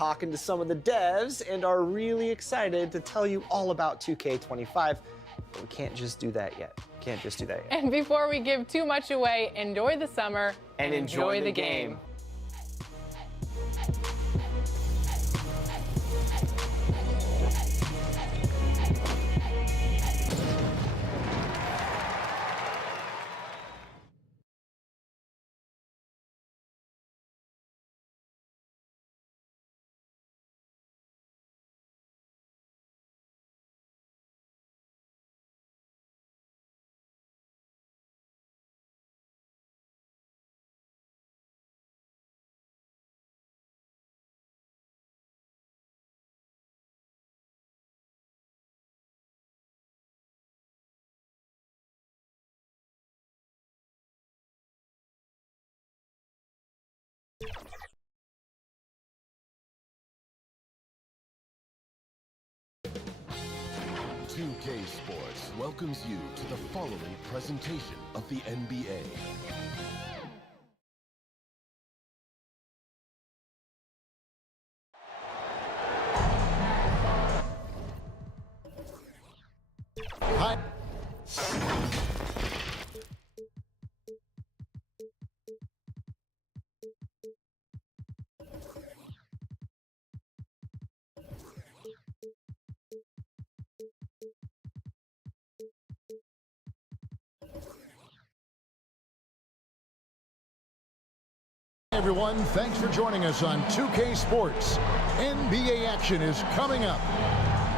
talking to some of the devs and are really excited to tell you all about 2K25. But we can't just do that yet. Can't just do that yet. And before we give too much away, enjoy the summer and enjoy the game. UK Sports welcomes you to the following presentation of the NBA. Hi. Everyone, thanks for joining us on 2K Sports. NBA action is coming up.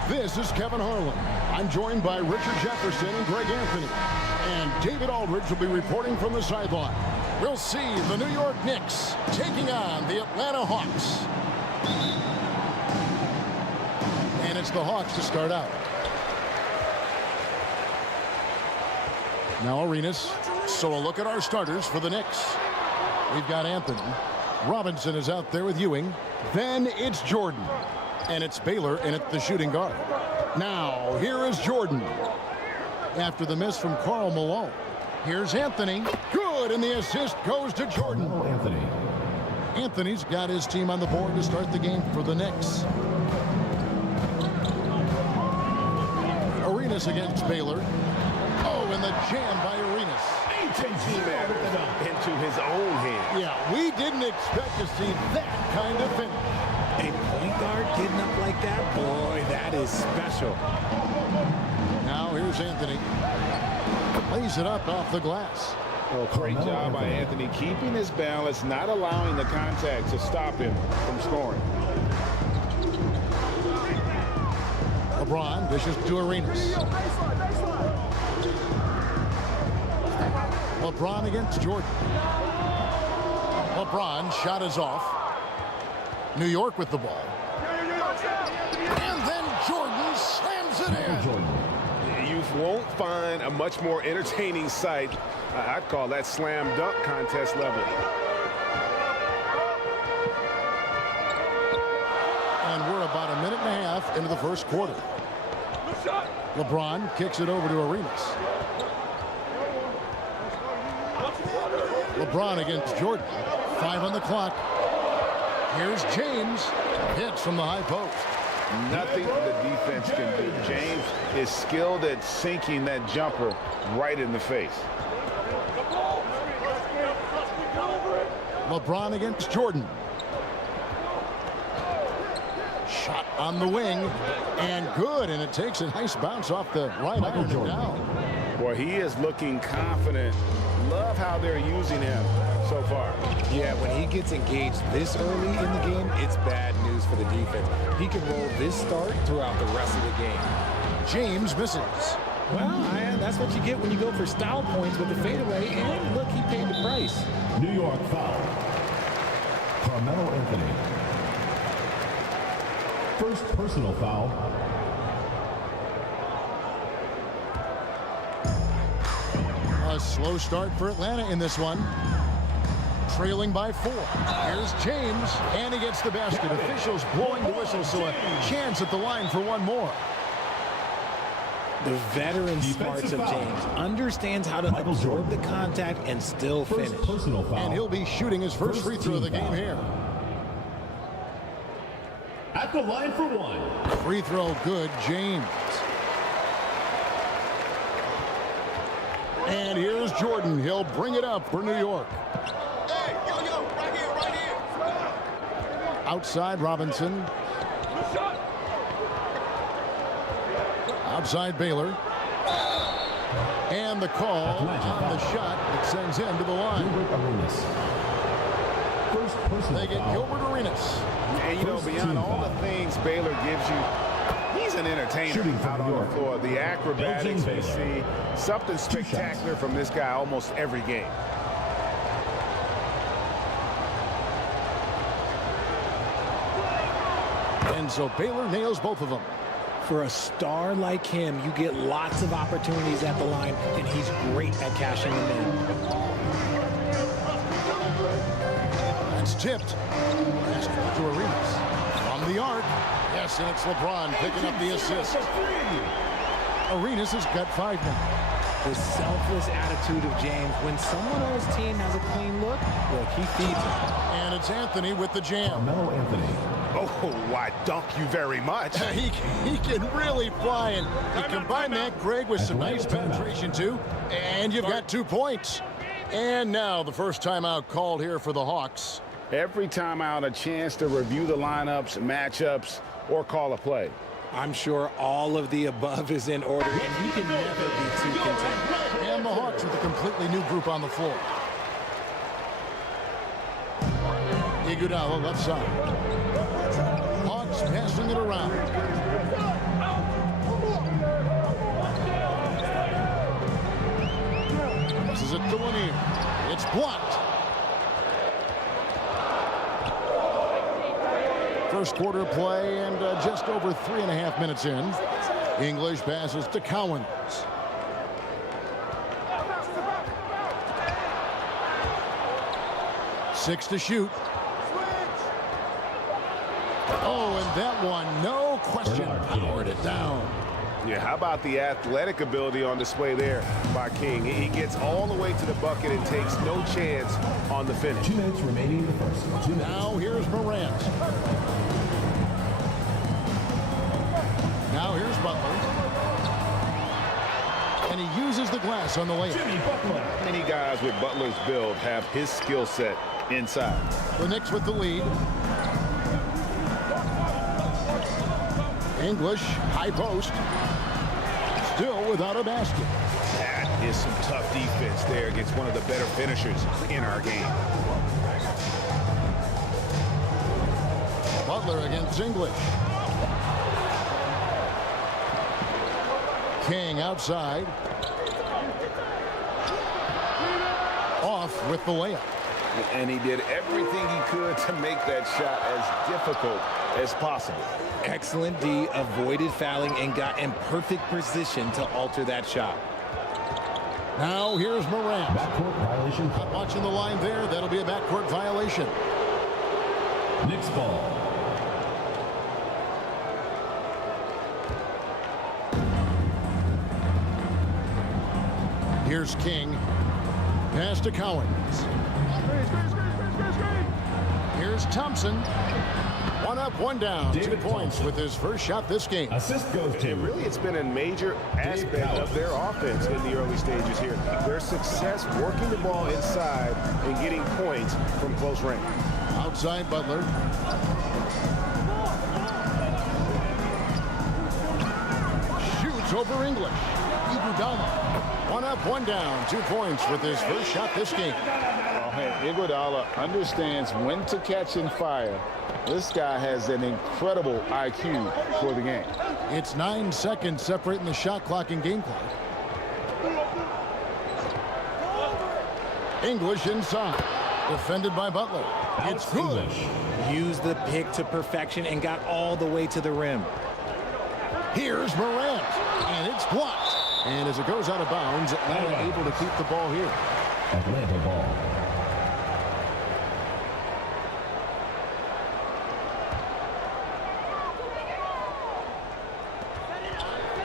This is Kevin Harlan. I'm joined by Richard Jefferson and Greg Anthony. And David Aldridge will be reporting from the sideline. We'll see the New York Knicks taking on the Atlanta Hawks. And it's the Hawks to start out. Now Arenas. So a look at our starters for the Knicks. We've got Anthony. Robinson is out there with Ewing. Then it's Jordan. And it's Baylor, and it's the shooting guard. Now, here is Jordan. After the miss from Karl Malone. Here's Anthony. Good, and the assist goes to Jordan. Anthony. Anthony's got his team on the board to start the game for the Knicks. Arenas against Baylor. Oh, and the jam by Arenas. Into his own hands. Yeah, we didn't expect to see that kind of finish. A point guard getting up like that, boy, that is special. Now here's Anthony. Lays it up off the glass. Well, great job by Anthony, keeping his balance, not allowing the contact to stop him from scoring. LeBron dishes to Arenas. LeBron against Jordan. LeBron shot is off. New York with the ball. And then Jordan slams it in. You won't find a much more entertaining sight. I'd call that slam dunk contest level. And we're about a minute and a half into the first quarter. LeBron kicks it over to Arenas. LeBron against Jordan. 5 on the clock. Here's James. Hits from the high post. Nothing the defense can do. James is skilled at sinking that jumper right in the face. LeBron against Jordan. Shot on the wing. And good. And it takes a nice bounce off the right iron down. Boy, he is looking confident. Love how they're using him so far. Yeah, when he gets engaged this early in the game, it's bad news for the defense. He can roll this start throughout the rest of the game. James misses. Well, that's what you get when you go for style points with the fadeaway. And look, he paid the price. New York foul. Carmelo Anthony. First personal foul. A slow start for Atlanta in this one. Trailing by 4. Here's James, and he gets the basket. Officials blowing the whistle, so a chance at the line for one more. The veteran smarts of James understands how to absorb the contact and still finish. And he'll be shooting his first free throw of the game here. At the line for one. Free throw good, James. And here's Jordan. He'll bring it up for New York. Hey, yo, right here, right here. Outside Robinson. Outside Baylor. And the call on the shot that sends him to the line. First personal They get foul. Gilbert Arenas. And you know, First beyond team all foul. the things Baylor gives you, he's an entertainer Shooting from out New on the York. floor. The acrobatics we Baylor. see, something spectacular from this guy almost every game. And so Baylor nails both of them. For a star like him, you get lots of opportunities at the line, and he's great at cashing them in. That's tipped. Pass to Arenas. From the arc. Yes, and it's LeBron picking up the assist. Arenas has got 5 now. The selfless attitude of James. When someone on his team has a clean look, he feeds it. And it's Anthony with the jam. Carmelo Anthony. Oh, why, thank you very much. He can really fly, and you combine that, Greg, with some nice penetration, too, and you've got 2 points. And now the first timeout called here for the Hawks. Every timeout, a chance to review the lineups, matchups, or call a play. I'm sure all of the above is in order, and you can never be too content. And the Hawks with a completely new group on the floor. Iguodala left side. Hawks passing it around. This is it to Lanier. It's blocked. First quarter play and just over 3.5 minutes in. English passes to Cowens. Six to shoot. Oh, and that one, no question, powered it down. Yeah, how about the athletic ability on display there by King? He gets all the way to the bucket and takes no chance on the finish. 2 minutes remaining in the first. 2 minutes. Now here's Morant. Now here's Butler. And he uses the glass on the layup. Jimmy Butler. Many guys with Butler's build have his skill set inside. The Knicks with the lead. English, high post. Still without a basket. That is some tough defense there against one of the better finishers in our game. Butler against English. King outside. Off with the layup. And he did everything he could to make that shot as difficult as possible. Excellent D, avoided fouling, and got in perfect position to alter that shot. Now here's Morant. Backcourt violation. Not watching the line there. That'll be a backcourt violation. Knicks ball. Here's King. Pass to Cowens. Here's Thompson. 1 up, 1 down. David 2 points Thompson. with his first shot this game. Assist goes to. Really, it's been a major aspect of their offense in the early stages here. Their success working the ball inside and getting points from close range. Outside Butler. Shoots over English. Iguodala. 1 up, 1 down. 2 points with his first shot this game. Oh, hey, Iguodala understands when to catch and fire. This guy has an incredible IQ for the game. It's 9 seconds separating the shot clock and game clock. English inside. Defended by Butler. It's good. Used the pick to perfection and got all the way to the rim. Here's Morant. And it's blocked. And as it goes out of bounds, Atlanta able to keep the ball here. Atlanta ball.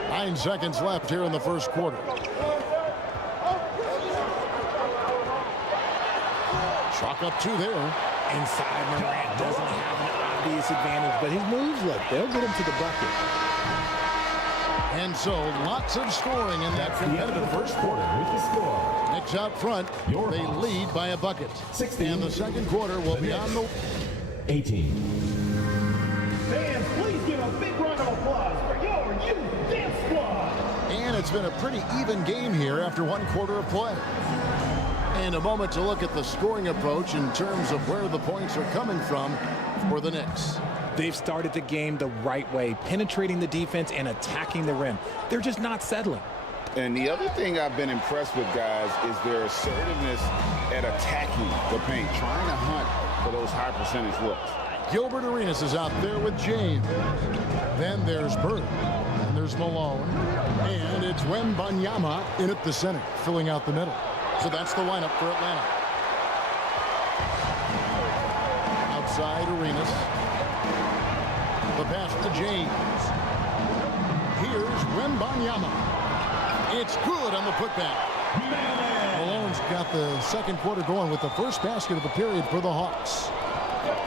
Nine seconds left here in the first quarter. Chalk up 2 there. Inside, Morant doesn't have an obvious advantage, but his moves, look, they'll get him to the bucket. And so lots of scoring in that competitive first quarter. With the score. Knicks out front. They lead by a bucket. 16. And the second quarter will be on the 18. Fans, please give a big round of applause for your youth dance squad. And it's been a pretty even game here after one quarter of play. And a moment to look at the scoring approach in terms of where the points are coming from for the Knicks. They've started the game the right way, penetrating the defense and attacking the rim. They're just not settling. And the other thing I've been impressed with, guys, is their assertiveness at attacking the paint, trying to hunt for those high percentage looks. Gilbert Arenas is out there with James. Then there's Bird. And there's Malone. And it's Wembanyama in at the center, filling out the middle. So that's the lineup for Atlanta. Outside Arenas. The pass to James. Here's Wembanyama. It's good on the putback. Malone's got the second quarter going with the first basket of the period for the Hawks.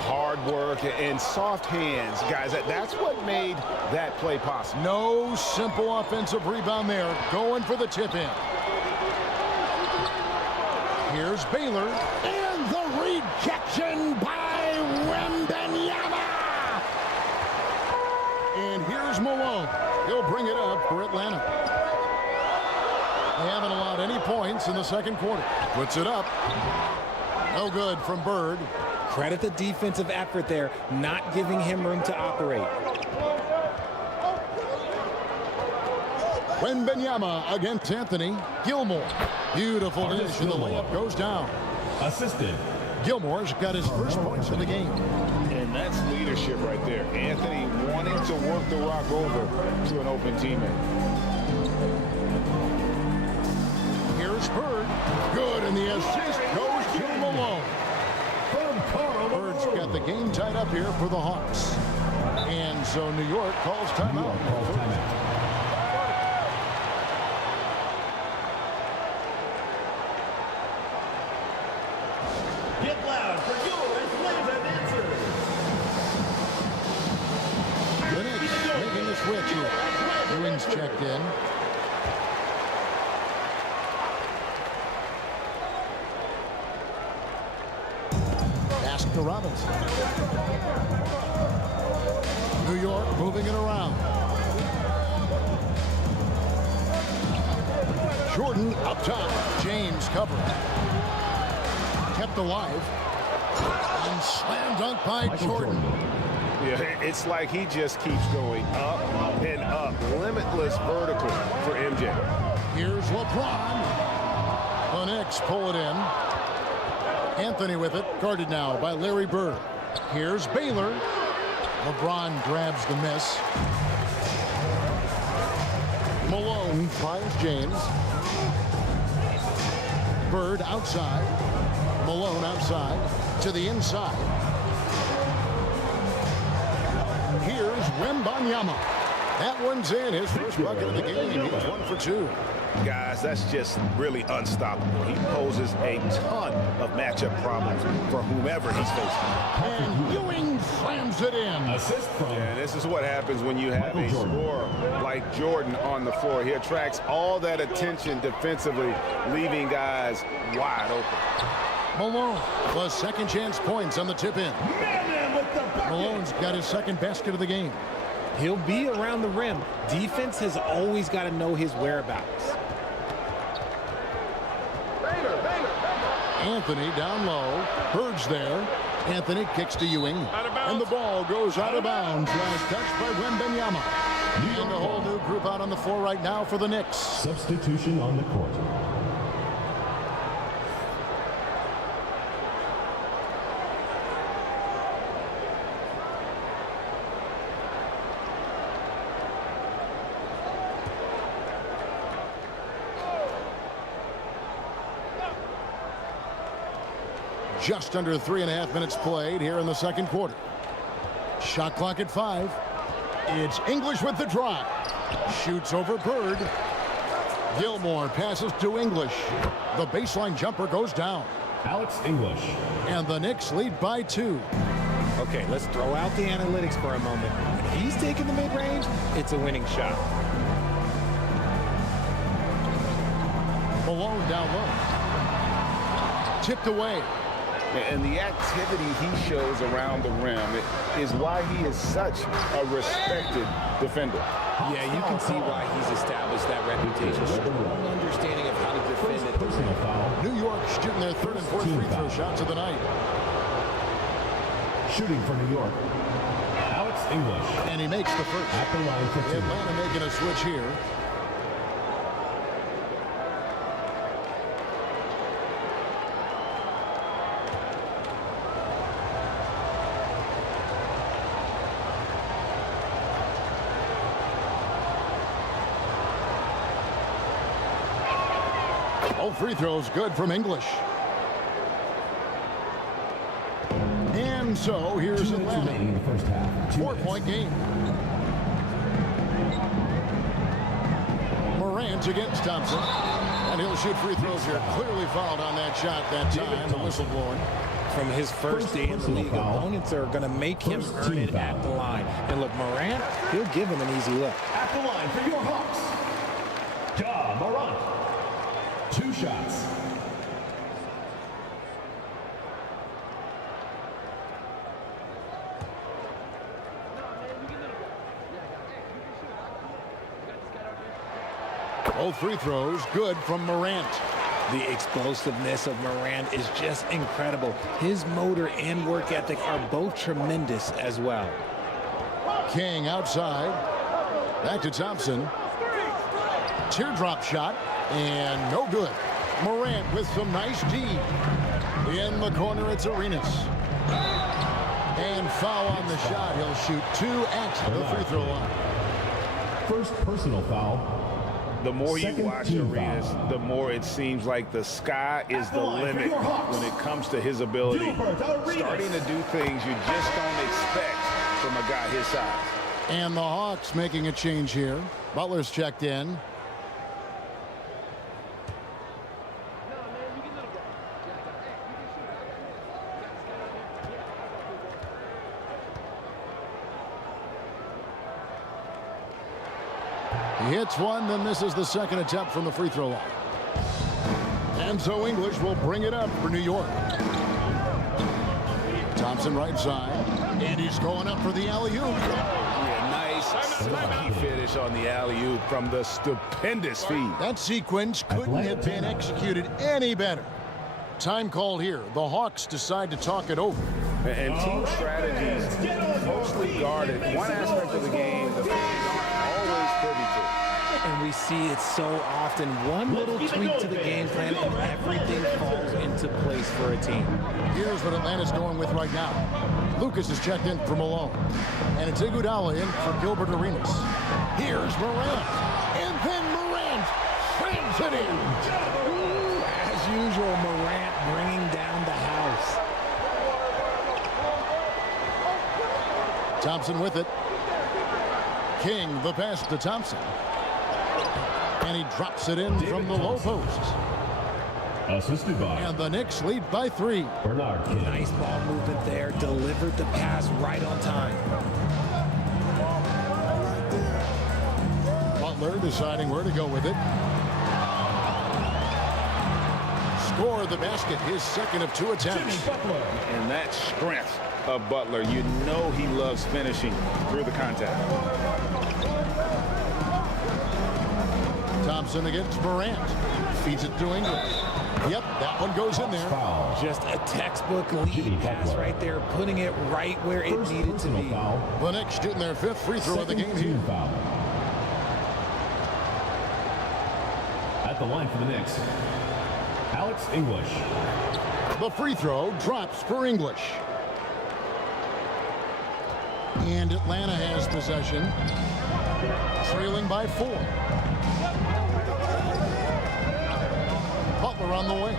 Hard work and soft hands, guys. That's what made that play possible. No simple offensive rebound there. Going for the tip-in. Here's Baylor. And the rejection by Wembanyama. And here's Malone. He'll bring it up for Atlanta. They haven't allowed any points in the second quarter. Puts it up. No good from Bird. Credit the defensive effort there, not giving him room to operate. Wembanyama against Anthony Gilmore. Beautiful dish, and the layup goes down. Assisted. Gilmore's got his first points of the game. And that's leadership right there. Anthony wanting to work the rock over to an open teammate. Here's Bird. Good, and the assist goes to Malone. Bird's got the game tied up here for the Hawks. And so New York calls timeout. Get loud for your Atlanta dancers. The Knicks making the switch here. Ewing's checked in. Pass to Robinson. New York moving it around. Jordan up top. James covering. Kept alive. And slam dunk by Jordan. Yeah, it's like he just keeps going up and up. Limitless vertical for MJ. Here's LeBron. The Knicks pull it in. Anthony with it, guarded now by Larry Bird. Here's Baylor. LeBron grabs the miss. Malone finds James. Bird outside. Malone outside to the inside. Here's Wembanyama. That one's in, his first bucket of the game. He's 1 for 2. Guys, that's just really unstoppable. He poses a ton of matchup problems for whomever he's facing. And Ewing slams it in. Assist from. And this is what happens when you have a scorer like Jordan on the floor. He attracts all that attention defensively, leaving guys wide open. Malone, the second chance points on the tip-in. Malone's got his second basket of the game. He'll be around the rim. Defense has always got to know his whereabouts. Anthony down low. Bird's there. Anthony kicks to Ewing. And the ball goes out of bounds. Last touch by Wembanyama. And a whole new group out on the floor right now for the Knicks. Substitution on the court. Just under 3.5 minutes played here in the second quarter. Shot clock at 5. It's English with the drive. Shoots over Bird. Gilmore passes to English. The baseline jumper goes down. Alex English. And the Knicks lead by 2. Okay, let's throw out the analytics for a moment. When he's taking the mid-range, it's a winning shot. Malone down low. Tipped away. And the activity he shows around the rim is why he is such a respected defender. Yeah, you can see why he's established that reputation. Strong understanding of how to defend it. Personal foul. New York shooting their third and fourth free throw shots of the night. Shooting for New York, Alex English. And he makes the first. At the line for 2. Atlanta making a switch here. All free throws good from English. And so here's 2 minutes remaining in the first half. 4-point game. Morant against Thompson. And he'll shoot free throws here. Clearly fouled on that shot that time. The whistle blowing. From his first day in the league, opponents are going to make him earn it at the line. And look, Morant, he'll give him an easy look. At the line for your Hawks, Ja Morant. 2 shots. Both free throws good from Morant. The explosiveness of Morant is just incredible. His motor and work ethic are both tremendous as well. King outside. Back to Thompson. Teardrop shot. And no good. Morant with some nice D. In the corner, it's Arenas. And foul on the shot. He'll shoot 2 at the free throw line. First personal foul. The more you watch Arenas, the more it seems like the sky is the limit when it comes to his ability. Starting to do things you just don't expect from a guy his size. And the Hawks making a change here. Butler's checked in. He hits one, then misses the second attempt from the free throw line. And so English will bring it up for New York. Thompson right side. And he's going up for the alley-oop. Yeah, nice lucky finish on the alley-oop from the stupendous feed. That sequence couldn't have been executed any better. Time called here. The Hawks decide to talk it over. And team strategies mostly guarded. One aspect of the game, the fans aren't always privy to. And we see it so often. One little tweak to the game plan and everything falls into place for a team. Here's what Atlanta's going with right now. Lucas is checked in for Malone. And it's Iguodala in for Gilbert Arenas. Here's Morant. And then Morant slams it in. As usual, Morant bringing down the house. Thompson with it. King the pass to Thompson. And he drops it in from the low post. Assisted by. And the Knicks lead by 3. Bernard King. Nice ball movement there. Delivered the pass right on time. Butler deciding where to go with it. Score the basket, his second of 2 attempts. And that strength of Butler, you know he loves finishing through the contact. Thompson against Morant. Feeds it to English. Yep, that one goes in there. Foul. Just a textbook lead pass right there, putting it right where it needed to be. Foul. The Knicks shooting their 5th free throw of the game here. Foul. At the line for the Knicks, Alex English. The free throw drops for English. And Atlanta has possession, trailing by 4. Butler on the way.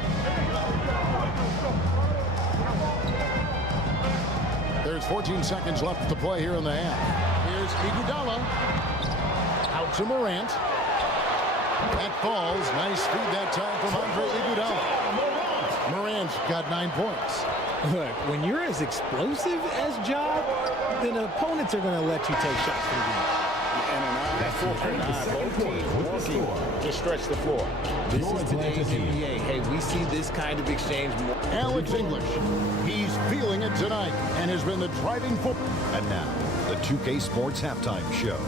There's 14 seconds left to play here in the half. Here's Iguodala. Out to Morant. That falls. Nice feed that time from Andre Iguodala. Morant's got 9 points. Look, when you're as explosive as Job, then opponents are going to let you take shots from you. And an eye for an eye. Both teams working to stretch the floor. This is today's NBA. Hey, we see this kind of exchange more. Alex English, he's feeling it tonight and has been the driving force. And now, the 2K Sports Halftime Show.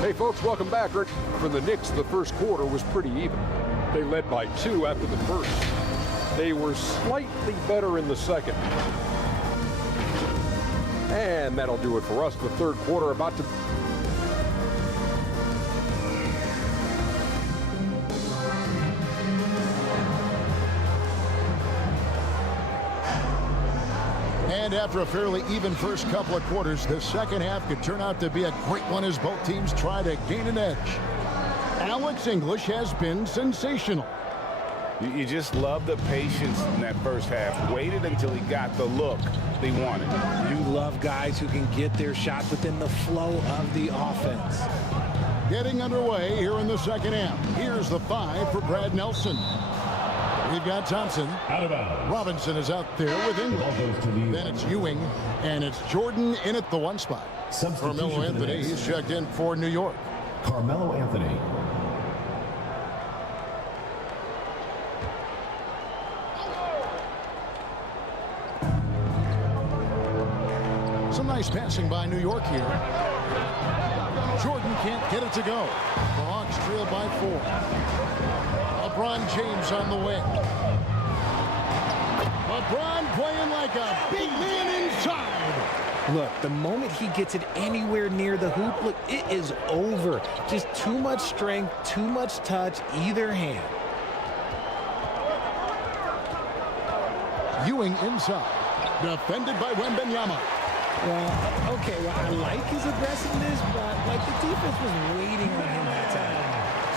Hey folks, welcome back. For the Knicks, the first quarter was pretty even. They led by 2 after the first. They were slightly better in the second. And that'll do it for us. The third quarter about to... And after a fairly even first couple of quarters, the second half could turn out to be a great one as both teams try to gain an edge. Alex English has been sensational. You just love the patience in that first half. Waited until he got the look they wanted. You love guys who can get their shots within the flow of the offense. Getting underway here in the second half. Here's the 5 for Brad Nelson. We've got Thompson. Out of bounds. Robinson is out there with English. Then it's Ewing, and it's Jordan in at the 1 spot. Carmelo Anthony, he's checked in for New York. Carmelo Anthony. Some nice passing by New York here. Jordan can't get it to go. The Hawks trail by 4. LeBron James on the wing. LeBron playing like a big man inside. Look, the moment he gets it anywhere near the hoop, look, it is over. Just too much strength, too much touch, either hand. Ewing inside. Defended by Wembanyama. Well, okay, I like his aggressiveness, but like the defense was waiting on him that time.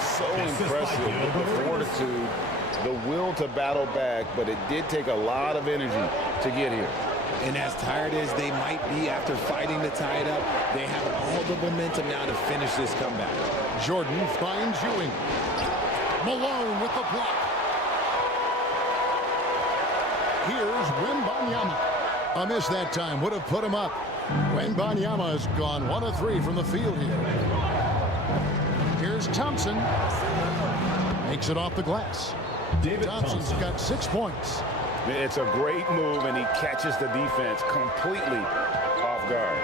So impressive, the fortitude, the will to battle back, but it did take a lot of energy to get here. And as tired as they might be after fighting to tie it up, they have all the momentum now to finish this comeback. Jordan finds Ewing. Malone with the block. Here's Wembanyama. A miss that time would have put him up. Wembanyama has gone 1 of 3 from the field here. Here's Thompson. Makes it off the glass. Thompson's got 6 points. It's a great move, and he catches the defense completely off guard.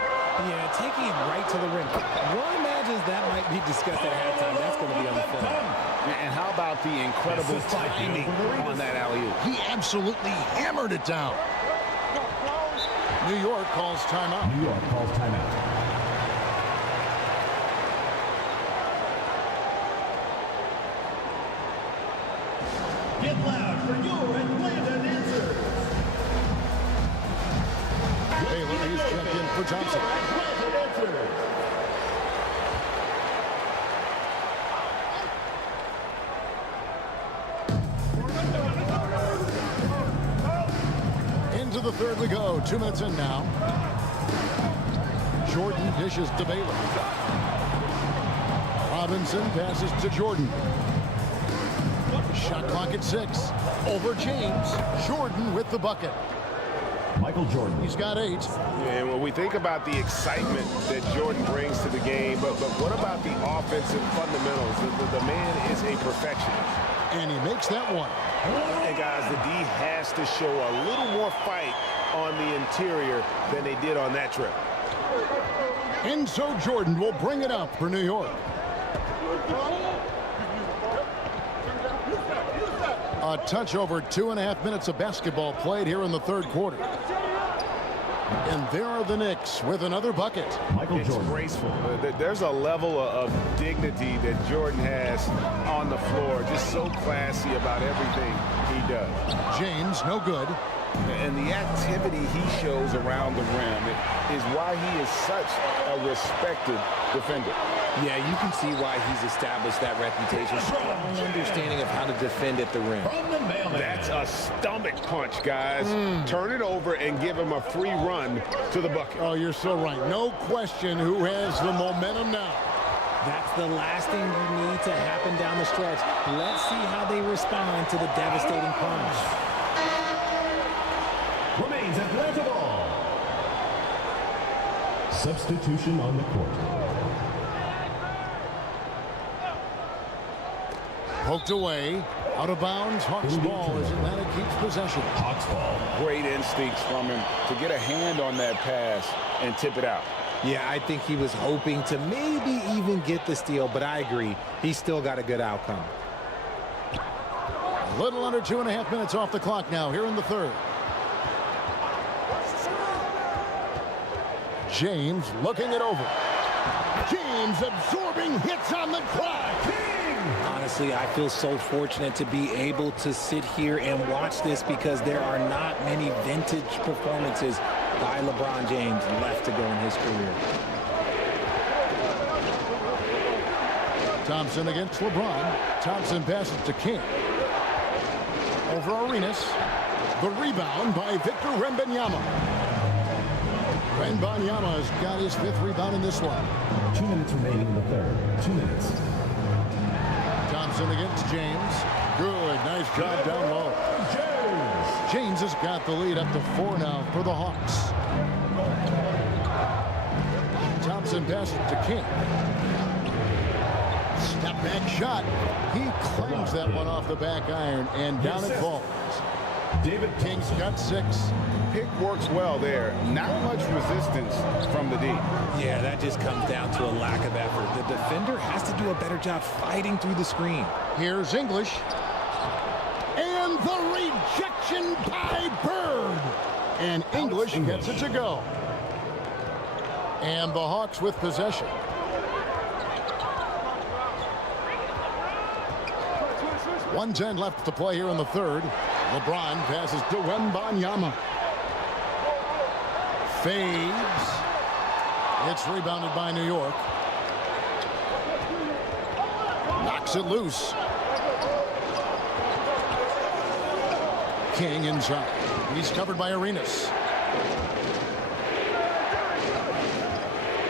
Yeah, taking it right to the rim. One imagines that might be discussed at halftime. That's going to be on the film. And how about the incredible timing on that alley-oop? He absolutely hammered it down. New York calls timeout. New York calls timeout. Get loud for your Atlanta dancers. Baylor is checked in for Johnson. Atlanta dancers. Into the third we go. 2 minutes in now. Jordan dishes to Baylor. Robinson passes to Jordan. Shot clock at 6. Over James. Jordan with the bucket. Michael Jordan. He's got 8. And when we think about the excitement that Jordan brings to the game, but what about the offensive fundamentals? The man is a perfectionist. And he makes that one. And guys, the D has to show a little more fight on the interior than they did on that trip. And so Jordan will bring it up for New York. A touch over 2.5 minutes of basketball played here in the third quarter. And there are the Knicks with another bucket. Michael It's Jordan. graceful. There's a level of dignity that Jordan has on the floor. Just so classy about everything he does. James, no good. And the activity he shows around the rim is why he is such a respected defender. Yeah, you can see why he's established that reputation. Strong understanding of how to defend at the rim. That's a stomach punch, guys. Turn it over and give him a free run to the bucket. Oh, you're so right. No question who has the momentum now. That's the last thing you need to happen down the stretch. Let's see how they respond to the devastating punch. remains Atlanta ball. Substitution on the court. Poked away. Out of bounds. Hawks ball as Atlanta keeps possession. Hawks ball. Great instincts from him to get a hand on that pass and tip it out. Yeah, I think he was hoping to maybe even get the steal, but I agree. He's still got a good outcome. A little under 2.5 minutes off the clock now here in the third. James looking it over. James absorbing hits on the clock. Honestly, I feel so fortunate to be able to sit here and watch this because there are not many vintage performances by LeBron James left to go in his career. Thompson against LeBron. Thompson passes to King. Over Arenas. The rebound by Victor Wembanyama. Wembanyama has got his 5th rebound in this one. 2 minutes remaining in the third. 2 minutes. Thompson against James. Good, nice job down low. James has got the lead up to 4 now for the Hawks. Thompson passes to King. Step back shot. He claims that one off the back iron and down it falls. David King's got 6. Pick works well there. Not much resistance from the D. Yeah, that just comes down to a lack of effort. The defender has to do a better job fighting through the screen. Here's English. And the rejection by Bird. And English gets it to go. And the Hawks with possession. .110 left to play here in the third. LeBron passes to Wembanyama. Fades. It's rebounded by New York. Knocks it loose. King inside. He's covered by Arenas.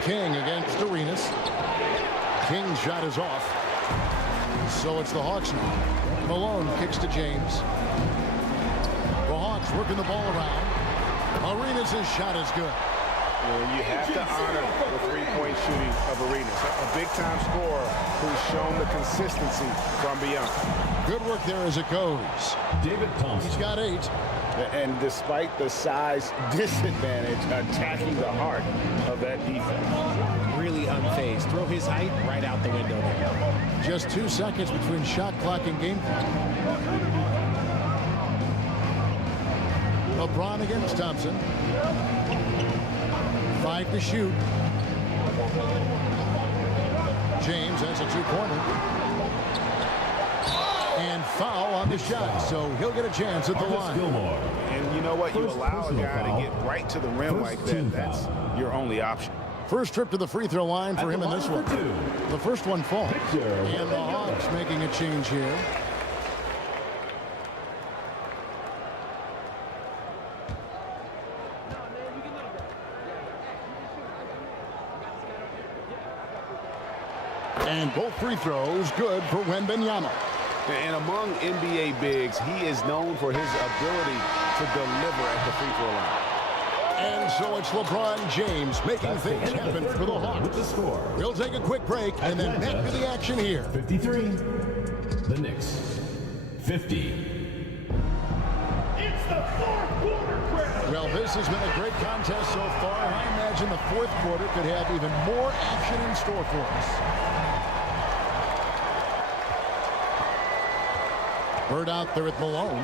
King against Arenas. King's shot is off. So it's the Hawks now. Malone kicks to James. The Hawks working the ball around. Arenas' shot is good. Well, you have to honor the three-point shooting of Arenas. A big-time scorer who's shown the consistency from beyond. Good work there as it goes. David Thompson. He's got 8. And despite the size disadvantage, attacking the heart of that defense. Really unfazed. Throw his height right out the window there. Just 2 seconds between shot clock and game clock. LeBron against Thompson. 5 to shoot. James has a 2-pointer. And foul on the shot, so he'll get a chance at the line. And you know what? You allow a guy to get right to the rim like that. That's your only option. First trip to the free throw line for him in this one. The first one falls. And the Hawks making a change here. And both free throws good for Wembanyama. And among NBA bigs, he is known for his ability to deliver at the free throw line. And so it's LeBron James making things happen for the Hawks. We'll take a quick break and then back to the action here. 53. The Knicks. 50. It's the fourth quarter crowd. Well, this has been a great contest so far. I imagine the fourth quarter could have even more action in store for us. Bird out there at Malone.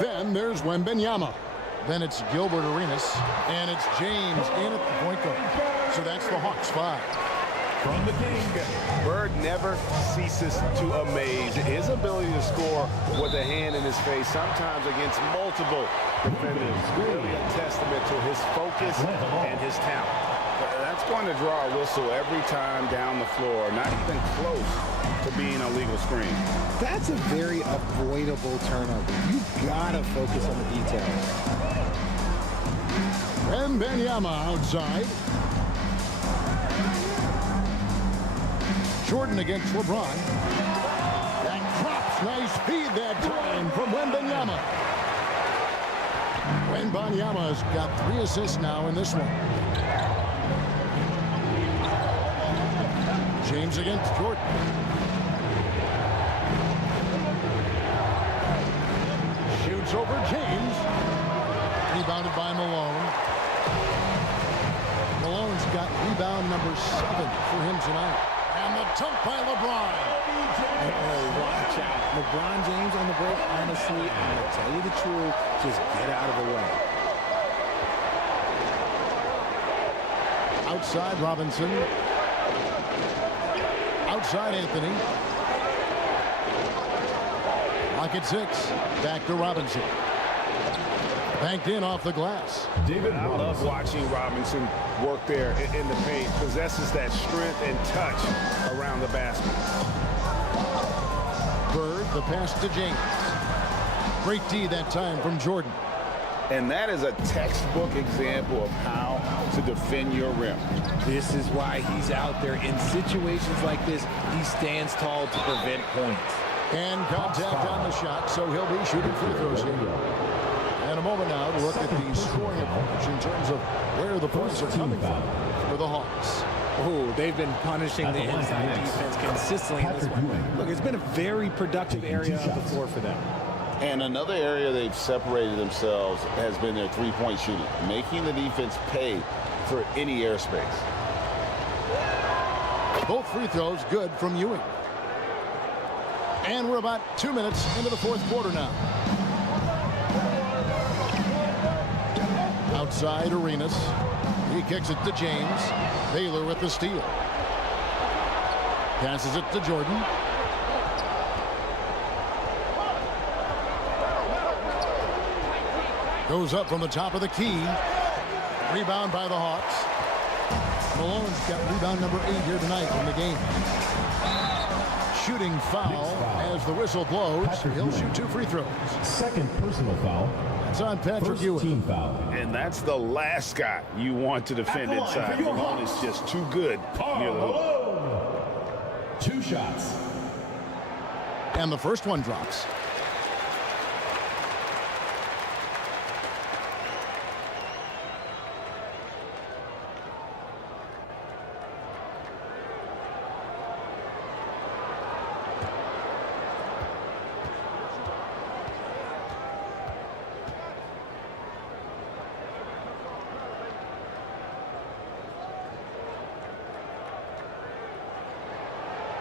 Then there's Wembanyama. Then it's Gilbert Arenas. And it's James in at the point guard. So that's the Hawks 5. From the King, Bird never ceases to amaze. His ability to score with a hand in his face, sometimes against multiple defenders, really a testament to his focus and his talent. That's going to draw a whistle every time down the floor, not even close to being a legal screen. That's a very avoidable turnover. You gotta focus on the details. Wembanyama outside. Jordan against LeBron. That drops. Nice feed that time from Wembanyama. Wembanyama's got 3 assists now in this one. James against Jordan. Shoots over James. Rebounded by Malone. Malone's got rebound number 7 for him tonight. And the dunk by LeBron. Oh, watch out. LeBron James on the break, honestly, I'm going to tell you the truth, just get out of the way. Outside Robinson. Outside Anthony. Lock at 6. Back to Robinson. Banked in off the glass. I love watching Robinson work there in the paint. Possesses that strength and touch around the basket. Bird, the pass to James. Great D that time from Jordan. And that is a textbook example of how to defend your rim. This is why he's out there. In situations like this, he stands tall to prevent points. And contact on the shot, so he'll be shooting free throws here. And a moment now to look at the scoring approach in terms of where the points are coming from for the Hawks. Oh, they've been punishing the inside defense consistently in this one. Look, it's been a very productive area of the floor for them. And another area they've separated themselves has been their three-point shooting, making the defense pay for any airspace. Both free throws good from Ewing. And we're about 2 minutes into the fourth quarter now. Outside Arenas. He kicks it to James. Baylor with the steal. Passes it to Jordan. Goes up from the top of the key. Rebound by the Hawks. Malone's got rebound number 8 here tonight in the game. Shooting foul as the whistle blows. He'll shoot 2 free throws. Second personal foul. It's on Patrick Ewing. Team foul. And that's the last guy you want to defend inside. Malone is just too good near the hoop. 2 shots. And the first one drops.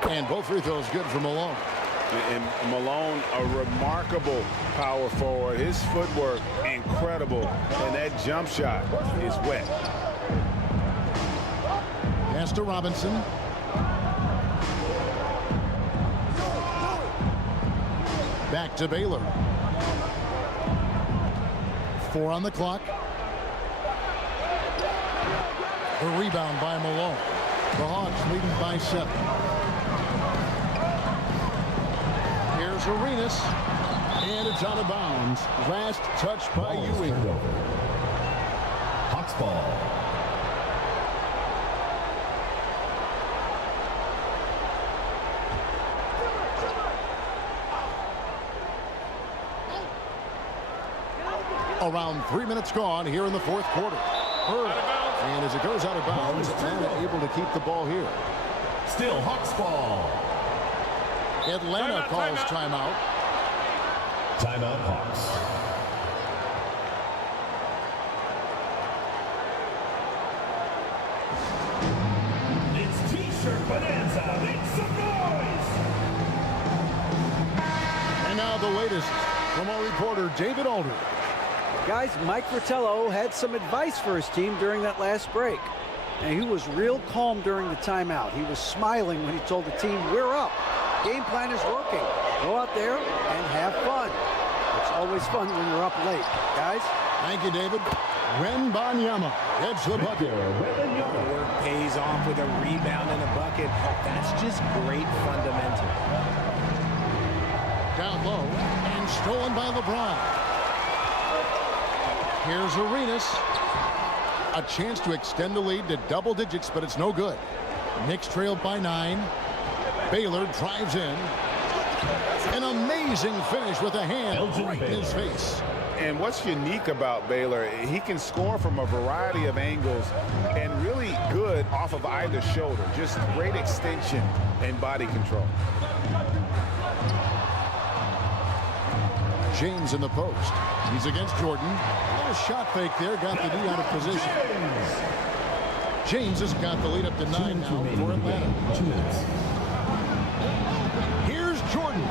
And both free throws good for Malone. And Malone, a remarkable power forward. His footwork, incredible. And that jump shot is wet. Pass to Robinson. Back to Baylor. 4 on the clock. The rebound by Malone. The Hawks leading by 7. Here's Arenas, and it's out of bounds. Last touch by Ewing. Hawks ball. Around 3 minutes gone here in the fourth quarter. And as it goes out of bounds, Atlanta able to keep the ball here. Still Hawks ball. Atlanta calls timeout. Timeout Hawks. It's T-shirt bonanza. Make some noise. And now the latest from our reporter David Alder. Guys, Mike Fratello had some advice for his team during that last break. And he was real calm during the timeout. He was smiling when he told the team, we're up. Game plan is working. Go out there and have fun. It's always fun when you're up late. Guys? Thank you, David. Wembanyama gets the bucket. The work pays off with a rebound and a bucket. That's just great fundamental. Down low and stolen by LeBron. Here's Arenas. A chance to extend the lead to double digits, but it's no good. Knicks trailed by 9. Baylor drives in. An amazing finish with a hand right in his face. And what's unique about Baylor, he can score from a variety of angles and really good off of either shoulder. Just great extension and body control. James in the post. He's against Jordan. A little shot fake there. Got the D out of position. James has got the lead up to 9 now for Atlanta. 2 minutes. Here's Jordan.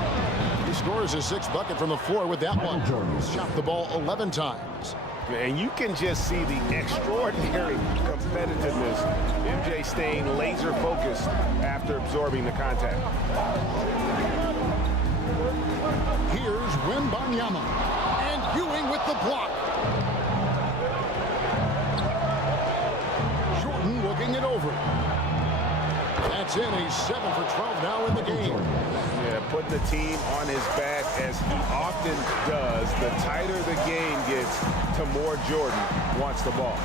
He scores his 6th bucket from the floor with that one. He's shot the ball 11 times. And you can just see the extraordinary competitiveness. MJ staying laser focused after absorbing the contact. Here's Wembanyama. And Ewing with the block. Jordan looking it over. That's in. He's 7 for 12 now in the game. Yeah, putting the team on his back as he often does. The tighter the game gets, the more Jordan wants the ball.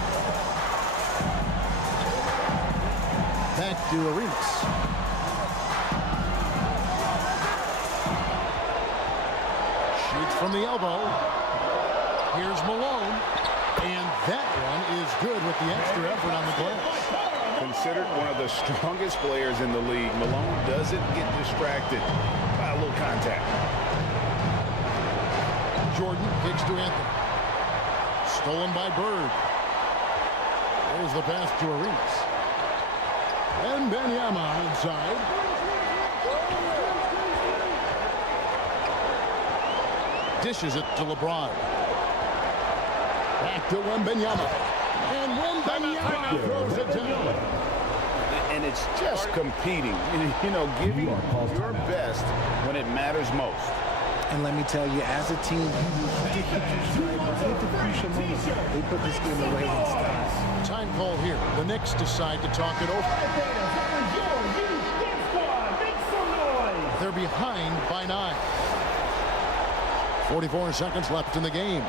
Back to Arenas. Shoots from the elbow. Here's Malone. And that one is good with the extra effort on the glass. Considered one of the strongest players in the league, Malone doesn't get distracted by a little contact. Jordan kicks to Anthony. Stolen by Bird. There's the pass to Arenas. And Wembanyama inside. Dishes it to LeBron. Back to Wembanyama. And Wembanyama throws it down. And it's just competing, you know, giving your best when it matters most. And let me tell you, as a team, you have to hit your stride right at the crucial moment. They put this game away in style. Time call here. The Knicks decide to talk it over. They're behind by 9. 44 seconds left in the game.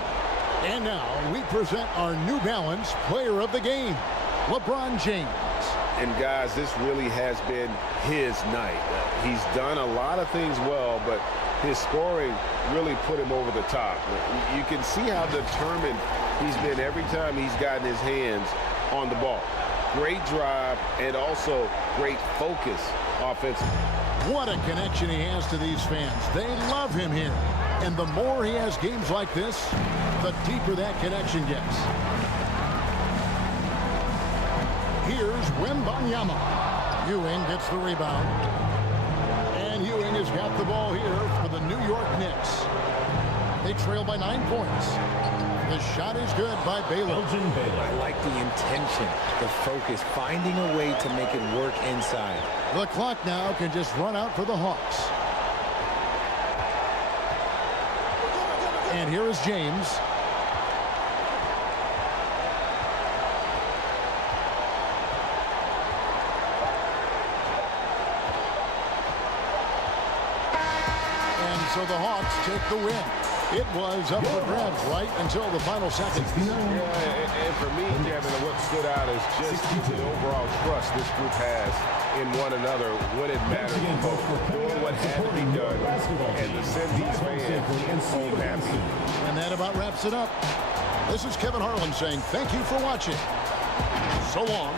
And now we present our New Balance Player of the Game, LeBron James. And guys, this really has been his night. He's done a lot of things well, but his scoring really put him over the top. You can see how determined he's been every time he's gotten his hands on the ball. Great drive and also great focus offensively. What a connection he has to these fans. They love him here. And the more he has games like this, the deeper that connection gets. Here's Wembanyama. Ewing gets the rebound. And Ewing has got the ball here for the New York Knicks. They trail by 9 points. The shot is good by Baylor. I like the intention, the focus, finding a way to make it work inside. The clock now can just run out for the Hawks. And here is James. So the Hawks take the win. It was up for grabs right until the final seconds. Yeah, and for me, Kevin, what stood out is just the overall trust this group has in one another when it matters most. Doing what had to be done and to send these fans home happy. And that about wraps it up. This is Kevin Harlan saying thank you for watching. So long.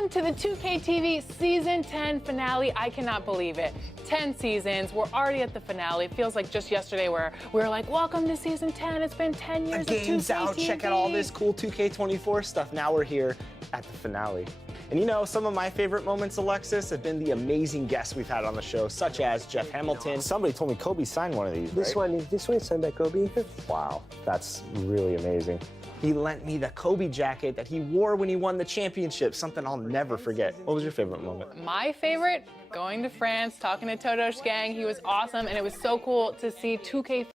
Welcome to the 2K TV Season 10 finale. I cannot believe it. 10 seasons. We're already at the finale. It feels like just yesterday where we were like, welcome to Season 10. It's been 10 years The of 2K game's out. TV. Check out all this cool 2K24 stuff. Now we're here at the finale. And you know, some of my favorite moments, Alexis, have been the amazing guests we've had on the show, such as Jeff Hamilton. Somebody told me Kobe signed one of these, This one is signed by Kobe. Wow, that's really amazing. He lent me the Kobe jacket that he wore when he won the championship, something I'll never forget. What was your favorite moment? My favorite, going to France, talking to Toto's gang. He was awesome, and it was so cool to see 2K.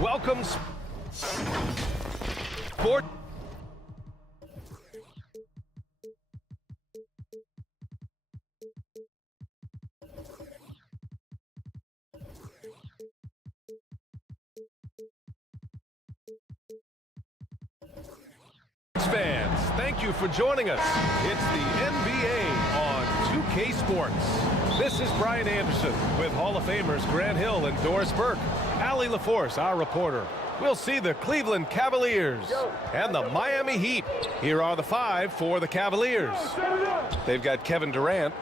Welcome, Sport. Fans, thank you for joining us. It's the NBA on 2K Sports. This is Brian Anderson with Hall of Famers Grant Hill and Doris Burke. Allie LaForce, our reporter. We'll see the Cleveland Cavaliers and the Miami Heat. Here are the five for the Cavaliers. They've got Kevin Durant.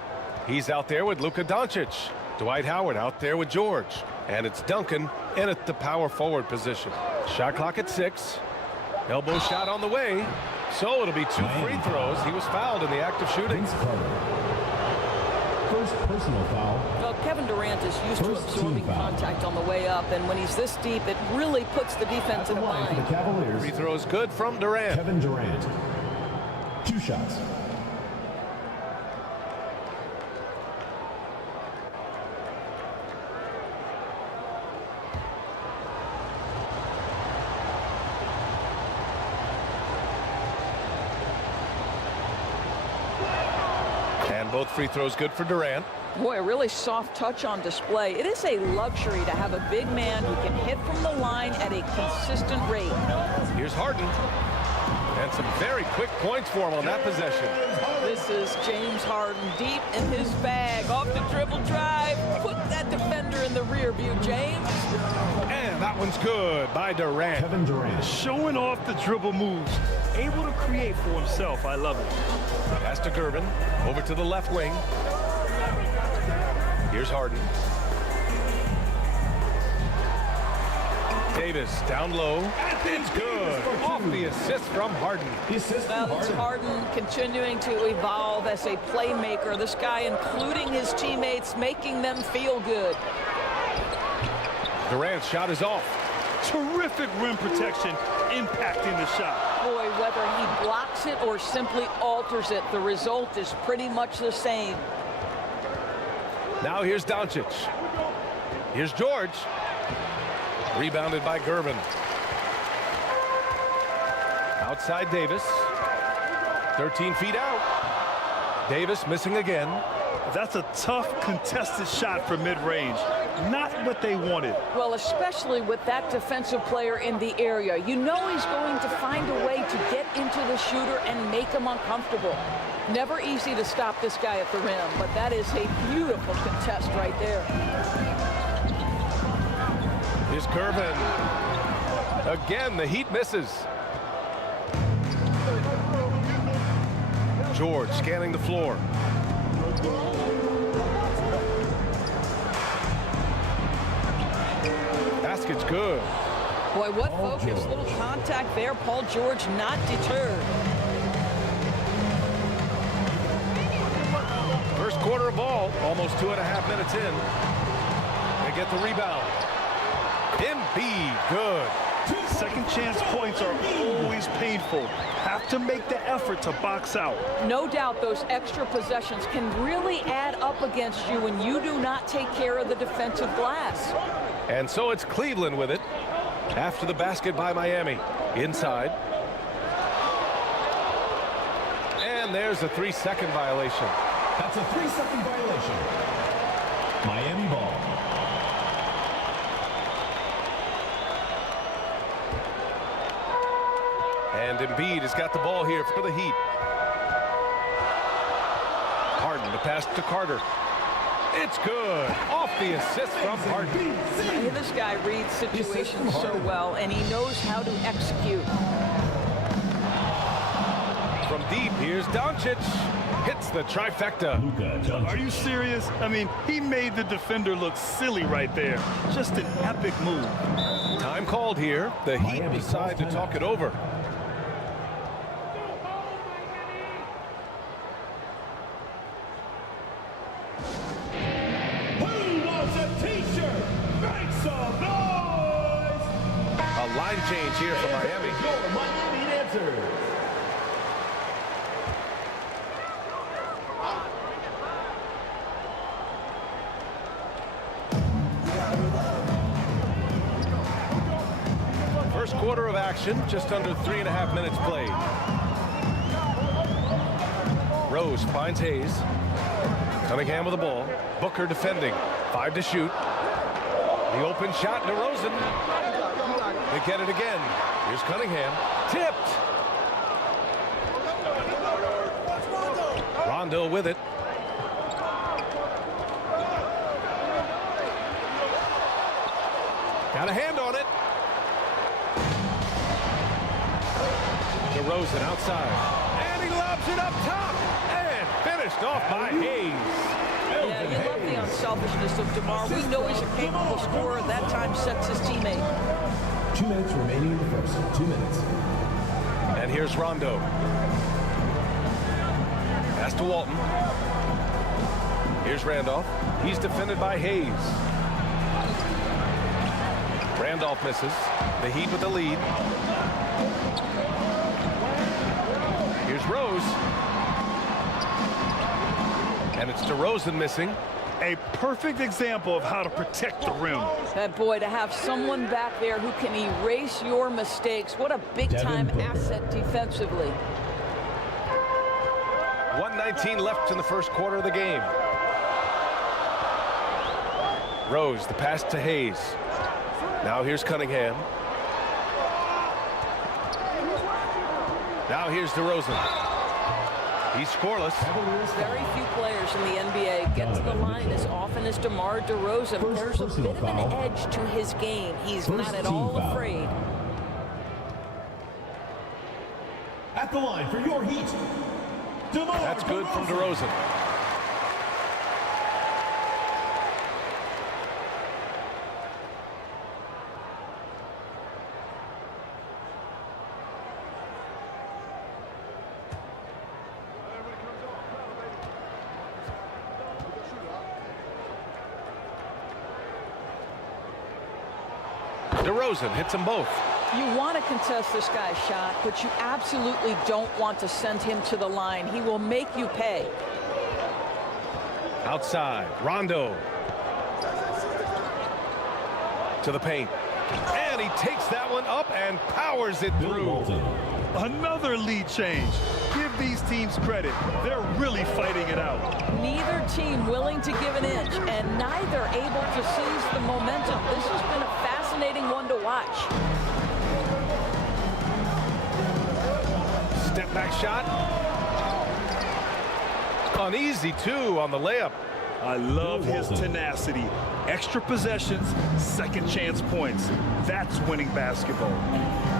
He's out there with Luka Doncic. Dwight Howard out there with George. And it's Duncan in at the power forward position. Shot clock at 6. Elbow shot on the way. So it'll be 2 free throws. He was fouled in the act of shooting. First personal foul. Well, Kevin Durant is used to absorbing contact on the way up, and when he's this deep, it really puts the defense in a bind. The Cavaliers. Free throws good from Durant. Kevin Durant. 2 shots. Both free throws good for Durant. Boy, a really soft touch on display. It is a luxury to have a big man who can hit from the line at a consistent rate. Here's Harden. And some very quick points for him on that possession. This is James Harden deep in his bag. Off the dribble drive. Put that defender in the rear view, James. And that one's good by Durant. Kevin Durant. Showing off the dribble moves. Able to create for himself. I love it. Pass to Gervin. Over to the left wing. Here's Harden. Davis down low. It's good. Off the assist from Harden. Well, it's Harden continuing to evolve as a playmaker. This guy, including his teammates, making them feel good. Durant's shot is off. Terrific rim protection, impacting the shot. Boy, whether he blocks it or simply alters it, the result is pretty much the same. Now here's Doncic. Here's George. Rebounded by Gervin. Outside Davis. 13 feet out. Davis missing again. That's a tough contested shot for mid-range. Not what they wanted. Well, especially with that defensive player in the area. You know he's going to find a way to get into the shooter and make him uncomfortable. Never easy to stop this guy at the rim, but that is a beautiful contest right there. Here's Gervin. Again, the Heat misses. George scanning the floor. Basket's good. Boy, what focus, little contact there. Paul George not deterred. First quarter of ball, almost 2.5 minutes in. They get the rebound. Embiid, good. Second chance points are always painful. Have to make the effort to box out. No doubt those extra possessions can really add up against you when you do not take care of the defensive glass. And so it's Cleveland with it after the basket by Miami. Inside. And there's a 3-second violation. That's a 3-second violation. Miami ball. And Embiid has got the ball here for the Heat. Harden to pass to Carter. It's good. Off the assist from Harden. This guy reads situations so well, and he knows how to execute. From deep, here's Doncic. Hits the trifecta. Are you serious? I mean, he made the defender look silly right there. Just an epic move. Time called here. The Heat decide to talk it over. Who wants a t-shirt? Make some noise! A line change here for Miami. Miami answers. First quarter of action, just under 3.5 minutes played. Rose finds Hayes. Cunningham with the ball. Booker defending. 5 to shoot. The open shot, DeRozan. They get it again. Here's Cunningham. Tipped. Rondo with it. Got a hand on it. DeRozan outside. And he lobs it up top. And finished off by Hayes. Yeah, you love the unselfishness of DeMar. We know he's a capable scorer. That time sets his teammate. 2 minutes remaining in the first. 2 minutes. And here's Rondo. Pass to Walton. Here's Randolph. He's defended by Hayes. Randolph misses. The Heat with the lead. Here's Rose. And it's DeRozan missing. A perfect example of how to protect the rim. That boy, to have someone back there who can erase your mistakes. What a big-time asset defensively. 1:19 left in the first quarter of the game. Rose, the pass to Hayes. Now here's Cunningham. Now here's DeRozan. He's scoreless. Very few players in the NBA get to the line as often as DeMar DeRozan. There's a bit of an edge to his game. He's not at all afraid. At the line for your Heat, DeMar. That's good from DeRozan. DeRozan hits them both. You want to contest this guy's shot, but you absolutely don't want to send him to the line. He will make you pay. Outside, Rondo. To the paint. And he takes that one up and powers it through. Another lead change. Give these teams credit. They're really fighting it out. Neither team willing to give an inch, and neither able to seize the momentum. This has been a fascinating one to watch. Step back shot. Uneasy too on the layup. I love his tenacity. Extra possessions, second chance points. That's winning basketball.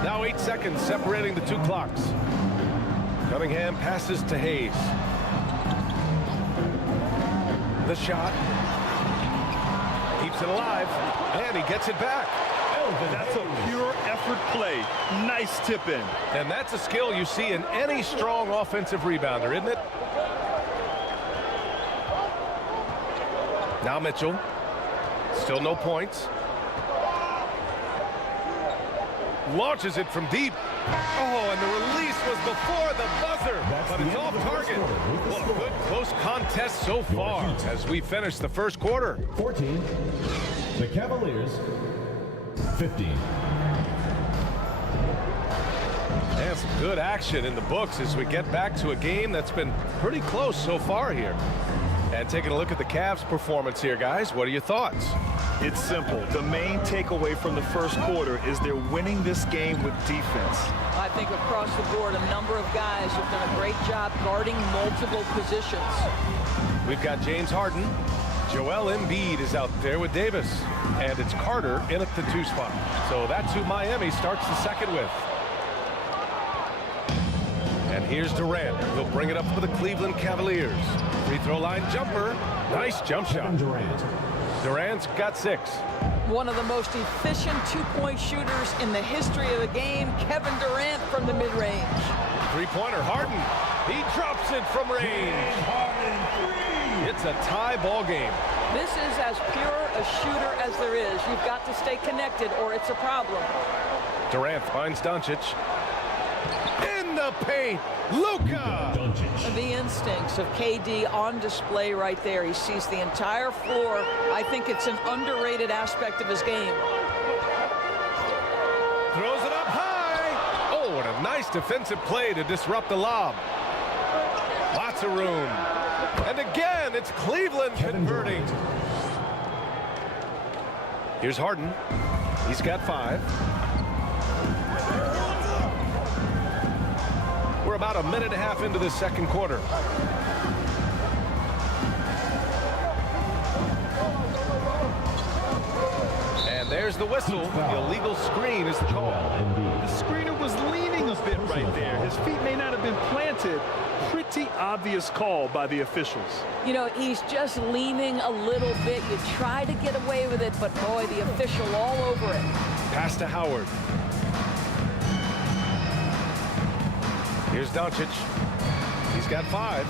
Now 8 seconds separating the two clocks. Cunningham passes to Hayes. The shot. Keeps it alive. And he gets it back. That's a pure effort play. Nice tip in. And that's a skill you see in any strong offensive rebounder, isn't it? Now Mitchell. Still no points. Launches it from deep. Oh, and the release was before the buzzer, but it's off target. Well, a good close contest so far as we finish the first quarter. 14. The Cavaliers, 15. And some good action in the books as we get back to a game that's been pretty close so far here. And taking a look at the Cavs' performance here, guys, what are your thoughts? It's simple. The main takeaway from the first quarter is they're winning this game with defense. I think across the board, a number of guys have done a great job guarding multiple positions. We've got James Harden, Joel Embiid is out there with Davis. And it's Carter in at the 2 spot. So that's who Miami starts the second with. And here's Durant. He'll bring it up for the Cleveland Cavaliers. Free throw line jumper. Nice jump shot. Durant's got 6. One of the most efficient two-point shooters in the history of the game, Kevin Durant from the mid-range. Three-pointer, Harden. He drops it from range. It's a tie ball game. This is as pure a shooter as there is. You've got to stay connected or it's a problem. Durant finds Doncic. In the paint, Luka. The instincts of KD on display right there. He sees the entire floor. I think it's an underrated aspect of his game. Throws it up high. Oh, and a nice defensive play to disrupt the lob. Lots of room. And again, it's Cleveland converting. Here's Harden. He's got 5. We're about a minute and a half into the second quarter. And there's the whistle. The illegal screen is the call. The screener was leaning a bit right there. His feet may not have been planted. Pretty obvious call by the officials. You know, he's just leaning a little bit. You try to get away with it, but boy, the official all over it. Pass to Howard. Here's Doncic. He's got 5.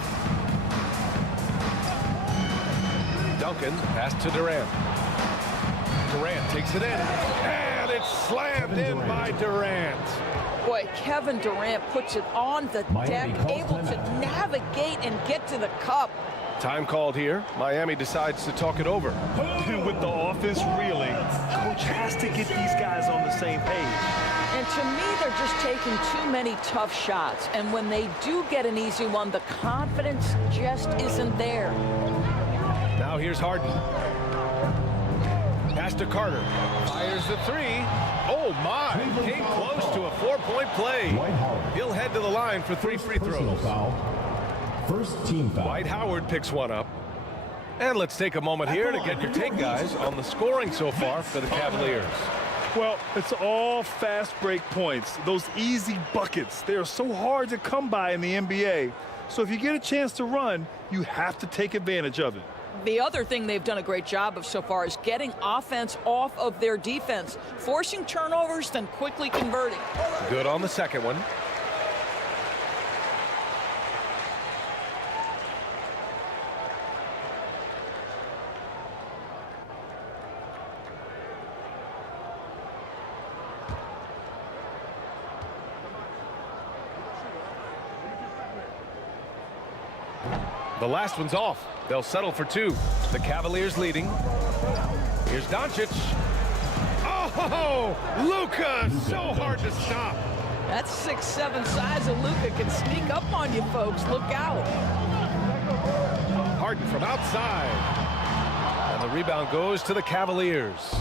Duncan, pass to Durant. Durant takes it in. And it's slammed in by Durant. Boy, Kevin Durant puts it on the deck, able to navigate and get to the cup. Time called here. Miami decides to talk it over. And with the offense reeling, coach has to get these guys on the same page. And to me, they're just taking too many tough shots. And when they do get an easy one, the confidence just isn't there. Now here's Harden. Pass to Carter. Fires the 3. Oh, my. Came close to a 4-point play. He'll head to the line for 3 free throws. First team foul. Dwight Howard picks one up. And let's take a moment here to get your take, guys, on the scoring so far for the Cavaliers. Well, it's all fast break points. Those easy buckets, they are so hard to come by in the NBA. So if you get a chance to run, you have to take advantage of it. The other thing they've done a great job of so far is getting offense off of their defense, forcing turnovers, then quickly converting. Good on the second one. The last one's off. They'll settle for 2. The Cavaliers leading. Here's Doncic. Oh, Luka, so hard to stop. That 6'7" size of Luka can sneak up on you, folks. Look out. Harden from outside. And the rebound goes to the Cavaliers.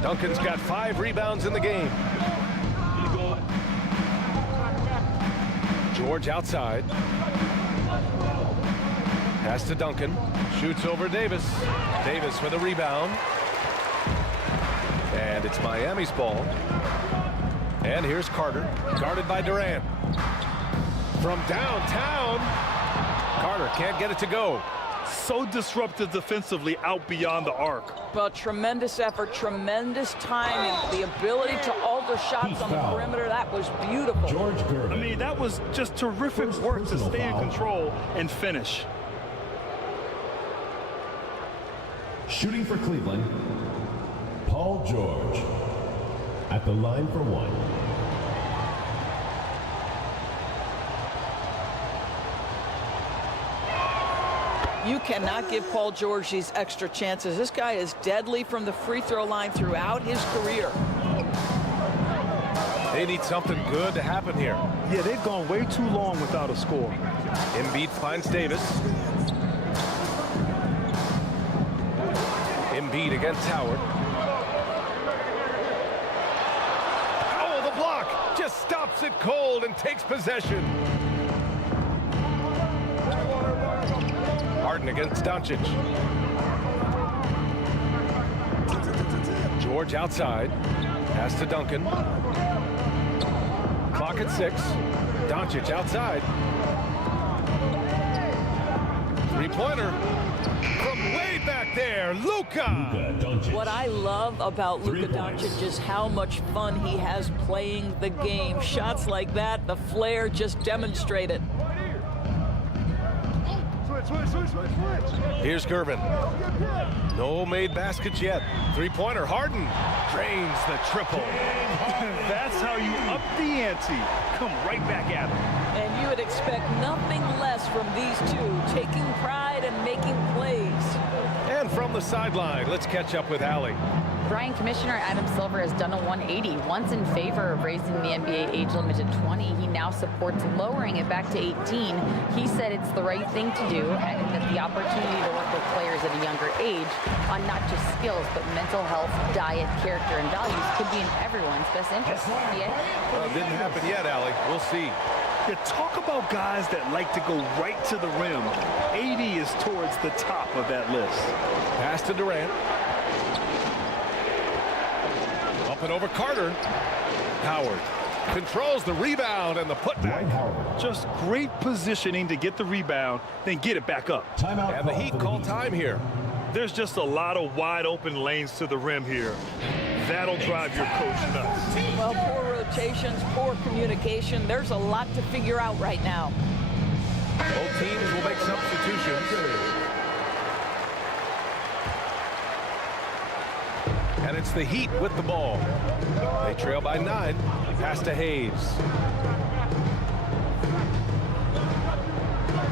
Duncan's got 5 rebounds in the game. George outside. Pass to Duncan. Shoots over Davis. Davis with a rebound. And it's Miami's ball. And here's Carter, guarded by Durant. From downtown, Carter can't get it to go. So disruptive defensively out beyond the arc. Well, tremendous effort, tremendous timing, the ability to alter shots on the perimeter. That was beautiful. I mean, that was just terrific work to stay in control and finish. Shooting for Cleveland, Paul George at the line for 1. You cannot give Paul George these extra chances. This guy is deadly from the free throw line throughout his career. They need something good to happen here. Yeah, they've gone way too long without a score. Embiid finds Davis. Embiid against Howard. Oh, the block just stops it cold and takes possession. Harden against Doncic. George outside. Pass to Duncan. Clock at 6. Doncic outside. Three-pointer from way back there, Luka. What I love about Luka Doncic is how much fun he has playing the game. Shots like that, the flair just demonstrated. Here's Gervin. No made baskets yet. Three-pointer, Harden drains the triple. That's how you up the ante. Come right back at him. And you would expect nothing less from these two, taking pride and making plays. And from the sideline, let's catch up with Allie. Brian, Commissioner Adam Silver has done a 180. Once in favor of raising the NBA age limit to 20, he now supports lowering it back to 18. He said it's the right thing to do, adding that the opportunity to work with players at a younger age on not just skills, but mental health, diet, character, and values could be in everyone's best interest. Yeah? Well, it didn't happen yet, Allie. We'll see. Yeah, talk about guys that like to go right to the rim. 80 is towards the top of that list. Pass to Durant. Up and over Carter. Howard controls the rebound and the putback. Just great positioning to get the rebound, then get it back up. Timeout. And the Heat call time here. There's just a lot of wide open lanes to the rim here. That'll drive your coach nuts. Well, poor rotations, poor communication. There's a lot to figure out right now. Both teams will make substitutions. And it's the Heat with the ball. They trail by 9. Pass to Hayes.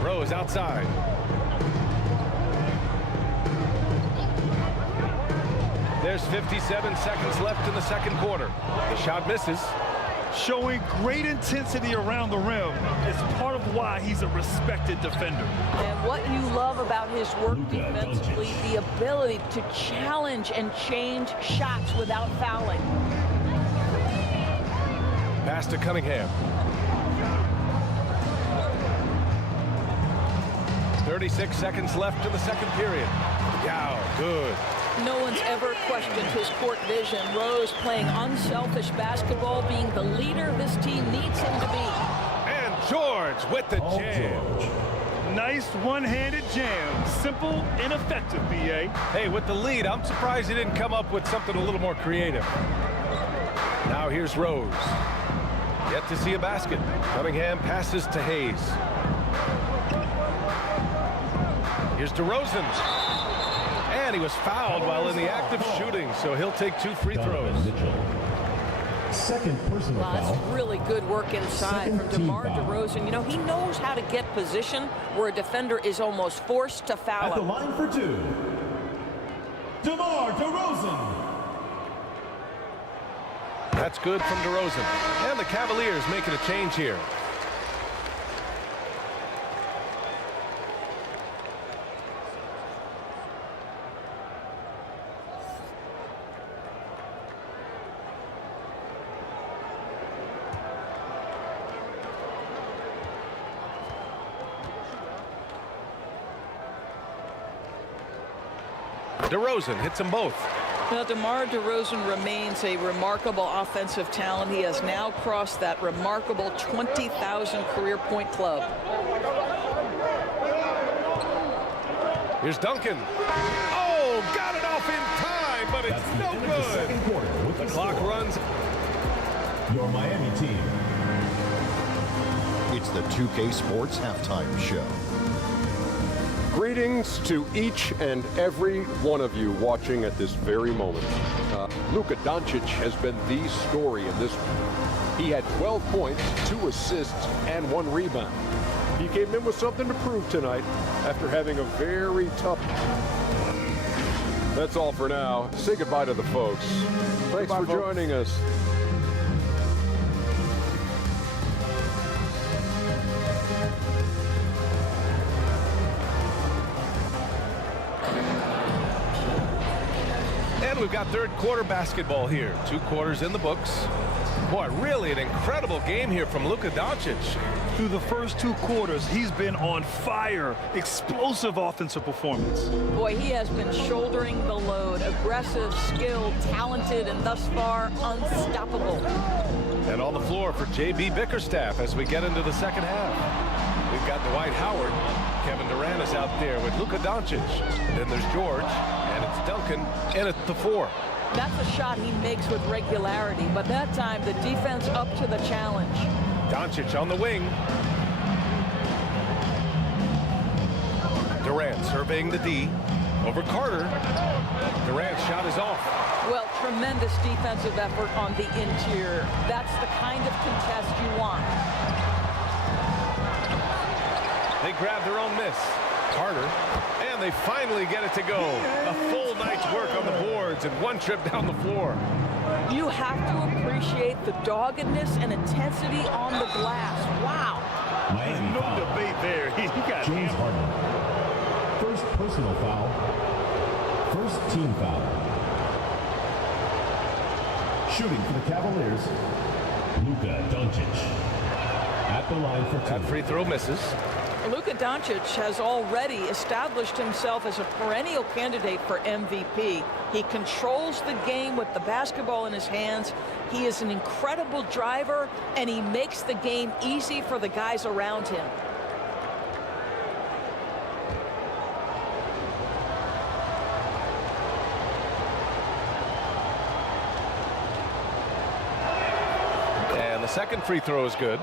Rose outside. There's 57 seconds left in the second quarter. The shot misses. Showing great intensity around the rim is part of why he's a respected defender. And what you love about his work defensively, the ability to challenge and change shots without fouling. Pass to Cunningham. 36 seconds left in the second period. Yao, good. No one's ever questioned his court vision. Rose playing unselfish basketball, being the leader this team needs him to be. And George with the jam. Nice one-handed jam. Simple and effective, B.A. Hey, with the lead, I'm surprised he didn't come up with something a little more creative. Now here's Rose. Yet to see a basket. Cunningham passes to Hayes. Here's DeRozan. And he was fouled while in the act of shooting, so he'll take 2 free throws. Second personal foul. That's really good work inside from DeMar DeRozan. You know, he knows how to get position where a defender is almost forced to foul him. At the line for 2, DeMar DeRozan. That's good from DeRozan. And the Cavaliers making a change here. DeRozan hits them both. Well, DeMar DeRozan remains a remarkable offensive talent. He has now crossed that remarkable 20,000 career point club. Here's Duncan. Oh, got it off in time, but it's no good. The clock runs. Your Miami team. It's the 2K Sports Halftime Show. Greetings to each and every one of you watching at this very moment. Luka Doncic has been the story in this one. He had 12 points, 2 assists, and 1 rebound. He came in with something to prove tonight after having a very tough. That's all for now. Say goodbye to the folks. Thanks for joining us. We've got third quarter basketball here. 2 quarters in the books. Boy, really an incredible game here from Luka Doncic. Through the first 2 quarters, he's been on fire. Explosive offensive performance. Boy, he has been shouldering the load. Aggressive, skilled, talented, and thus far unstoppable. And on the floor for J.B. Bickerstaff as we get into the second half. We've got Dwight Howard. Kevin Durant is out there with Luka Doncic. Then there's George, and it's Duncan in at the 4. That's a shot he makes with regularity, but that time the defense up to the challenge. Doncic on the wing. Durant surveying the D over Carter. Durant's shot is off. Well, tremendous defensive effort on the interior. That's the kind of contest you want. They grab their own miss. Carter, and they finally get it to go. A full night's work on the boards and one trip down the floor. You have to appreciate the doggedness and intensity on the glass. Wow. No debate there. He got James Harden. First personal foul. First team foul. Shooting for the Cavaliers, Luka Doncic. At the line for 2. That free throw misses. Luka Doncic has already established himself as a perennial candidate for MVP. He controls the game with the basketball in his hands. He is an incredible driver, and he makes the game easy for the guys around him. And the second free throw is good.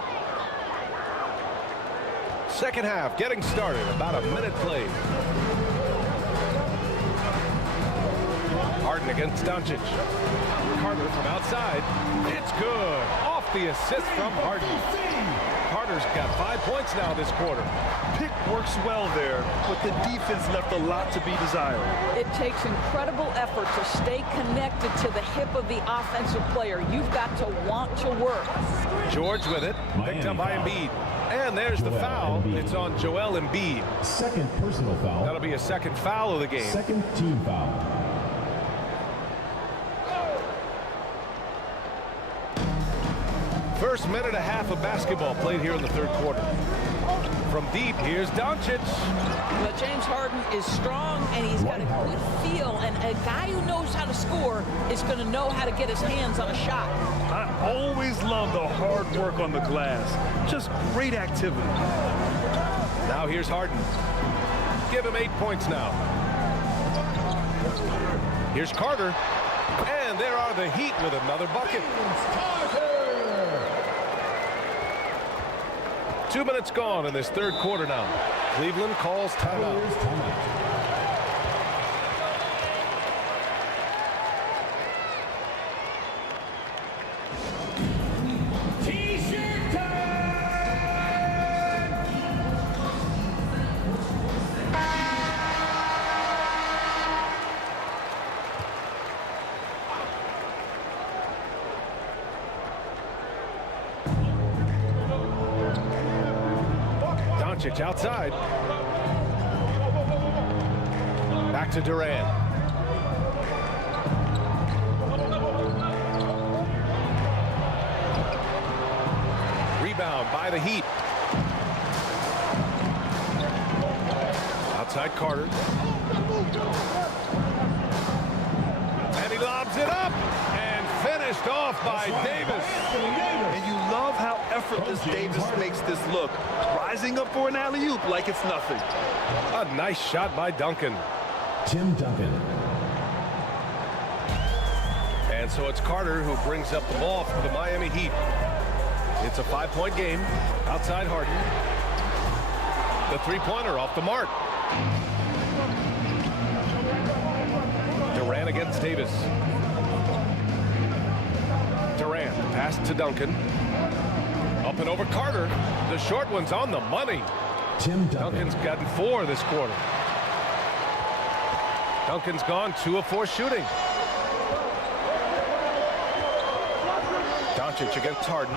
Second half getting started, about a minute played. Harden against Doncic. Carter from outside. It's good. Off the assist from Harden. Carter's got 5 points now this quarter. Pick works well there, but the defense left a lot to be desired. It takes incredible effort to stay connected to the hip of the offensive player. You've got to want to work. George with it. Picked up by Embiid. And there's the foul. It's on Joel Embiid. Second personal foul. That'll be a second foul of the game. Second team foul. First minute and a half of basketball played here in the third quarter. From deep, here's Doncic. But James Harden is strong, and he's got a good feel, and a guy who knows how to score is going to know how to get his hands on a shot. I always love the hard work on the glass. Just great activity. Now here's Harden. Give him 8 points now. Here's Carter. And there are the Heat with another bucket. 2 minutes gone in this third quarter now. Cleveland calls timeout. T-shirt Doncic outside. Back to Durant. Rebound by the Heat. Outside Carter. And he lobs it up and finished off by Davis. And you love how effortless Davis makes this look. Rising up for an alley-oop like it's nothing. A nice shot by Duncan. Tim Duncan. And so it's Carter who brings up the ball for the Miami Heat. It's a 5-point game. Outside Harden. The three-pointer off the mark. Durant against Davis. Durant pass to Duncan. Up and over Carter. The short one's on the money. Tim Duncan. Duncan's gotten 4 this quarter. Duncan's gone 2 of 4 shooting. Doncic against Harden.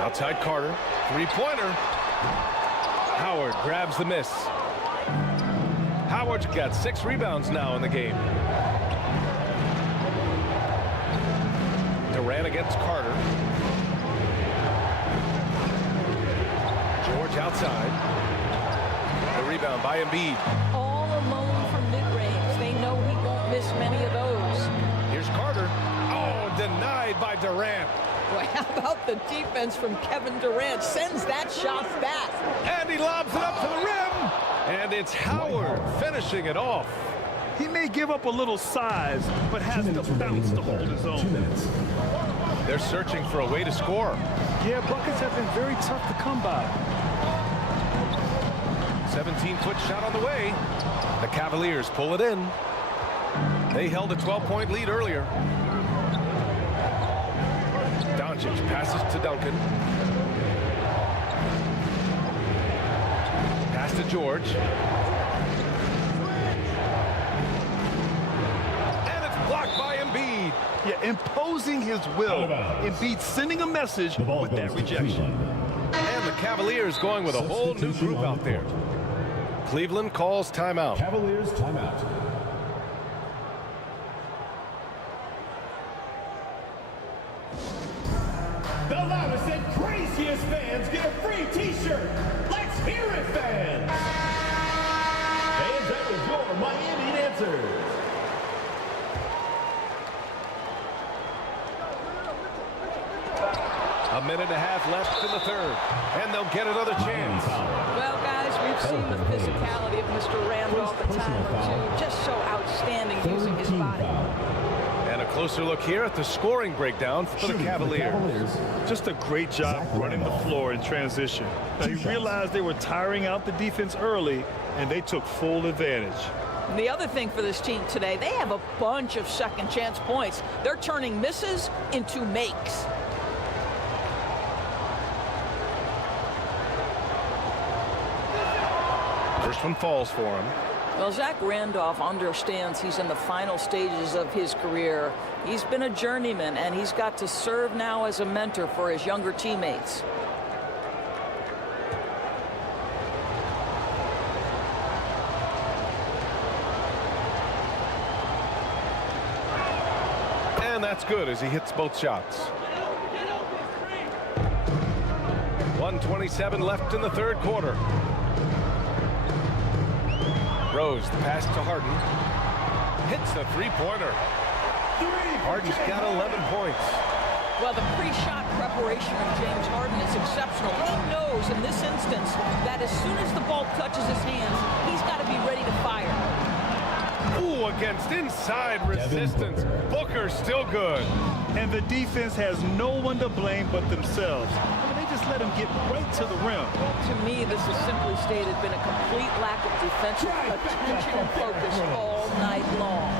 Outside Carter. Three-pointer. Howard grabs the miss. Howard's got 6 rebounds now in the game. Durant against Carter. George outside. The rebound by Embiid. All alone from mid-range. They know he won't miss many of those. Here's Carter. Oh, denied by Durant. Well, how about the defense from Kevin Durant? Sends that shot back. And he lobs it up to the rim. And it's Howard finishing it off. He may give up a little size, but has the bounce to hold his own. They're searching for a way to score. Yeah, buckets have been very tough to come by. 17-foot shot on the way. The Cavaliers pull it in. They held a 12-point lead earlier. Doncic passes to Duncan. Pass to George. And it's blocked by Embiid. Yeah, imposing his will. Embiid sending a message with that rejection. And the Cavaliers going with a whole new group out there. Cleveland calls timeout. Cavaliers timeout. The loudest and craziest fans get a free t-shirt. Let's hear it, fans. Fans, that was your Miami answers. A minute and a half left in the third, and they'll get another chance. Well, guys, we've seen the physicality of Mr. Randolph a time or two. Just so outstanding using his body. And a closer look here at the scoring breakdown for the Cavaliers. Just a great job running the floor in transition. Now, he realized they were tiring out the defense early, and they took full advantage. The other thing for this team today, they have a bunch of second chance points. They're turning misses into makes. First one falls for him. Well, Zach Randolph understands he's in the final stages of his career. He's been a journeyman, and he's got to serve now as a mentor for his younger teammates. And that's good as he hits both shots. 1:27 left in the third quarter. Rose, the pass to Harden. Hits the three-pointer. Harden's got 11 points. Well, the pre-shot preparation of James Harden is exceptional. He knows in this instance that as soon as the ball touches his hands, he's got to be ready to fire. Ooh, against inside resistance. Booker's still good. And the defense has no one to blame but themselves. They just let him get right to the rim. To me, this has simply stated been a complete lack of defensive attention and focus all night long.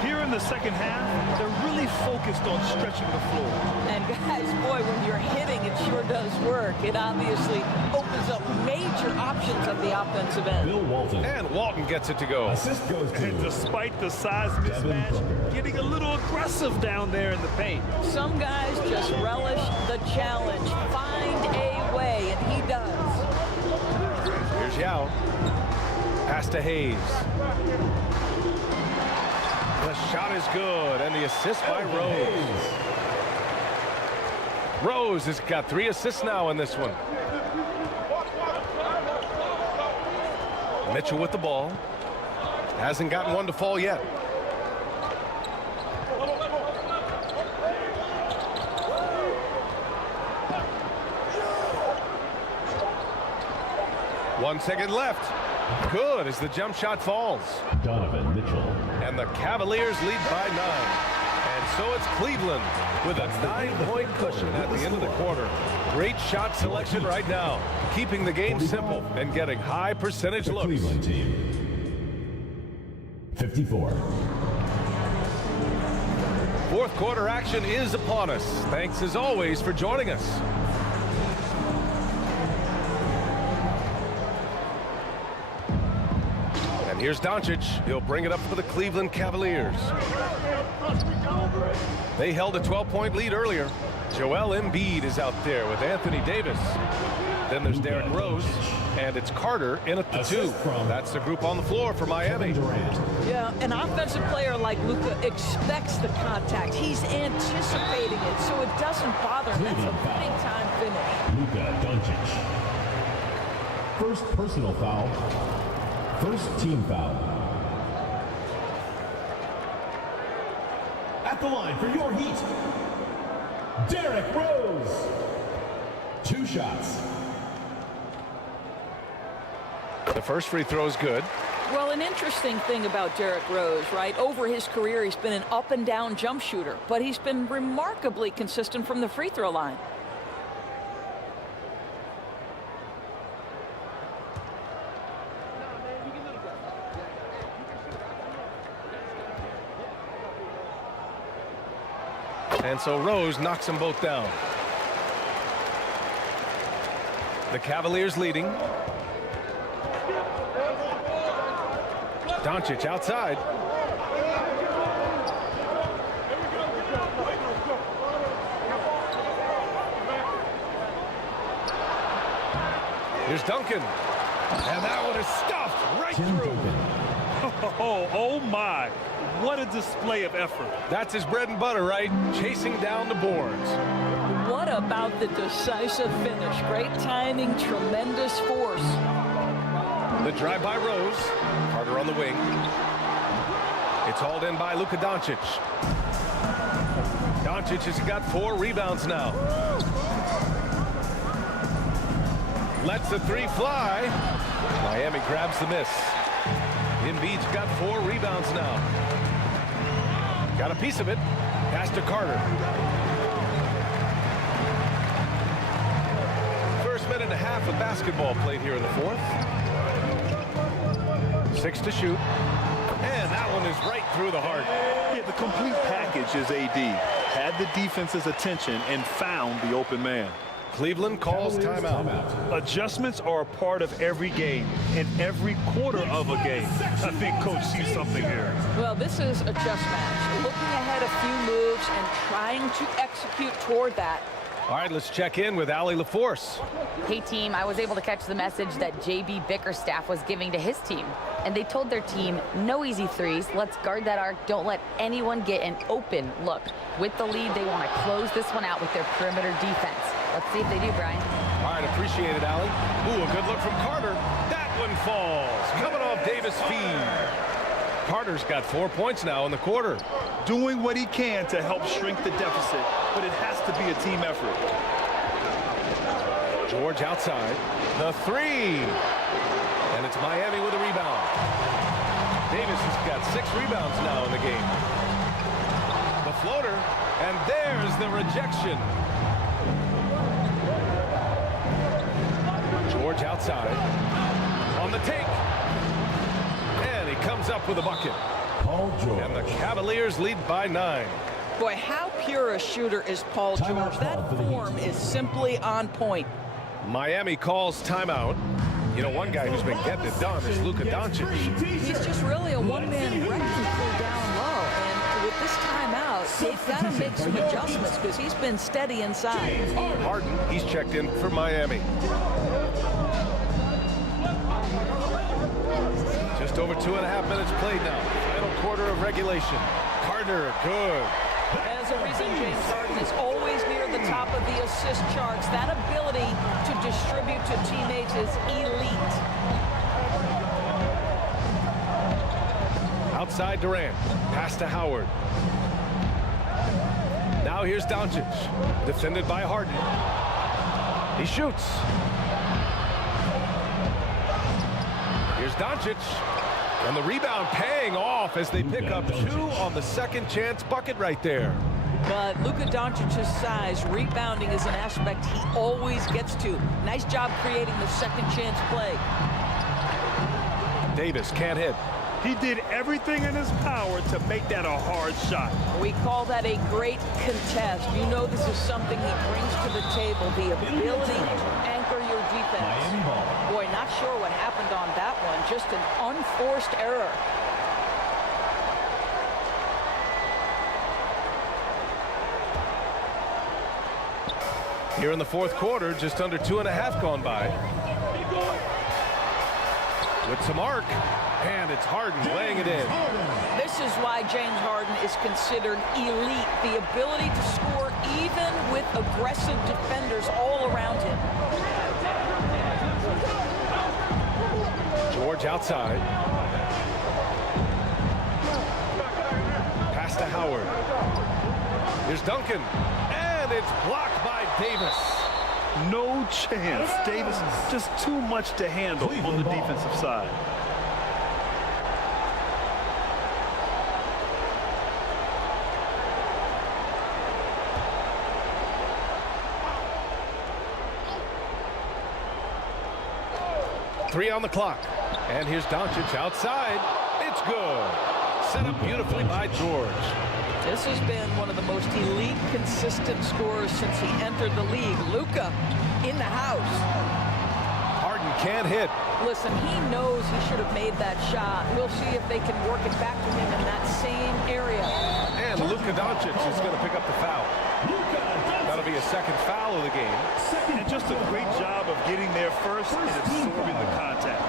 Here in the second half, they're really focused on stretching the floor. And guys, boy, when you're hitting, it sure does work. It obviously opens up major options at the offensive end. Bill Walton. And Walton gets it to go. Assist goes to. And despite the size mismatch, getting a little aggressive down there in the paint. Some guys just relish the challenge. Find a way, and he does. Here's Yao. Pass to Hayes. The shot is good, and the assist by Rose. Rose has got 3 assists now in this one. Mitchell with the ball. Hasn't gotten one to fall yet. One second left. Good as the jump shot falls. Donovan Mitchell. And the Cavaliers lead by 9. And so it's Cleveland with a 9-point cushion at the end of the quarter. Great shot selection right now, keeping the game simple and getting high percentage looks. Cleveland team. 54. Fourth quarter action is upon us. Thanks as always for joining us. And here's Doncic. He'll bring it up for the Cleveland Cavaliers. They held a 12-point lead earlier. Joel Embiid is out there with Anthony Davis. Then there's Derrick Rose, and it's Carter in at the 2. That's the group on the floor for Miami. Yeah, an offensive player like Luka expects the contact. He's anticipating it, so it doesn't bother him. That's a big time finish. Luka Doncic. First personal foul. First team foul. At the line for your Heat, Derrick Rose. 2 shots. The first free throw is good. Well, an interesting thing about Derrick Rose, right? Over his career, he's been an up and down jump shooter, but he's been remarkably consistent from the free throw line. And so Rose knocks them both down. The Cavaliers leading. Doncic outside. Here's Duncan. And that one is stuffed right through. Oh my. What a display of effort. That's his bread and butter, right? Chasing down the boards. What about the decisive finish? Great timing, tremendous force. The drive by Rose. Carter on the wing. It's hauled in by Luka Doncic. Doncic has got 4 rebounds now. Lets the 3 fly. Miami grabs the miss. Embiid's got 4 rebounds now. Got a piece of it. Pass to Carter. First minute and a half of basketball played here in the 4th. 6 to shoot. And that one is right through the heart. Yeah, the complete package is AD. Had the defense's attention and found the open man. Cleveland calls timeout. Adjustments are a part of every game and every quarter of a game. I think Coach sees something here. Well, this is a chess match. Looking ahead a few moves and trying to execute toward that. All right, let's check in with Allie LaForce. Hey, team, I was able to catch the message that JB Bickerstaff was giving to his team. And they told their team, no easy threes. Let's guard that arc. Don't let anyone get an open look. With the lead, they want to close this one out with their perimeter defense. Let's see if they do, Brian. All right, appreciate it, Allie. Ooh, a good look from Carter. That one falls. Coming off Davis' feed. Carter's got 4 points now in the quarter. Doing what he can to help shrink the deficit, but it has to be a team effort. George outside. The 3. And it's Miami with a rebound. Davis has got 6 rebounds now in the game. The floater, and there's the rejection. George outside. On the take. And he comes up with a bucket. Paul George. And the Cavaliers lead by 9. Boy, how pure a shooter is Paul George. That form is simply on point. Miami calls timeout. You know, one guy who's been getting it done is Luka Doncic. He's just really a one-man wrecking crew down low. And with this timeout, they've got to make some adjustments because he's been steady inside. Harden, he's checked in for Miami. Just over 2.5 minutes played now. Final quarter of regulation. Carter, good. As a reason, James Harden is always near the top of the assist charts. That ability to distribute to teammates is elite. Outside Durant. Pass to Howard. Now here's Doncic. Defended by Harden. He shoots. Here's Doncic. And the rebound paying off as they pick up 2 on the second chance bucket right there. But Luka Doncic's size, rebounding is an aspect he always gets to. Nice job creating the second chance play. Davis can't hit. He did everything in his power to make that a hard shot. We call that a great contest. You know this is something he brings to the table, the ability to anchor your defense. Boy, not sure what happened on that one. Just an unforced error. Here in the 4th quarter, just under 2.5 gone by. With some arc, and it's Harden laying it in. This is why James Harden is considered elite. The ability to score even with aggressive defenders all around him. George outside. Pass to Howard. Here's Duncan. And it's blocked by Davis. No chance. Davis, just too much to handle on the defensive side. Three on the clock. And here's Doncic outside. It's good. Set up beautifully by George. This has been one of the most elite, consistent scorers since he entered the league. Luka in the house. Harden can't hit. Listen, he knows he should have made that shot. We'll see if they can work it back to him in that same area. And Luka Doncic is going to pick up the foul. That'll be a second foul of the game. And just a great job of getting there first and absorbing the contact.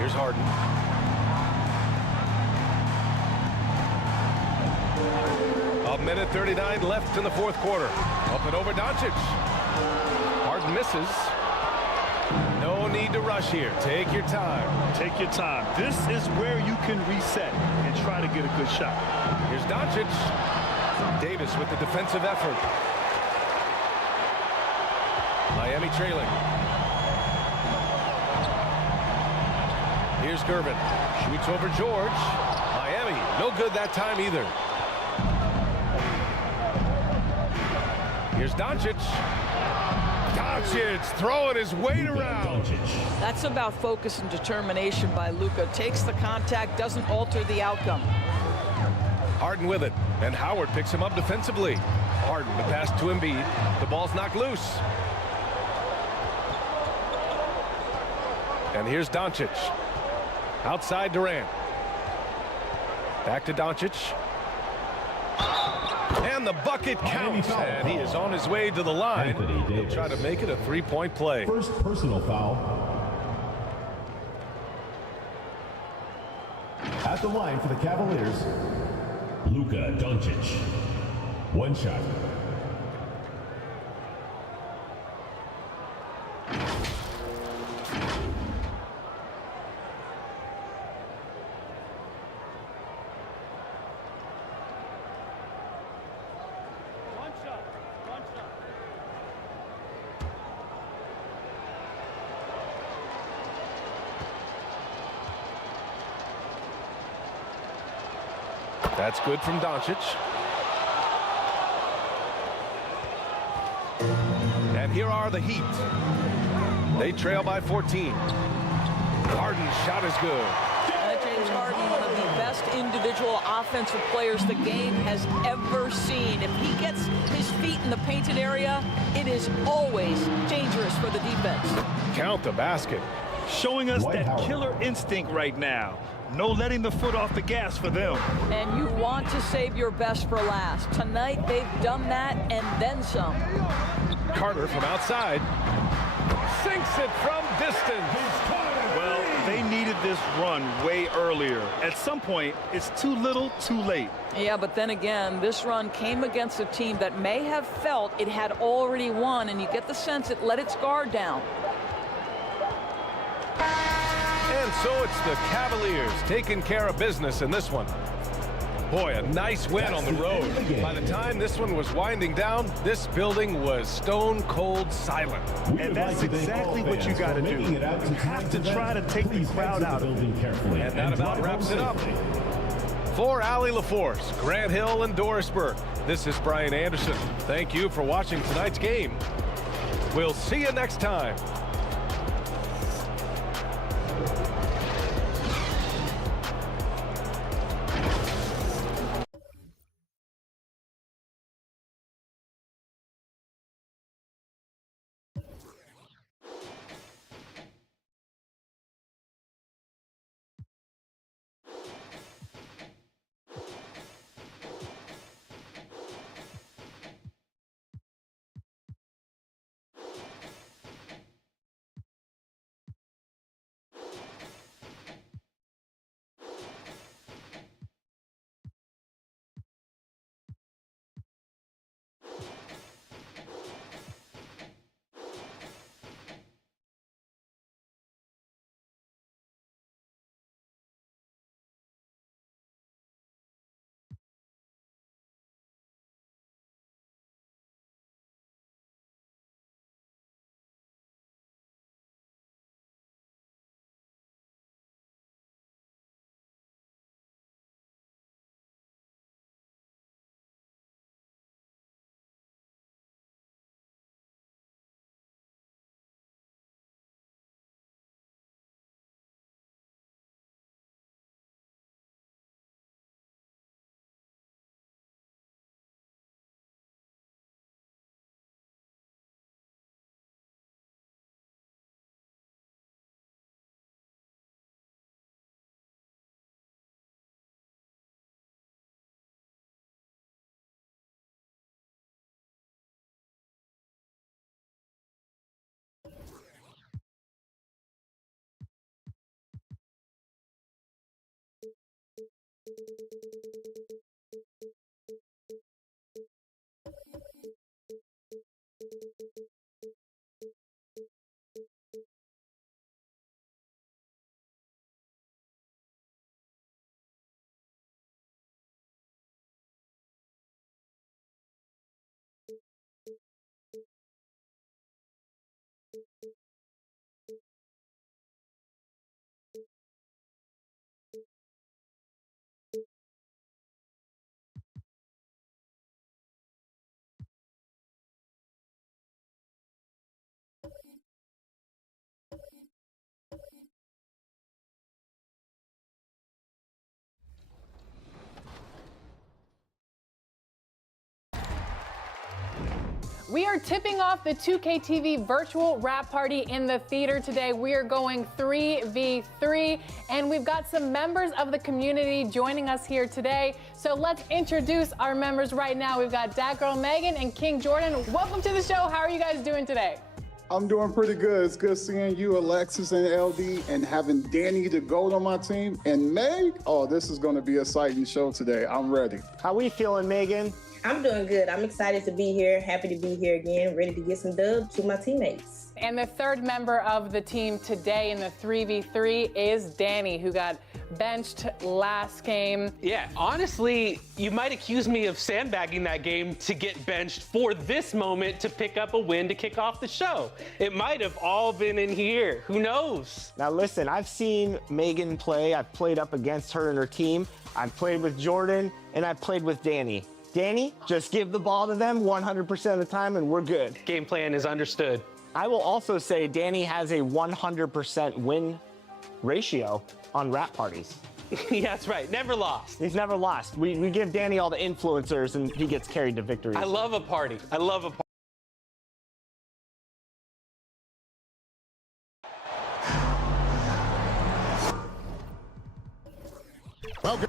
Here's Harden. A minute 39 left in the fourth quarter. Up and over Doncic. Harden misses. No need to rush here. Take your time. Take your time. This is where you can reset and try to get a good shot. Here's Doncic. Davis with the defensive effort. Miami trailing. Here's Gervin. Shoots over George. Miami, no good that time either. Here's Doncic. Doncic throwing his weight around. That's about focus and determination by Luka. Takes the contact, doesn't alter the outcome. Harden with it, and Howard picks him up defensively. Harden, the pass to Embiid. The ball's knocked loose. And here's Doncic. Outside Durant. Back to Doncic. And the bucket counts, and he is on his way to the line. He'll try to make it a three-point play. First personal foul. At the line for the Cavaliers, Luka Doncic. One shot. That's good from Doncic. And here are the Heat. They trail by 14. Harden's shot is good. James Harden, one of the best individual offensive players the game has ever seen. If he gets his feet in the painted area, it is always dangerous for the defense. Count the basket. Showing us that killer instinct right now. No letting the foot off the gas for them. And you want to save your best for last. Tonight, they've done that and then some. Carter from outside. Sinks it from distance. Well, they needed this run way earlier. At some point, it's too little, too late. Yeah, but then again, this run came against a team that may have felt it had already won, and you get the sense it let its guard down. And so it's the Cavaliers taking care of business in this one. Boy, a nice win on the road. By the time this one was winding down, this building was stone cold silent. And that's exactly what you got to do. You have to try to take the crowd out of it. And that about wraps it up. For Allie LaForce, Grant Hill, and Doris Burke, this is Brian Anderson. Thank you for watching tonight's game. We'll see you next time. We are tipping off the 2K TV virtual wrap party in the theater today. We are going 3v3, and we've got some members of the community joining us here today. So let's introduce our members right now. We've got Dat Girl Megan and King Jordan. Welcome to the show. How are you guys doing today? I'm doing pretty good. It's good seeing you, Alexis and LD, and having Danny the GOAT on my team. And Meg, oh, this is going to be an exciting show today. I'm ready. How we feeling, Megan? I'm doing good. I'm excited to be here. Happy to be here again. Ready to get some dubs to my teammates. And the third member of the team today in the 3v3 is Danny, who got benched last game. Yeah, honestly, you might accuse me of sandbagging that game to get benched for this moment to pick up a win to kick off the show. It might have all been in here. Who knows? Now listen, I've seen Megan play. I've played up against her and her team. I've played with Jordan, and I've played with Danny. Danny, just give the ball to them 100% of the time and we're good. Game plan is understood. I will also say Danny has a 100% win ratio on rap parties. Yeah, that's right. Never lost. He's never lost. We give Danny all the influencers and he gets carried to victories. I love a party. I love a party. Welcome.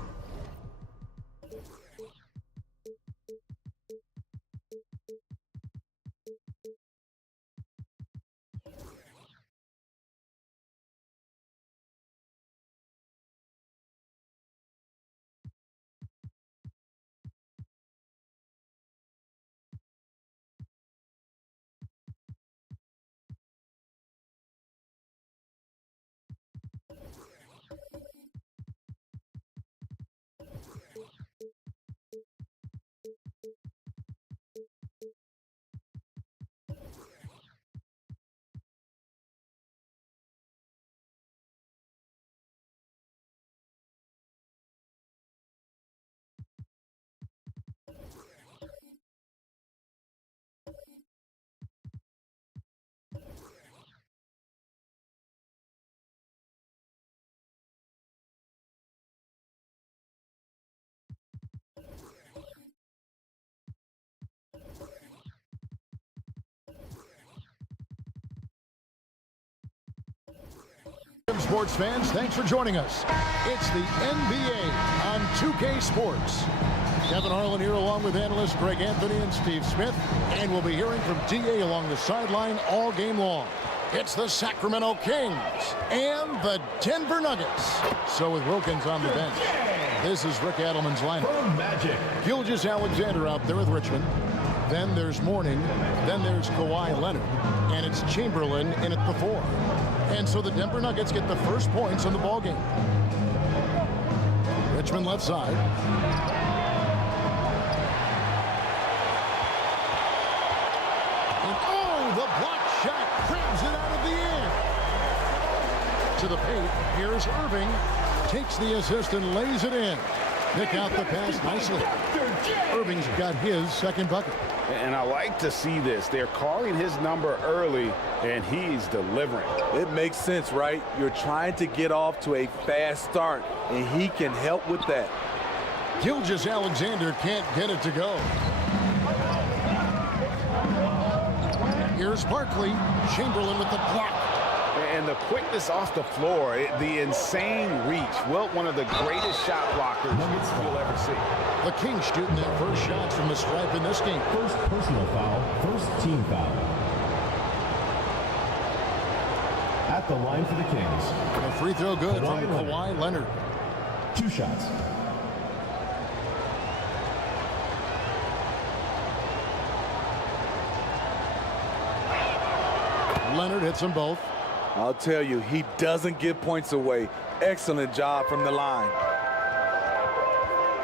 Sports fans, thanks for joining us. It's the NBA on 2K Sports. Kevin Harlan here along with analysts Greg Anthony and Steve Smith, and we'll be hearing from DA along the sideline all game long. It's the Sacramento Kings and the Denver Nuggets. So with Wilkins on the bench, this is Rick Adelman's lineup. Magic. Gilgeous-Alexander out there with Richmond. Then there's Mourning. Then there's Kawhi Leonard. And it's Chamberlain in at the 4. And so the Denver Nuggets get the first points on the ball game. Richmond left side. And oh, the block shot crabs it out of the air. To the paint, here's Irving. Takes the assist and lays it in. Nick out the pass nicely. Irving's got his second bucket. And I like to see this. They're calling his number early, and he's delivering. It makes sense, right? You're trying to get off to a fast start, and he can help with that. Gilgeous-Alexander can't get it to go. Here's Barkley. Chamberlain with the block. And the quickness off the floor, the insane reach. Wilt, one of the greatest shot blockers you'll ever see. The Kings shooting their first shots from the stripe in this game. First personal foul, first team foul. At the line for the Kings. A free throw good from Kawhi Leonard. 2 shots. Leonard hits them both. I'll tell you, he doesn't give points away. Excellent job from the line.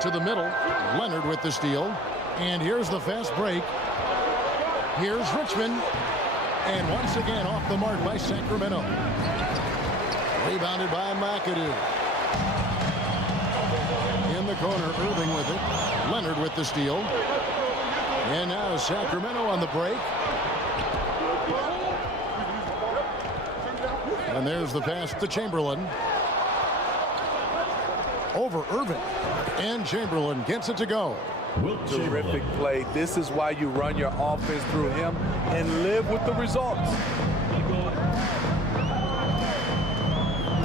To the middle, Leonard with the steal. And here's the fast break. Here's Richmond. And once again off the mark by Sacramento. Rebounded by McAdoo. In the corner, Irving with it. Leonard with the steal. And now Sacramento on the break. And there's the pass to Chamberlain. Over Irving. And Chamberlain gets it to go. Terrific play. This is why you run your offense through him and live with the results.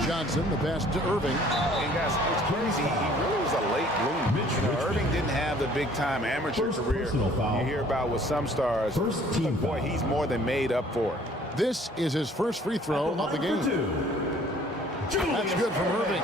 Johnson, the pass to Irving. And guys, it's crazy. He really was a late bloomer. You know, Irving didn't have the big-time amateur career you hear about with some stars. But boy, he's more than made up for it. This is his first free throw of the game. That's good from Irving.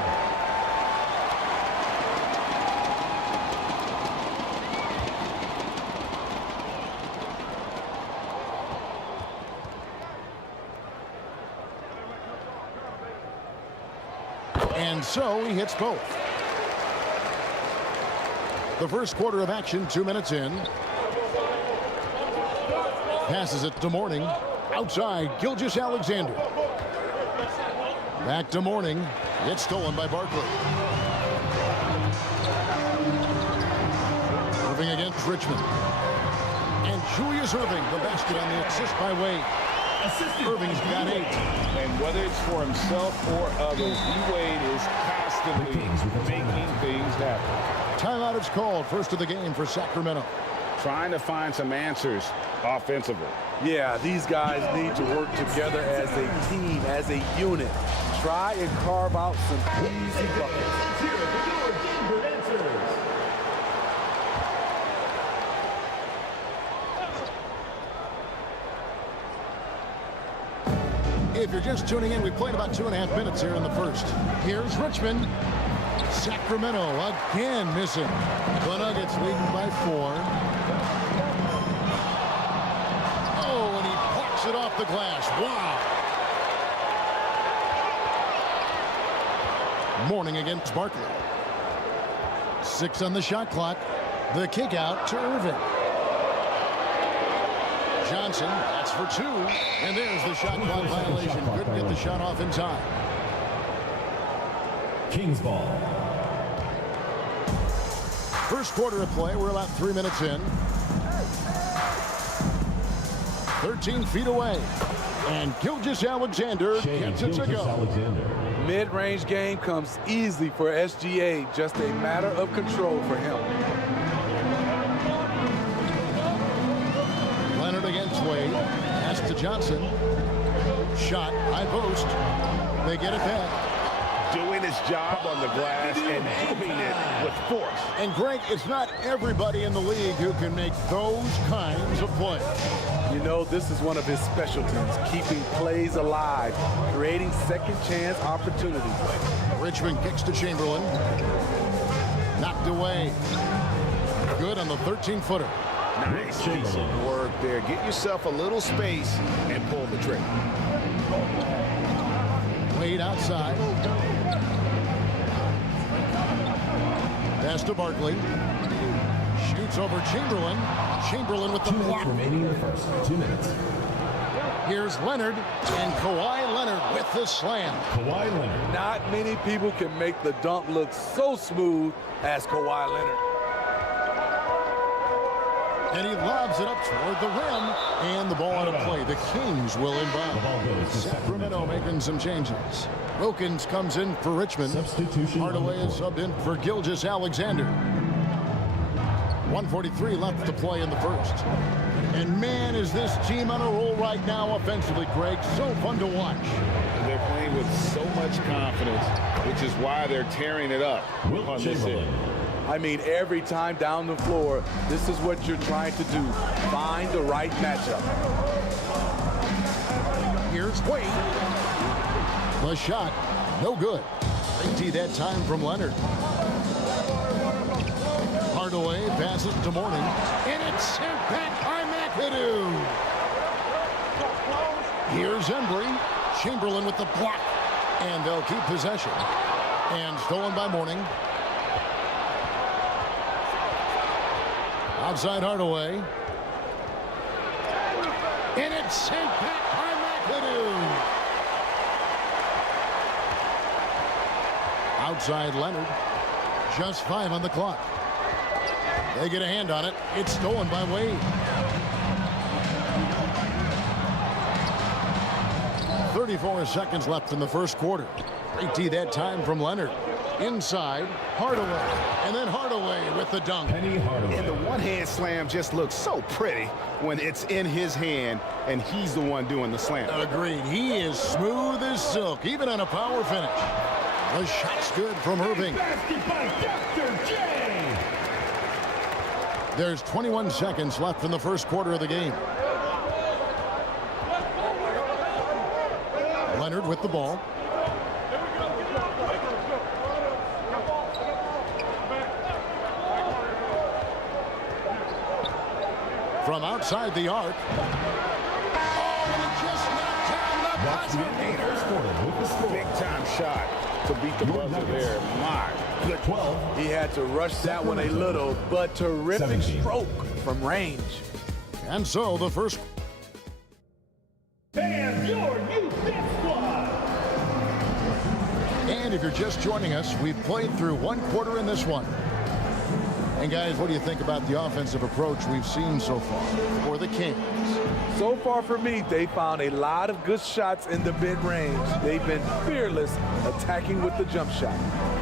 And so he hits both. The first quarter of action, 2 minutes in. Passes it to Mourning. Outside, Gilgeous-Alexander. Back to Mourning. It's stolen by Barkley. Irving against Richmond. And Julius Irving, the basket on the assist by Wade. Irving's got 8. And whether it's for himself or others, D-Wade is constantly making things happen. Timeout is called. First of the game for Sacramento. Trying to find some answers offensively. Yeah, these guys need to work together as a team, as a unit. Try and carve out some easy buckets. Here for your Denver answers. If you're just tuning in, we played about 2.5 minutes here in the first. Here's Richmond. Sacramento again missing. The Nuggets leading by 4. Oh, and he parks it off the glass. Wow. Mourning against Barkley. 6 on the shot clock. The kick out to Irving. Johnson, that's for 2. And there's the shot clock violation. Couldn't get the shot off in time. Kings ball. First quarter of play. We're about 3 minutes in. 13 feet away. And Gilgeous-Alexander gets it to go. Mid-range game comes easy for SGA. Just a matter of control for him. Leonard against Wade. Pass to Johnson. Shot, high post. They get it back. Doing his job on the glass and doing it with force. And Greg, it's not everybody in the league who can make those kinds of plays. You know, this is one of his specialties, keeping plays alive, creating second chance opportunities. Richmond kicks to Chamberlain. Knocked away. Good on the 13-footer. Nice piece of work there. Get yourself a little space and pull the trigger. Wade outside. Pass to Barkley. Shoots over Chamberlain. Chamberlain with the block. Remaining in the first 2 minutes. Here's Leonard, and Kawhi Leonard with the slam. Kawhi Leonard. Not many people can make the dunk look so smooth as Kawhi Leonard. And he lobs it up toward the rim, and the ball out of play. The Kings will inbound. Sacramento making some changes. Wilkins comes in for Richmond. Substitution. Hardaway is subbed in for Gilgeous-Alexander. 1:43 left to play in the first. And man, is this team on a roll right now offensively, Greg. So fun to watch. They're playing with so much confidence, which is why they're tearing it up on this end. I mean, every time down the floor, this is what you're trying to do. Find the right matchup. Here's Wade. The shot, no good. Great that time from Leonard. Hardaway passes to Mourning, and it's sent back by McAdoo. Here's Embry. Chamberlain with the block. And they'll keep possession. And stolen by Mourning. Outside Hardaway. And it's sent back by McAdoo. Outside Leonard. Just 5 on the clock. They get a hand on it. It's stolen by Wade. 34 seconds left in the first quarter. Great D that time from Leonard. Inside, Hardaway. And then Hardaway with the dunk. And the one-hand slam just looks so pretty when it's in his hand and he's the one doing the slam. Agreed. He is smooth as silk, even on a power finish. The shot's good from Irving. There's 21 seconds left in the first quarter of the game. Leonard with the ball. From outside the arc. Oh, and he just knocked down the buzzer. Big time shot to beat the buzzer there. My good. 12. He had to rush that one a little, but terrific 17. stroke from range. And so the first. And your new fifth squad. And if you're just joining us, we've played through one quarter in this one. And guys, what do you think about the offensive approach we've seen so far for the Kings? So far for me, they found a lot of good shots in the mid-range. They've been fearless attacking with the jump shot.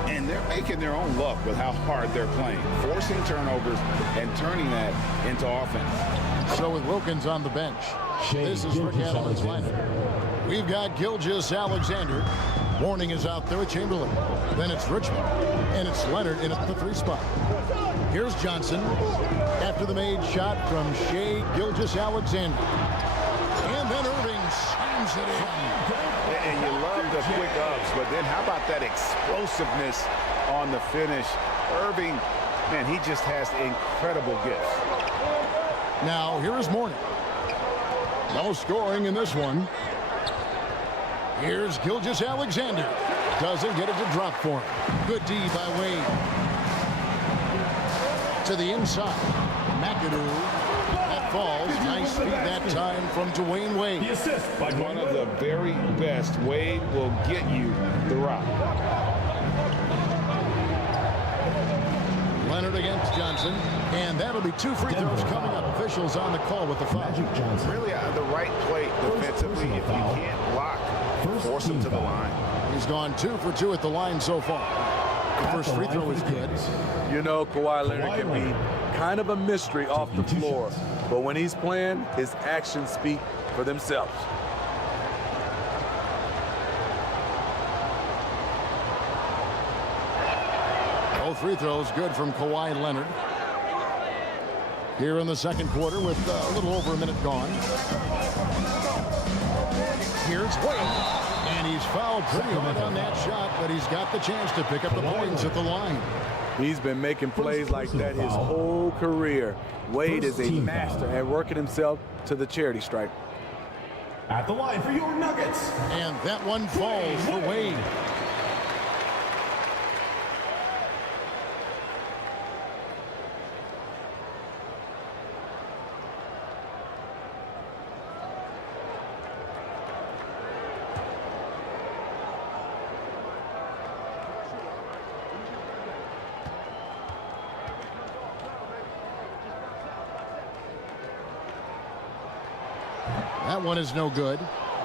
And they're making their own luck with how hard they're playing, forcing turnovers and turning that into offense. So with Wilkins on the bench, this is Rick Adams' lineup. We've got Gilgeous-Alexander. Mourning is out there with Chamberlain. Then it's Richmond. And it's Leonard in at the 3 spot. Here's Johnson after the made shot from Shea Gilgeous-Alexander. And then Irving slams it in. And you love the quick ups, but then how about that explosiveness on the finish? Irving, man, he just has incredible gifts. Now, here is Mourning. No scoring in this one. Here's Gilgeous-Alexander. Doesn't get it to drop for him. Good D by Wade. To the inside. McAdoo. That falls. Nice feed that time from Dwayne Wade. The assist by one of the very best. Wade will get you the rock. Leonard against Johnson. And that'll be 2 free throws coming up. Officials on the call with the foul. Really out of the right plate defensively. If you can't block, force him to the line. He's gone 2 for 2 at the line so far. The first free throw is good. You know, Kawhi Leonard can be kind of a mystery off the floor, but when he's playing, his actions speak for themselves. Both free throws good from Kawhi Leonard. Here in the second quarter with a little over a minute gone. Here's Wade. And he's fouled pretty hard on that shot, but he's got the chance to pick up the points at the line. He's been making plays like that his whole career. Wade is a master at working himself to the charity stripe. At the line for your Nuggets. And that one falls for Wade. That one is no good.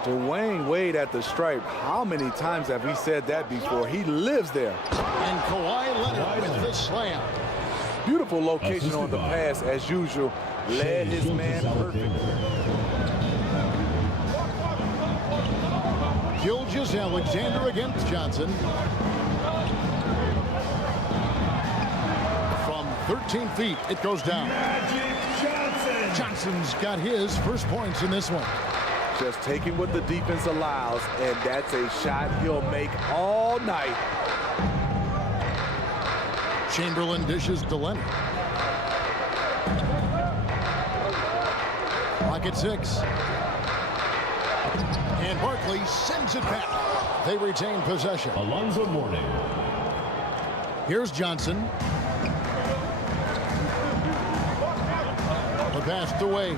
Dwayne Wade at the stripe. How many times have we said that before? He lives there. And Kawhi Leonard with the slam. Beautiful location on the pass as usual. Led his man perfect. Gilgeous-Alexander against Johnson. From 13 feet, it goes down. Johnson's got his first points in this one. Just taking what the defense allows, and that's a shot he'll make all night. Chamberlain dishes to Leonard. Clock at 6. And Barkley sends it back. They retain possession. Alonzo Mourning. Here's Johnson. The pass to Wade.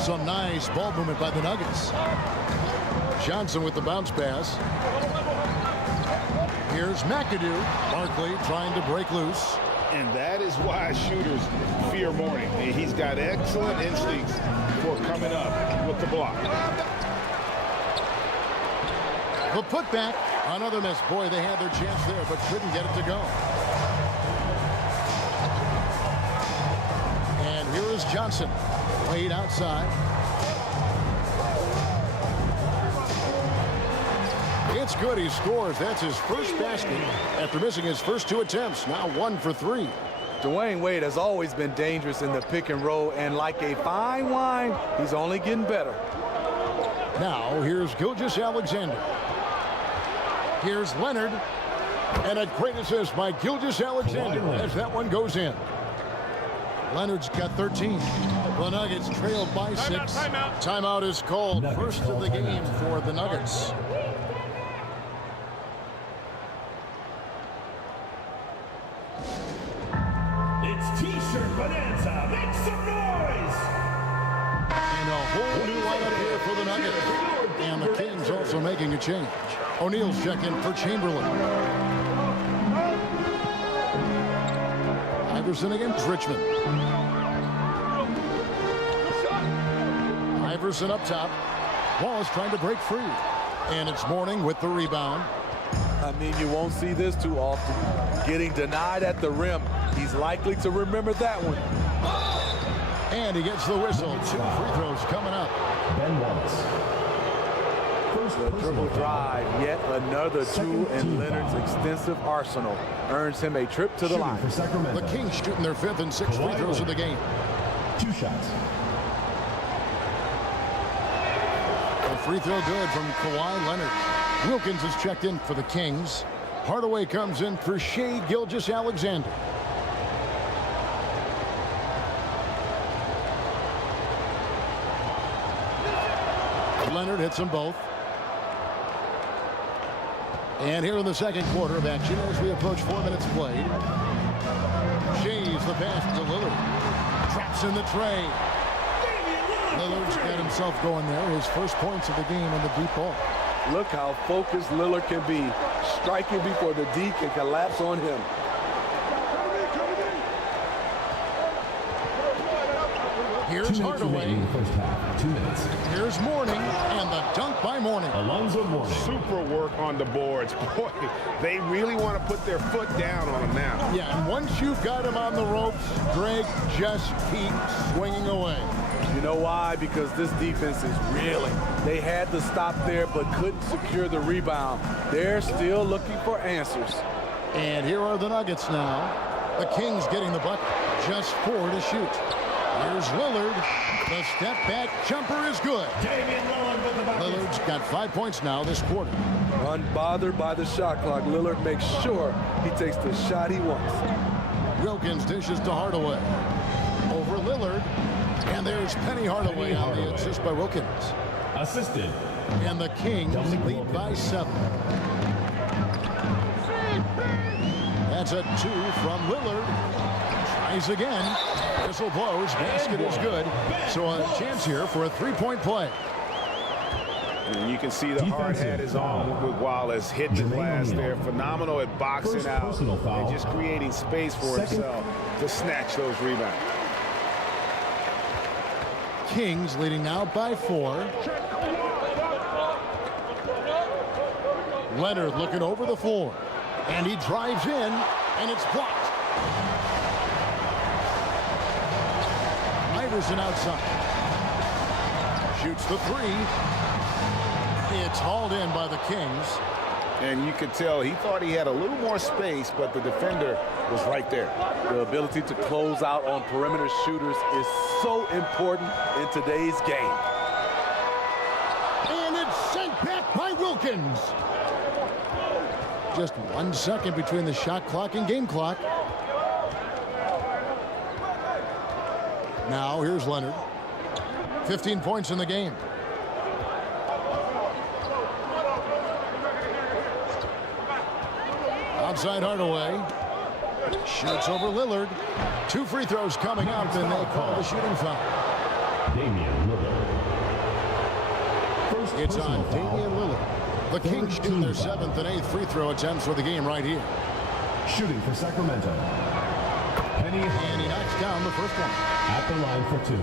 Some nice ball movement by the Nuggets. Johnson with the bounce pass. Here's McAdoo. Barkley trying to break loose. And that is why shooters fear Mourning. He's got excellent instincts for coming up with the block. The putback. Another miss. Boy, they had their chance there, but couldn't get it to go. And here is Johnson. Wade outside. It's good. He scores. That's his first basket after missing his first 2 attempts. Now 1 for 3. Dwayne Wade has always been dangerous in the pick and roll, and like a fine wine, he's only getting better. Now here's Gilgeous-Alexander. Here's Leonard. And a great assist by Gilgeous-Alexander as that one goes in. Leonard's got 13. The Nuggets trailed by 6. Timeout is called. First of the game for the Nuggets. It's T-shirt bonanza. Make some noise. And a whole new lineup here for the Nuggets. And the Kings also making a change. O'Neal's checking for Chamberlain. Iverson against Richmond. Iverson up top. Wallace trying to break free. And it's Mourning with the rebound. I mean, you won't see this too often. Getting denied at the rim. He's likely to remember that one. And he gets the whistle. 2 free throws coming up. Ben Wallace. The dribble drive, yet another tool in Leonard's extensive arsenal, earns him a trip to the line. The Kings shooting their 5th and 6th free throws of the game. 2 shots. A free throw good from Kawhi Leonard. Wilkins is checked in for the Kings. Hardaway comes in for Shai Gilgeous-Alexander. Leonard hits them both. And here in the second quarter of action as we approach 4 minutes played. Shai's the pass to Lillard. Traps in the tray. Lillard's got himself going there. His first points of the game on the deep ball. Look how focused Lillard can be. Striking before the D can collapse on him. Here's Hardaway. First half. 2 minutes. Here's Mourning, and the dunk by Mourning. Alonzo Mourning. Super work on the boards. Boy, they really want to put their foot down on him now. Yeah, and once you've got him on the ropes, Greg, just keep swinging away. You know why? Because this defense is reeling. They had to stop there, but couldn't secure the rebound. They're still looking for answers. And here are the Nuggets now. The Kings getting the bucket. Just 4 to shoot. Here's Lillard. The step back jumper is good. Lillard's got 5 points now this quarter. Unbothered by the shot clock, Lillard makes sure he takes the shot he wants. Wilkins dishes to Hardaway. Over Lillard. And there's Penny Hardaway on the assist by Wilkins. Assisted. And the Kings lead by 7. That's a 2 from Lillard. Tries again. Whistle blows. Basket is good. So a chance here for a 3-point play. And you can see the hard hat is on with Wallace hitting the glass there. Phenomenal at boxing out and just creating space for himself to snatch those rebounds. Kings leading now by 4. Leonard looking over the floor. And he drives in, and it's blocked. Iverson outside. Shoots the 3. It's hauled in by the Kings. And you could tell he thought he had a little more space, but the defender was right there. The ability to close out on perimeter shooters is so important in today's game. And it's sent back by Wilkins. Just 1 second between the shot clock and game clock. Now here's Leonard. 15 points in the game. outside Hardaway. Shoots over Lillard. 2 free throws coming up, and they call the shooting foul. Damian Lillard. It's on Damian Lillard. The Kings shooting their 7th and 8th free throw attempts for the game right here. Shooting for Sacramento. Penny and he knocks down the first one. At the line for 2.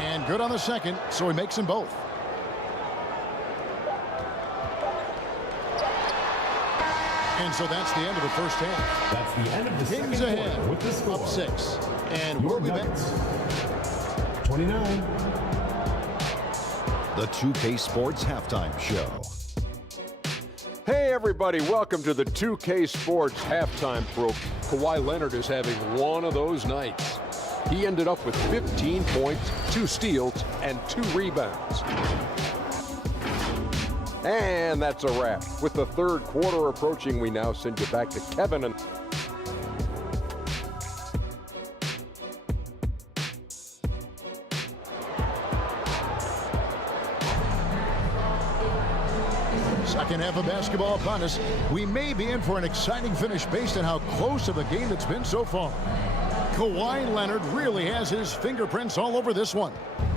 And good on the second, so he makes them both. And so that's the end of the first half. That's the end of the Kings second ahead, quarter with the score. up 6. And we'll be back. 29. The 2K Sports Halftime Show. Hey everybody, welcome to the 2K Sports Halftime Pro. Kawhi Leonard is having one of those nights. He ended up with 15 points, 2 steals, and 2 rebounds. And that's a wrap. With the third quarter approaching, we now send you back to Kevin and... Second half of basketball upon us. We may be in for an exciting finish based on how close of a game it's been so far. Kawhi Leonard really has his fingerprints all over this one.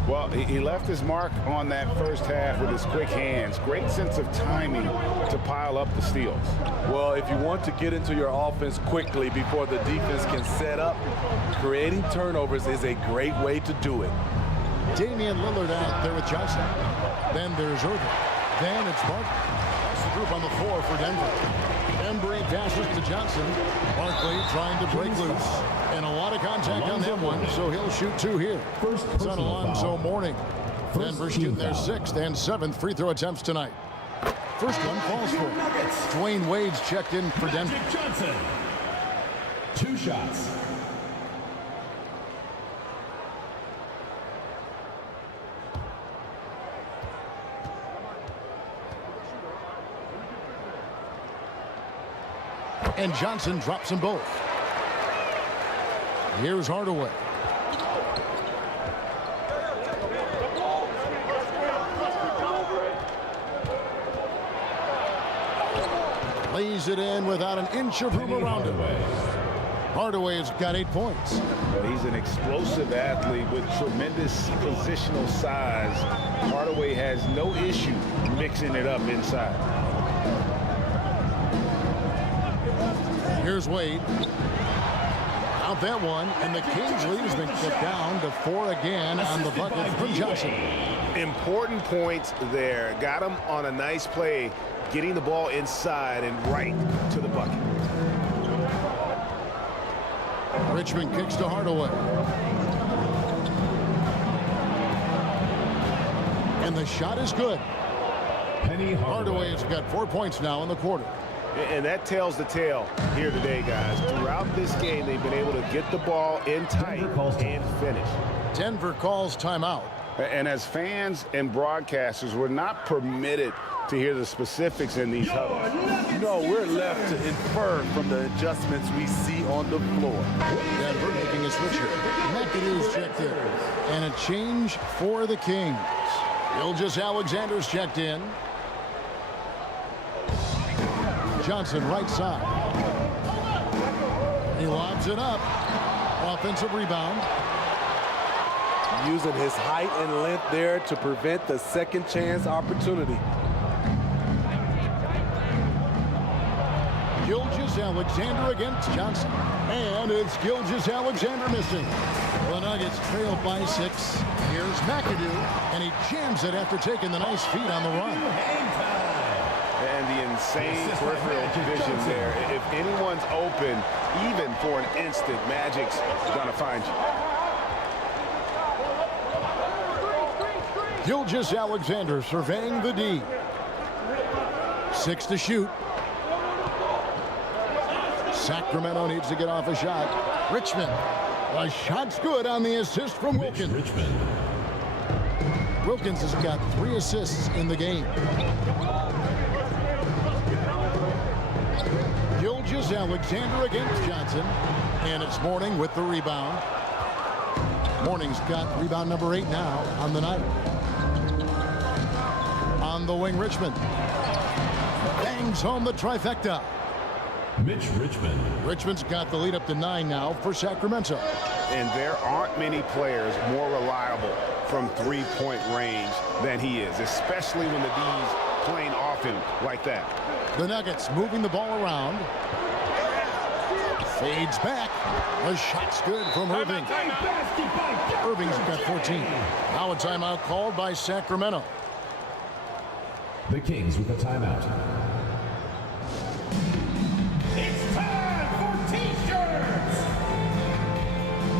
Well, he left his mark on that first half with his quick hands. Great sense of timing to pile up the steals. Well, if you want to get into your offense quickly before the defense can set up, creating turnovers is a great way to do it. Damian Lillard out there with Johnson. Then there's Irving. Then it's Barkley. That's the group on the floor for Denver. Embry passes to Johnson. Barkley trying to break loose. And a lot of contact on that one, so he'll shoot 2 here. It's on Alonzo Mourning. Denver shooting their 6th and 7th free throw attempts tonight. First one falls for it. Dwayne Wade's checked in for Denver. Magic Johnson. 2 shots. And Johnson drops them both. Here's Hardaway. Lays it in without an inch of room around him. Hardaway's got 8 points. Well, he's an explosive athlete with tremendous positional size. Hardaway has no issue mixing it up inside. Here's Wade. Out that one, and the Kings lead has been cut down to 4 again on the bucket from Johnson. Important points there. Got him on a nice play, getting the ball inside and right to the bucket. Richmond kicks to Hardaway. And the shot is good. Hardaway has got 4 points now in the quarter. And that tells the tale here today, guys. Throughout this game, they've been able to get the ball in tight and finish. Denver calls timeout. And as fans and broadcasters, we're not permitted to hear the specifics in these huddles. No, we're left to infer from the adjustments we see on the floor. Denver making a switch here. McAdoo's checked in. And a change for the Kings. Gilgeous-Alexander's checked in. Johnson right side. He lobs it up. Offensive rebound. Using his height and length there to prevent the second chance opportunity. Gilgeous-Alexander against Johnson. And it's Gilgeous-Alexander missing. The Nuggets trail by 6. Here's McAdoo, and he jams it after taking the nice feed on the run. And the insane peripheral vision there. If anyone's open, even for an instant, Magic's gonna find you. Gilgeous-Alexander surveying the D. 6 to shoot. Sacramento needs to get off a shot. Richmond. A shot's good on the assist from Wilkins. Wilkins has got 3 assists in the game. Gilgeous-Alexander against Johnson. And it's Mourning with the rebound. Mourning's got rebound number 8 now on the night. On the wing, Richmond bangs home the trifecta. Mitch Richmond. Richmond's got the lead up to 9 now for Sacramento. And there aren't many players more reliable from three-point range than he is, especially when the D's playing off him like that. The Nuggets moving the ball around. Fades back. The shot's good from Irving. Irving's got 14. Now a timeout called by Sacramento. The Kings with a timeout. It's time for T-shirts!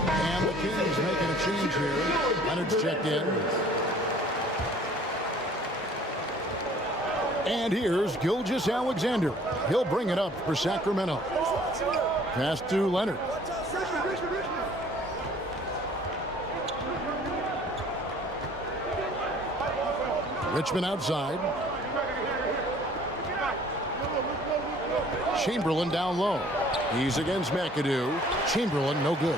And the Kings making a change here. Leonard's checked in. And here's Gilgeous-Alexander. He'll bring it up for Sacramento. Pass to Leonard. Richmond outside. Chamberlain down low. He's against McAdoo. Chamberlain no good.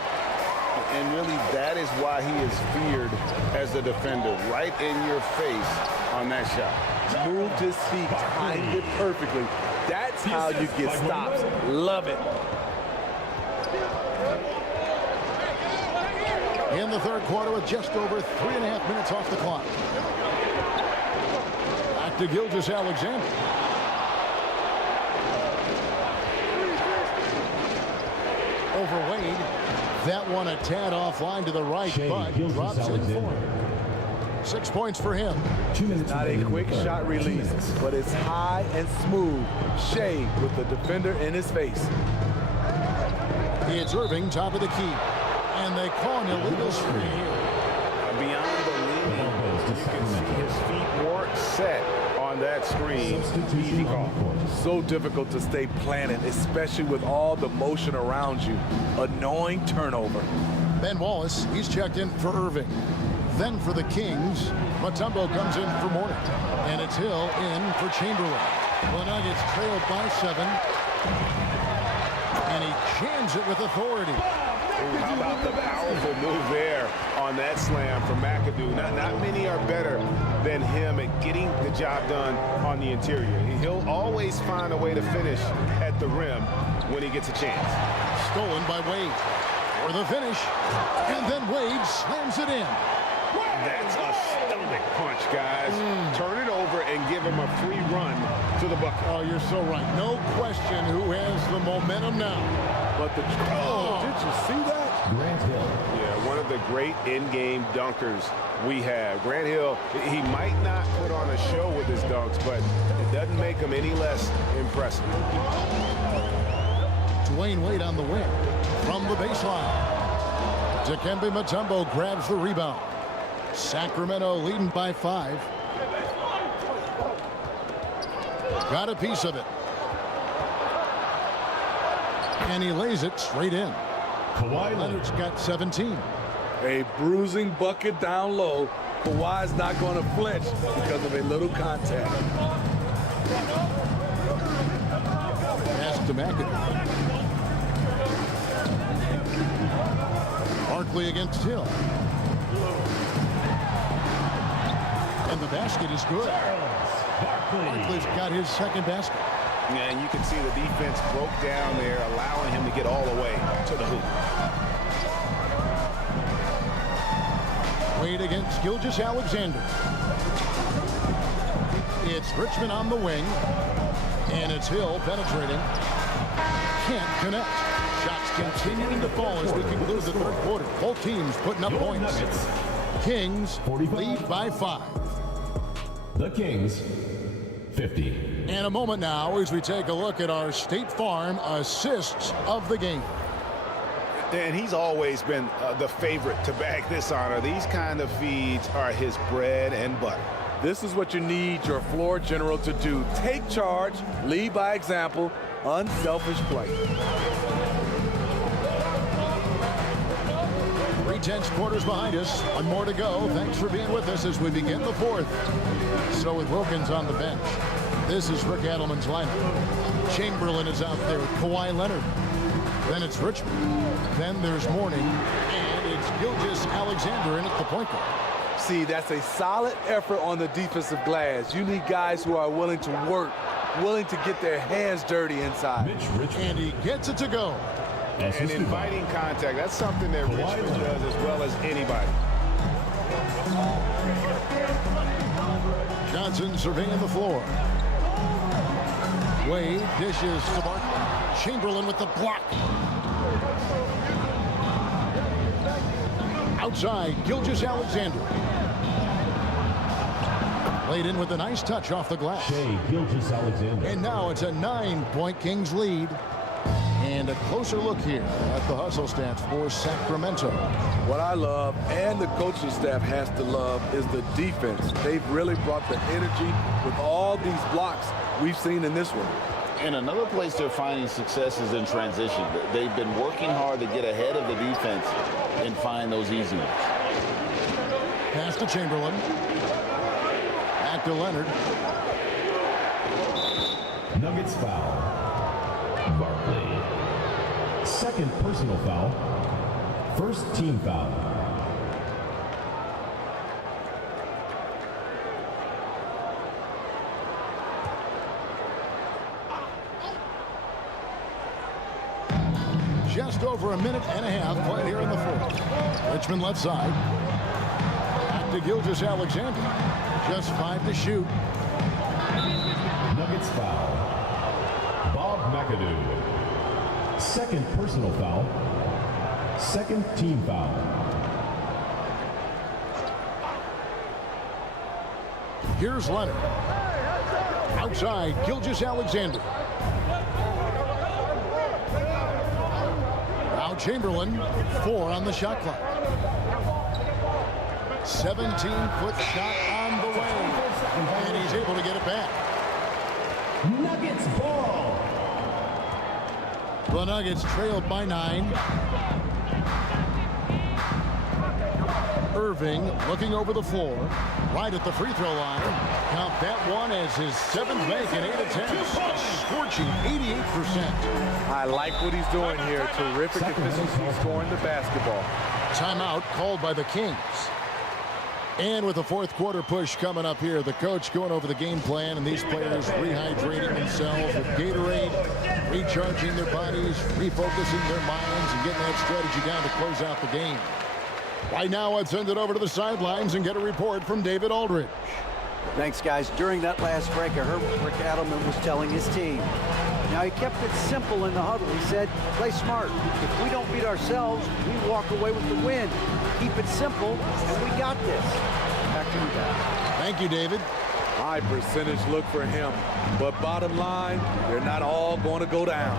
And really, that is why he is feared as a defender. Right in your face on that shot. Moved his feet, timed it perfectly. That's how you get stops. Love it. In the third quarter with just over 3.5 minutes off the clock. Back to Gilgeous-Alexander. Over Wade. That one a tad offline to the right, but drops it 4. 6 points for him. 2 minutes. Not a quick shot release, but it's high and smooth. Shea with the defender in his face. It's Irving, top of the key. And they call an illegal screen here. Beyond believing, you can see his feet weren't set on that screen. Easy call. So difficult to stay planted, especially with all the motion around you. Annoying turnover. Ben Wallace, he's checked in for Irving. Then for the Kings, Mutombo comes in for Mourning. And it's Hill in for Chamberlain. The Nuggets trailed by 7. And he jams it with authority. Ooh, how about the powerful move there on that slam from McAdoo. Not many are better than him at getting the job done on the interior. He'll always find a way to finish at the rim when he gets a chance. Stolen by Wade for the finish. And then Wade slams it in. That's a stomach punch, guys. Turn it over and give him a free run to the bucket. Oh, you're so right. No question who has the momentum now. But the did you see that? Grant Hill. Yeah, one of the great in-game dunkers we have. Grant Hill, he might not put on a show with his dunks, but it doesn't make him any less impressive. Dwayne Wade on the wing from the baseline. Dikembe Mutombo grabs the rebound. Sacramento leading by 5. Got a piece of it. And he lays it straight in. Kawhi Leonard's got 17. A bruising bucket down low. Kawhi's not going to flinch because of a little contact. Pass to McAdoo. Barkley against Hill. And the basket is good. Barkley's got his second basket. Yeah, and you can see the defense broke down there, allowing him to get all the way to the hoop. Wade against Gilgeous-Alexander. It's Richmond on the wing. And it's Hill penetrating. Can't connect. Shots continuing to fall as we conclude the third quarter. Both teams putting up points. Kings lead by 5. The Kings, 50. And a moment now as we take a look at our State Farm assists of the game. And he's always been the favorite to bag this honor. These kind of feeds are his bread and butter. This is what you need your floor general to do. Take charge, lead by example, unselfish play. 3/10 quarters behind us. One more to go. Thanks for being with us as we begin the fourth. So with Wilkins on the bench. This is Rick Adelman's lineup. Chamberlain is out there with Kawhi Leonard. Then it's Richmond. Then there's Mourning. And it's Gilgeous-Alexander in at the point guard. See, that's a solid effort on the defensive glass. You need guys who are willing to work, willing to get their hands dirty inside. And he gets it to go. And inviting contact, that's something that Richmond does as well as anybody. Johnson surveying the floor. Wade dishes to Barkley. Chamberlain with the block. Outside, Gilgeous-Alexander. Played in with a nice touch off the glass. Gilgeous-Alexander. And now it's a 9-point Kings lead. And a closer look here at the hustle stats for Sacramento. What I love, and the coaching staff has to love, is the defense. They've really brought the energy with all these blocks we've seen in this one. And another place they're finding success is in transition. They've been working hard to get ahead of the defense and find those easy ones. Pass to Chamberlain. Back to Leonard. Nuggets foul. Barkley. Second personal foul. First team foul. Just over a minute and a half played here in the fourth. Richmond left side. Back to Gilgeous-Alexander. Just 5 to shoot. Nuggets foul. Bob McAdoo. Second personal foul. Second team foul. Here's Leonard. Outside, Gilgeous-Alexander. Now Chamberlain, 4 on the shot clock. 17-foot shot on the way. And he's able to get it back. Nuggets ball. The Nuggets trailed by 9. Irving looking over the floor, right at the free throw line. Count that one as his 7th make in 8 attempts. A scorching 88%. I like what he's doing here. Terrific efficiency scoring the basketball. Timeout called by the Kings. And with the fourth quarter push coming up here, the coach going over the game plan and these players rehydrating themselves with Gatorade, recharging their bodies, refocusing their minds, and getting that strategy down to close out the game. Right now, let's send it over to the sidelines and get a report from David Aldridge. Thanks, guys. During that last break, I heard what Rick Adelman was telling his team. Now, he kept it simple in the huddle. He said, play smart. If we don't beat ourselves, we walk away with the win. Keep it simple, and we got this. Back to you guys. Thank you, David. High percentage look for him. But bottom line, they're not all going to go down.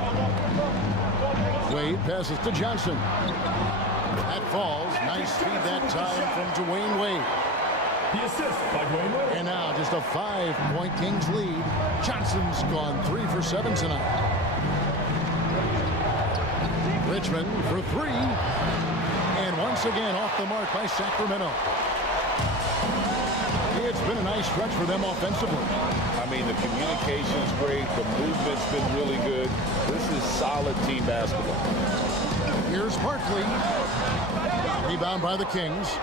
Wade passes to Johnson. That falls. Nice feed that time from Dwayne Wade. The assist by Dwayne Wade. And now just a 5-point Kings lead. Johnson's gone 3 for 7 tonight. Richmond for 3. And once again off the mark by Sacramento. It's been a nice stretch for them offensively. I mean, the communication's great. The movement's been really good. This is solid team basketball. Here's Barkley. Rebound by the Kings.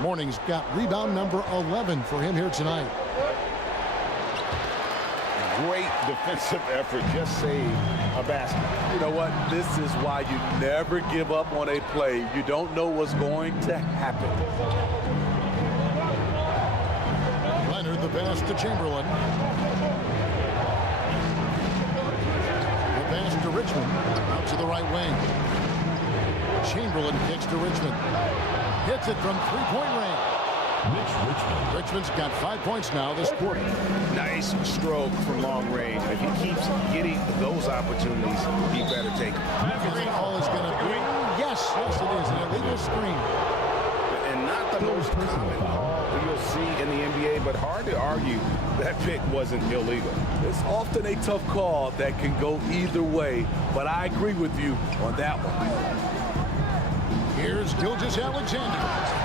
Mourning's got rebound number 11 for him here tonight. Great defensive effort. Just saved a basket. You know what? This is why you never give up on a play. You don't know what's going to happen. Leonard, the pass to Chamberlain. The pass to Richmond. Out to the right wing. Chamberlain kicks to Richmond. Hits it from 3-point range. Richmond's got 5 points now this quarter. Nice stroke from long range. If he keeps getting those opportunities, he better take them. Is all is going to be? Yes, it is. An illegal screen. And not the most common call you'll see in the NBA, but hard to argue that pick wasn't illegal. It's often a tough call that can go either way, but I agree with you on that one. Here's Gilgeous-Alexander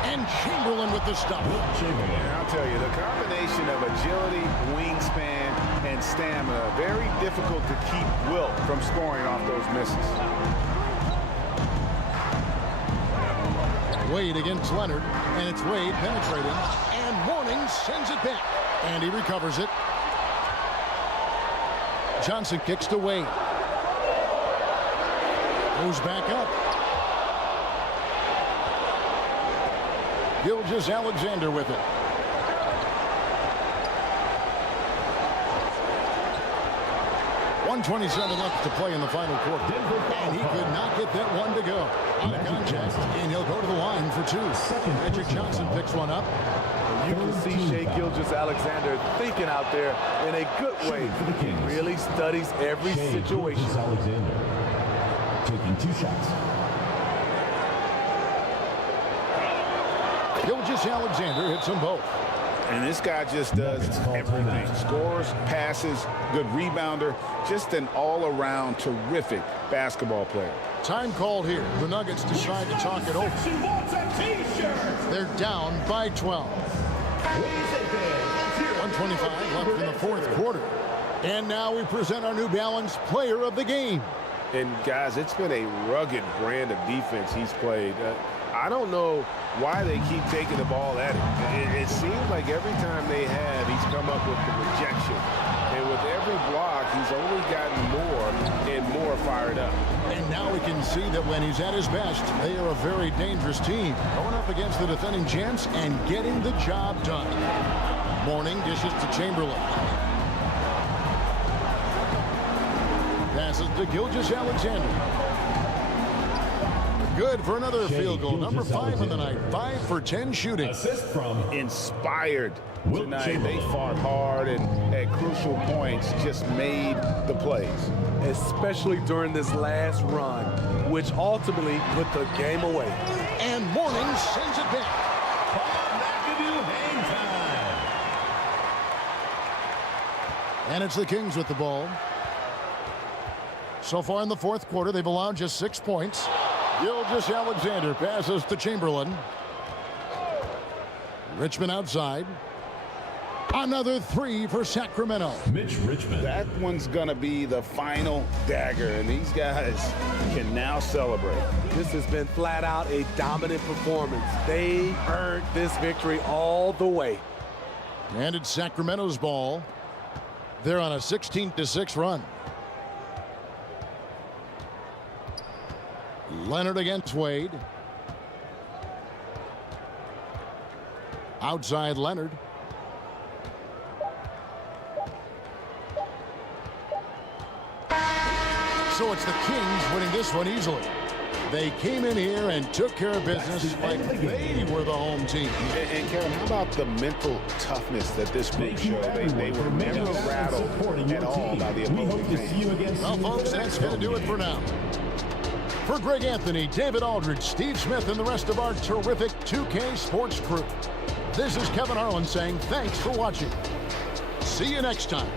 and Chamberlain with the stop. Yeah, I'll tell you, the combination of agility, wingspan, and stamina, very difficult to keep Wilt from scoring off those misses. Wade against Leonard, and it's Wade penetrating, and Mourning sends it back, and he recovers it. Johnson kicks to Wade. Goes back up. Gilgeous-Alexander with it. .127 left to play in the final quarter. And he could not get that one to go. Out of contact, and he'll go to the line for two. Magic Johnson picks one up. You can see Shai Gilgeous-Alexander thinking out there in a good way. He really studies every situation. Alexander taking 2 shots. Gilgeous-Alexander hits them both. And this guy just does everything. Scores, passes, good rebounder, just an all-around terrific basketball player. Time called here. The Nuggets decide to talk it over. They're down by 12. 125 left in the fourth quarter. And now we present our New Balance Player of the Game. And guys, it's been a rugged brand of defense he's played. I don't know why they keep taking the ball at him. It seems like every time they have, he's come up with the rejection. And with every block, he's only gotten more and more fired up. And now we can see that when he's at his best, they are a very dangerous team. Going up against the defending champs and getting the job done. Mourning dishes to Chamberlain. Passes to Gilgeous-Alexander. Good for another field goal. Number 5 in the night. 5 for 10 shooting. Assist from Inspired tonight. They fought hard and at crucial points just made the plays. Especially during this last run, which ultimately put the game away. And Mourning sends it back. And it's the Kings with the ball. So far in the fourth quarter, they've allowed just 6 points. Gilgeous-Alexander passes to Chamberlain. Richmond outside. Another 3 for Sacramento. Mitch Richmond. That one's going to be the final dagger, and these guys can now celebrate. This has been flat out a dominant performance. They earned this victory all the way. And it's Sacramento's ball. They're on a 16-6 run. Leonard against Wade. Outside Leonard. So it's the Kings winning this one easily. They came in here and took care of business like they were the home team. And Kevin, how about the mental toughness that this group showed? They were never rattled at all by the opposing team. Well, folks, that's going to do it for now. For Greg Anthony, David Aldridge, Steve Smith, and the rest of our terrific 2K Sports crew, this is Kevin Harlan saying thanks for watching. See you next time.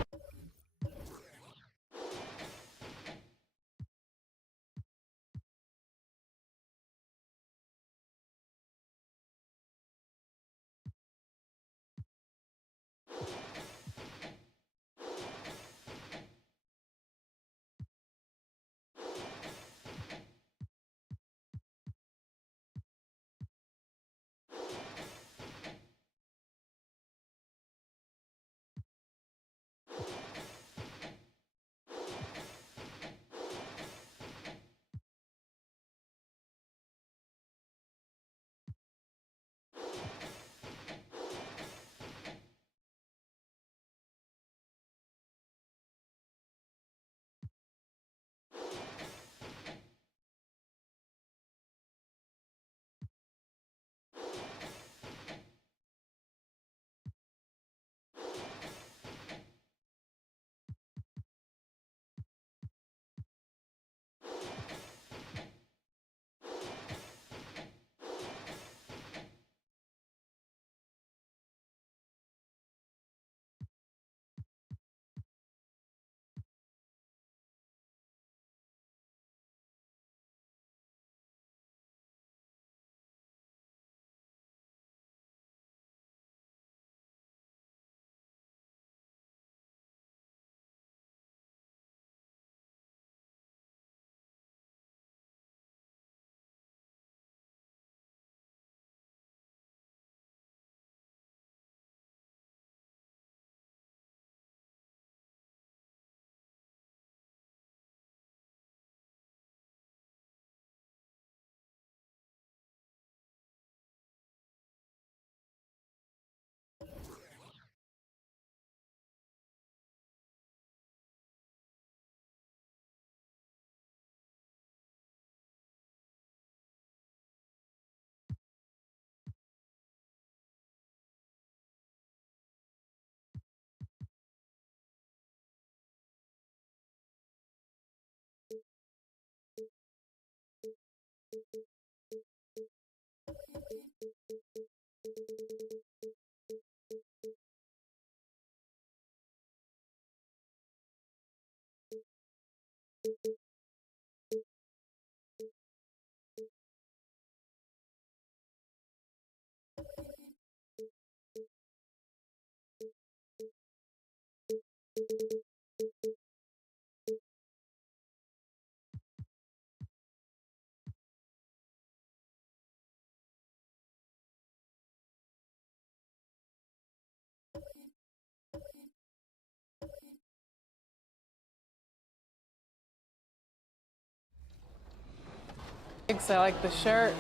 I like the shirt.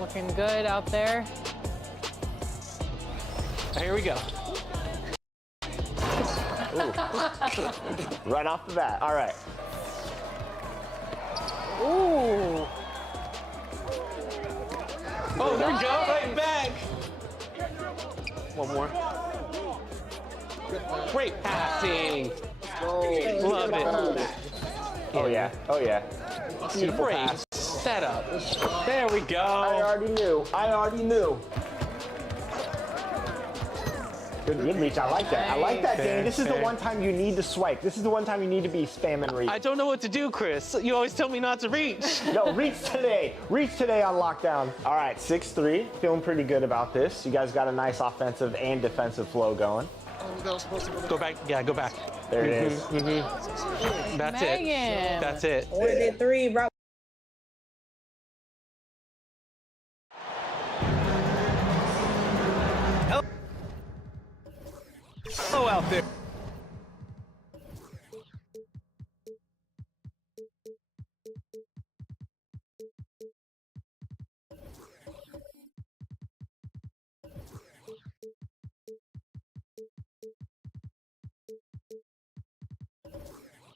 Looking good out there. Here we go. Right off the bat. All right. Ooh. Oh, there we go. Right back. One more. Great passing. Love it. Oh, yeah. Oh, yeah. Beautiful Great pass. setup. There we go. I already knew. I already knew. Good reach. I like that. I like that, Danny. This is the one time you need to swipe. This is the one time you need to be spamming reach. I don't know what to do, Chris. You always tell me not to reach. No, reach today. Reach today on lockdown. All right, 6-3. Feeling pretty good about this. You guys got a nice offensive and defensive flow going. Go back. Yeah, go back. There it is. That's Megan. it. That's it. What is it? 3, bro. Hello out there.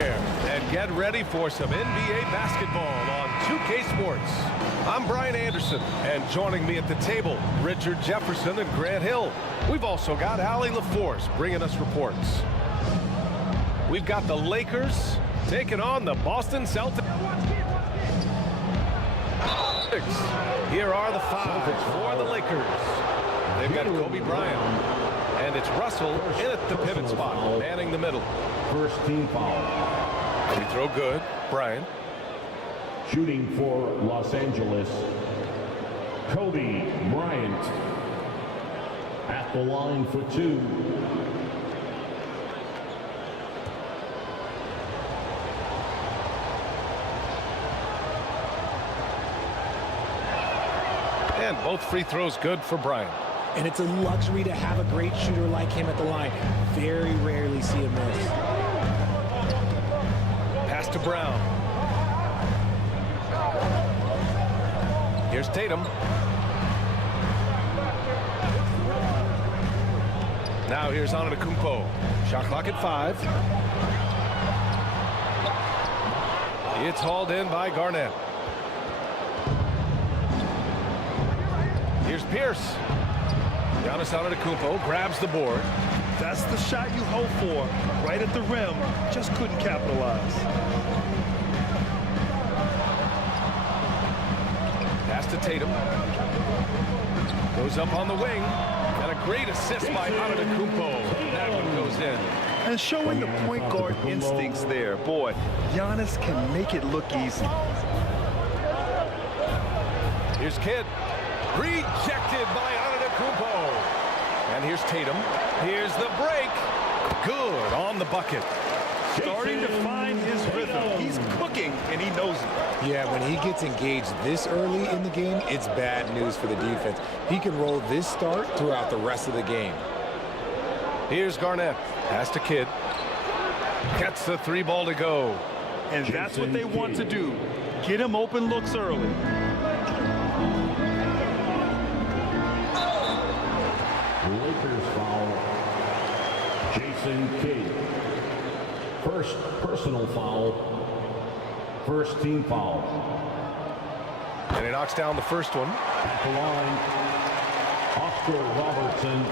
And get ready for some NBA basketball on 2K Sports. I'm Brian Anderson, and joining me at the table, Richard Jefferson and Grant Hill. We've also got Allie LaForce bringing us reports. We've got the Lakers taking on the Boston Celtics. Here are the 5 for the Lakers. They've got Kobe Bryant, and it's Russell in at the pivot spot, manning the middle. First team foul. Free throw good. Bryant. Shooting for Los Angeles, Kobe Bryant at the line for 2. And both free throws good for Bryant. And it's a luxury to have a great shooter like him at the line. Very rarely see him miss. Pass to Brown. Here's Tatum. Now here's Antetokounmpo. Shot clock at 5. It's hauled in by Garnett. Here's Pierce. Giannis Antetokounmpo grabs the board. That's the shot you hope for. Right at the rim. Just couldn't capitalize. Pass to Tatum. Goes up on the wing. And a great assist by Antetokounmpo. That one goes in. And showing the point guard instincts there. Boy, Giannis can make it look easy. Here's Kidd. Rejected by Antetokounmpo. And here's Tatum. Here's the break. Good on the bucket. Starting to find his rhythm. He's cooking, and he knows it. Yeah, when he gets engaged this early in the game, it's bad news for the defense. He can roll this start throughout the rest of the game. Here's Garnett. Pass to Kidd. Gets the 3 ball to go. And that's what they want to do. Get him open looks early. Lakers foul. Jason Kidd. First personal foul. First team foul. And he knocks down the first one. At the line, Oscar Robertson.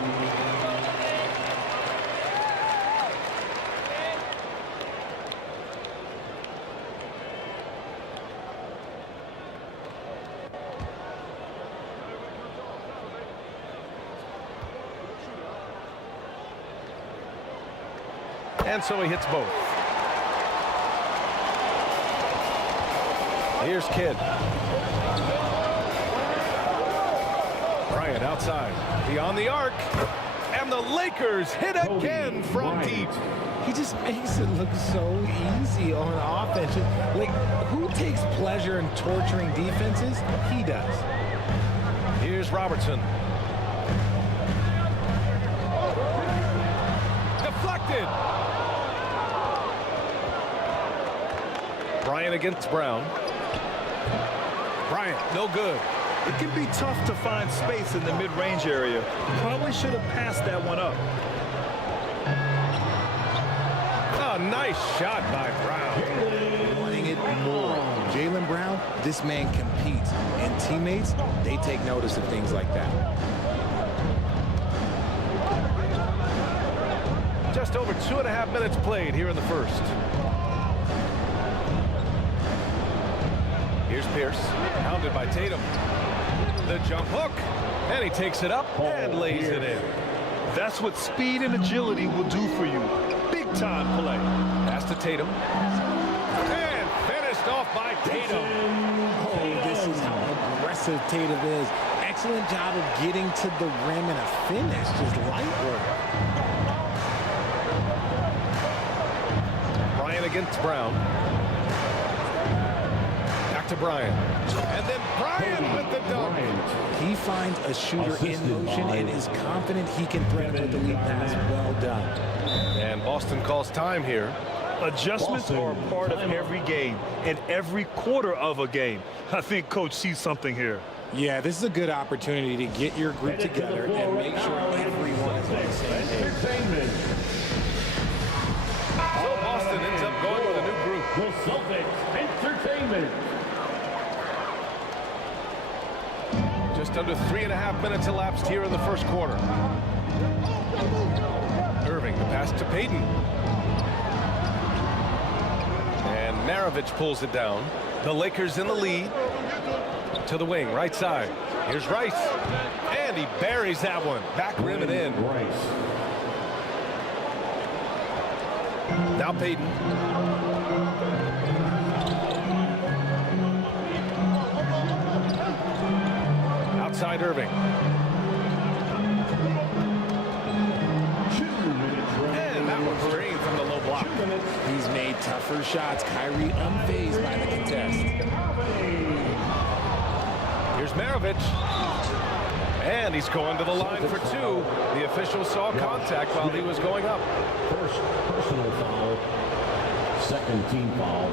And so he hits both. Here's Kidd. Bryant outside, beyond the arc, and the Lakers hit again from deep. He just makes it look so easy on offense. Like, who takes pleasure in torturing defenses? He does. Here's Robertson. Deflected. Bryant against Brown. Bryant, no good. It can be tough to find space in the mid-range area. Probably should have passed that one up. Oh, nice shot by Brown. Wanting it more. Jaylen Brown, this man competes. And teammates, they take notice of things like that. Just over 2.5 minutes played here in the first. Here's Pierce, hounded by Tatum. The jump hook, and he takes it up and lays it in. That's what speed and agility will do for you. Big time play. Pass to Tatum. And finished off by Tatum. Oh, this is how aggressive Tatum is. Excellent job of getting to the rim and a finish. Just light work. Bryant against Brown. Back to Bryant. And then Bryant with the dunk. He finds a shooter in motion and is confident he can thread with the lead pass. Well done. And Boston calls time here. Adjustments are a part of every game and every quarter of a game. I think Coach sees something here. Yeah, this is a good opportunity to get your group together and make sure everyone is on the same page. So Boston ends up going with a new group. The Celtics Entertainment. Just under 3.5 minutes elapsed here in the first quarter. Irving, the pass to Payton. And Maravich pulls it down. The Lakers in the lead. To the wing, right side. Here's Rice. And he buries that one. Back rim and in. Now Payton. Outside Irving. And that one's drained from the low block. He's made tougher shots. Kyrie unfazed by the contest. Here's Maravich. And he's going to the line for two. The official saw contact while he was going up. First personal foul. Second team foul.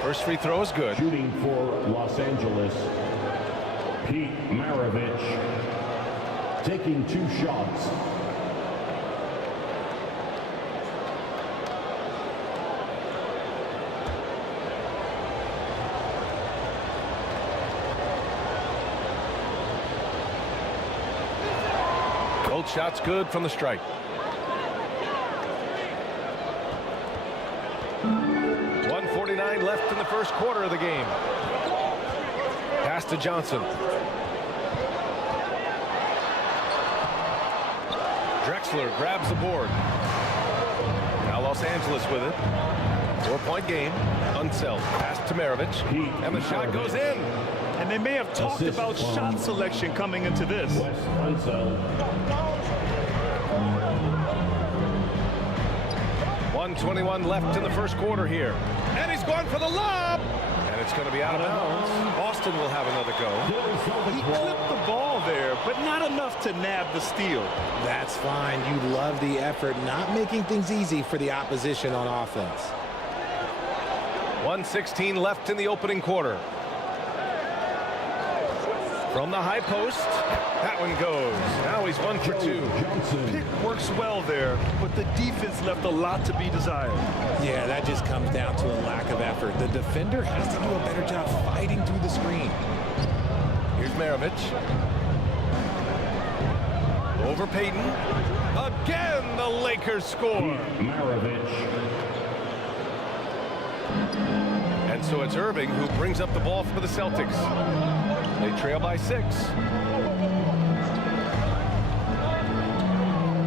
First free throw is good. Shooting for Los Angeles, Pete Maravich, taking 2 shots. Both shots good from the strike. .149 left in the first quarter of the game. Pass to Johnson. Drexler grabs the board. Now Los Angeles with it. 4-point game. Unseld. Pass to Maravich. And the shot goes in. And they may have talked about shot selection coming into this. 1:21 left in the first quarter here. And he's going for the lob. And it's going to be out of bounds. Boston will have another go. He clipped the ball there, but not enough to nab the steal. That's fine. You love the effort, not making things easy for the opposition on offense. 1:16 left in the opening quarter. From the high post, that one goes. Now he's 1 for 2. Pick works well there, but the defense left a lot to be desired. Yeah, that just comes down to a lack of effort. The defender has to do a better job fighting through the screen. Here's Maravich. Over Payton. Again, the Lakers score. Maravich. And so it's Irving who brings up the ball for the Celtics. They trail by 6.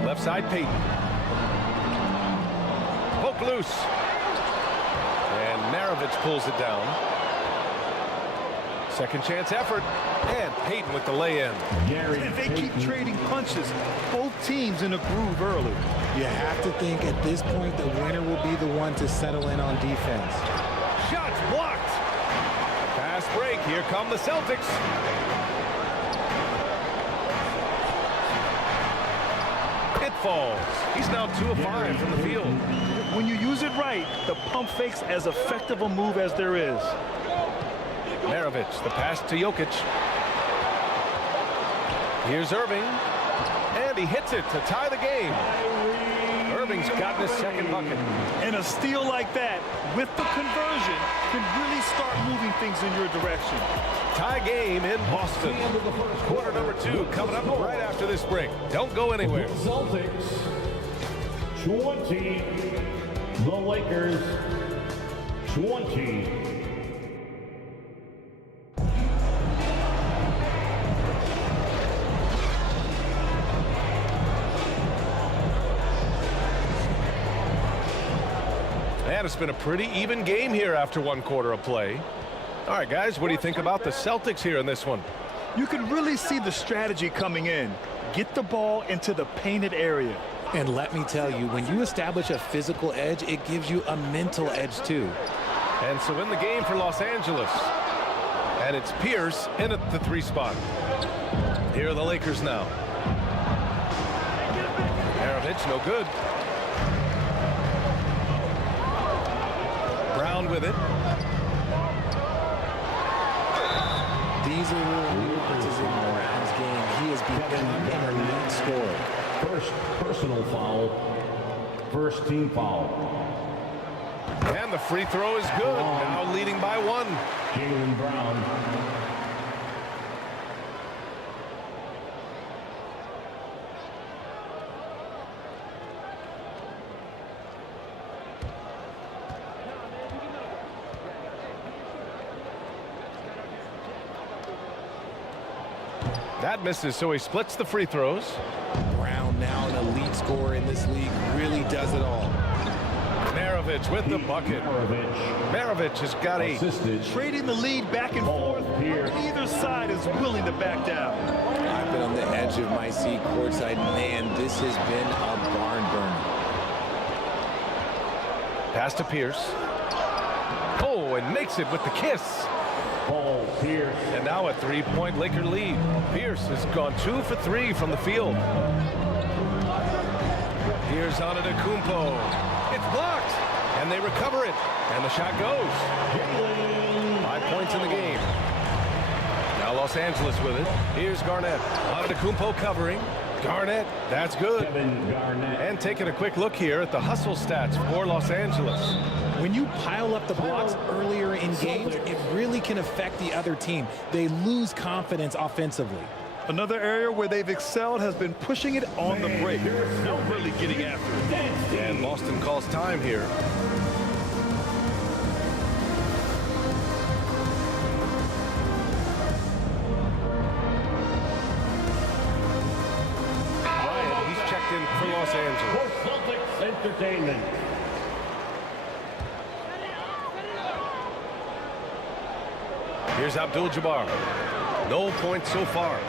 Left side, Payton. Poke loose. And Maravich Maravich pulls it down. Second chance effort, and Payton with the lay-in. And they keep trading punches. Both teams in a groove early. You have to think at this point the winner will be the one to settle in on defense. Shots blocked. Fast break. Here come the Celtics. It falls. He's now 2 of 5 from the field. When you use it right, the pump fake's as effective a move as there is. Maravich, the pass to Jokic. Here's Irving, and he hits it to tie the game. Irving's gotten his second bucket. And a steal like that, with the conversion, can really start moving things in your direction. Tie game in Boston. Quarter number 2 coming up right after this break. Don't go anywhere. Celtics 20, the Lakers 20. And it's been a pretty even game here after 1 quarter of play. All right, guys, what do you think about the Celtics here in this one? You can really see the strategy coming in. Get the ball into the painted area. And let me tell you, when you establish a physical edge, it gives you a mental edge too. And so in the game for Los Angeles. And it's Pierce in at the 3 spot. Here are the Lakers now. Maravich, no good. Brown with it. These are the nuances in Brown's game. He has become an elite scorer. First personal foul. First team foul. And the free throw is good. Now leading by 1. Jaylen Brown. That misses, so he splits the free throws. Brown, now an elite scorer in this league, really does it all. Maravich with the bucket. Maravich has got 8. Trading the lead back and forth. Neither side is willing to back down. I've been on the edge of my seat courtside. Man, this has been a barn burner. Pass to Pierce. Oh, and makes it with the kiss. Paul Pierce. And now a 3-point Laker lead. Pierce has gone 2 for 3 from the field. Here's Antetokounmpo. It's blocked, and they recover it, and the shot goes. 5 points in the game. Now Los Angeles with it. Here's Garnett. Antetokounmpo covering. Garnett, that's good. Garnett. And taking a quick look here at the hustle stats for Los Angeles. When you pile up the blocks earlier in games, it really can affect the other team. They lose confidence offensively. Another area where they've excelled has been pushing it on the break. Really getting after it. And Boston calls time here. Bryant, he's checked in for Los Angeles. For Celtics Entertainment. Here's Abdul-Jabbar. No points so far.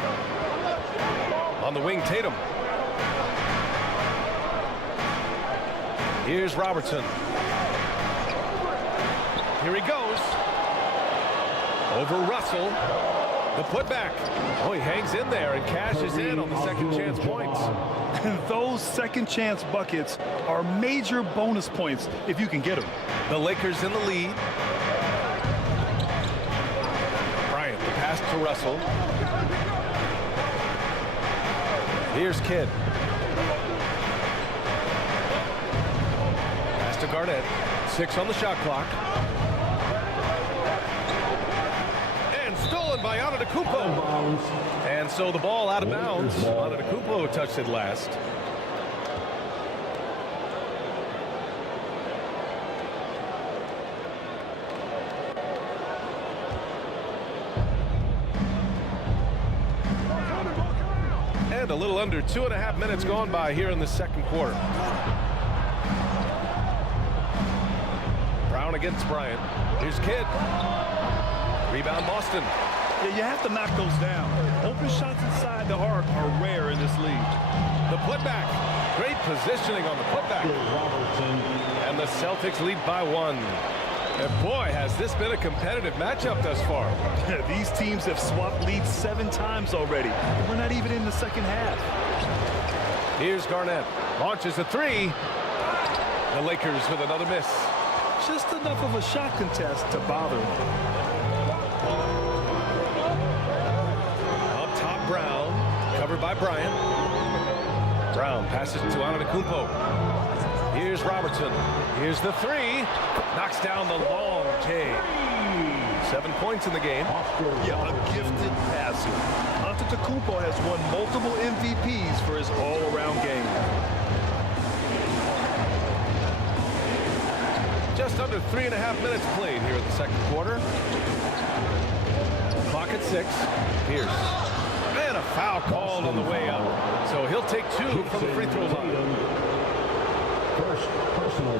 On the wing, Tatum. Here's Robertson. Here he goes. Over Russell. The putback. Oh, he hangs in there and cashes in on the second chance points. And those second chance buckets are major bonus points if you can get them. The Lakers in the lead. Bryant, the pass to Russell. Here's Kidd. Pass to Garnett. 6 on the shot clock. And stolen by Antetokounmpo. And so the ball out of bounds. Antetokounmpo touched it last. And a little under 2.5 minutes gone by here in the second quarter. Brown against Bryant. Here's Kidd. Rebound Boston. Yeah, you have to knock those down. Open shots inside the arc are rare in this league. The putback. Great positioning on the putback. And the Celtics lead by 1. And boy, has this been a competitive matchup thus far. These teams have swapped leads 7 times already. We're not even in the second half. Here's Garnett. Launches a 3. The Lakers with another miss. Just enough of a shot contest to bother them. Up top, Brown. Covered by Bryant. Brown passes to Antetokounmpo. Here's Robertson. Here's the 3. Knocks down the long J. 7 points in the game. Yeah, a gifted passer. Antetokounmpo has won multiple MVPs for his all-around game. Just under 3.5 minutes played here in the second quarter. Clock at 6. Pierce. And a foul called on the way up. So he'll take 2 from the free throw line.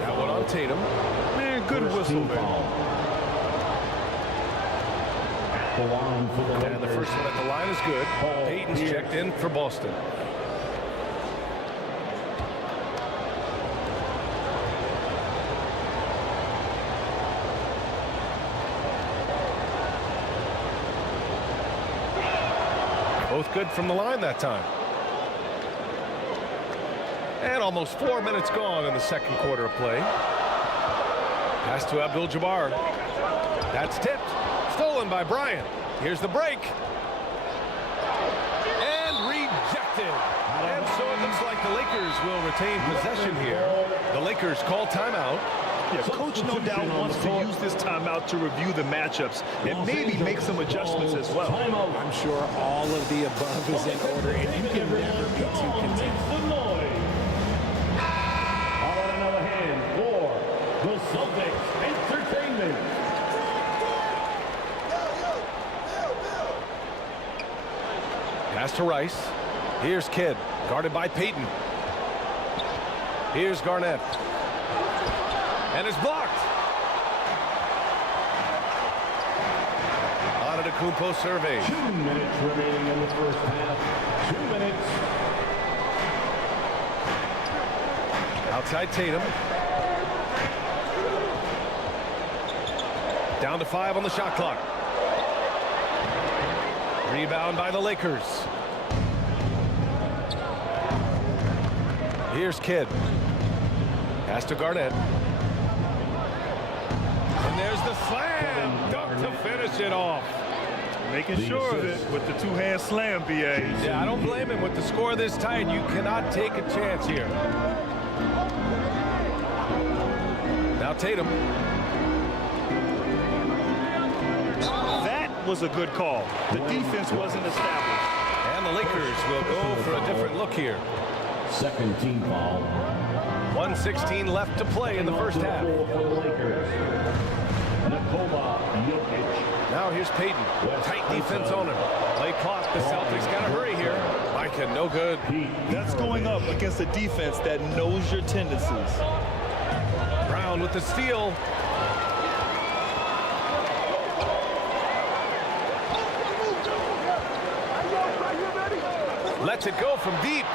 That one on Tatum. Man, good whistle there. And the first one at the line is good. Payton's checked in for Boston. Both good from the line that time. And almost 4 minutes gone in the second quarter of play. Pass to Abdul-Jabbar. That's tipped. Stolen by Bryant. Here's the break. And rejected. And so it looks like the Lakers will retain possession here. The Lakers call timeout. Yeah, coach no doubt wants to use this timeout to review the matchups and maybe make some adjustments as well. I'm sure all of the above is in order, and you can never be too content. On another hand for the Celtics Entertainment. Pass to Rice. Here's Kidd, guarded by Payton. Here's Garnett. And it's blocked. Antetokounmpo surveys. 2 minutes remaining in the first half. 2 minutes. Outside Tatum. Down to 5 on the shot clock. Rebound by the Lakers. Here's Kidd. Pass to Garnett. And there's the slam. Dunk to finish it off. Making sure of it with the two-hand slam, BA. Yeah, I don't blame him. With the score this tight, you cannot take a chance here. Now Tatum. That was a good call. The defense wasn't established. And the Lakers will go for a different look here. Second team foul. 1:16 left to play in the first half. NIKOLA, JOKIC. Now here's Payton. Tight defense on him. Play clock. The Celtics got to hurry here. Micah, no good. That's going up against a defense that knows your tendencies. Brown with the steal. Lets it go from deep.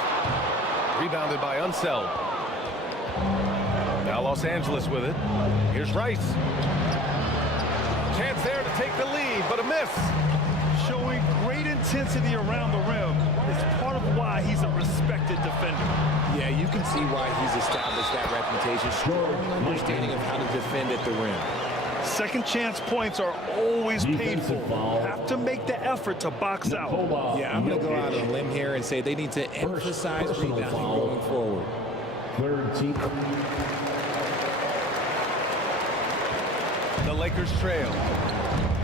Rebounded by Unseld. Now Los Angeles with it. Here's Rice. Chance there to take the lead, but a miss. Showing great intensity around the rim is part of why he's a respected defender. Yeah, you can see why he's established that reputation. Strong understanding of how to defend at the rim. Second chance points are always painful. You have to make the effort to box out. Yeah, I'm going to go out on a limb here and say they need to emphasize rebounding going forward. Third team. The Lakers trail.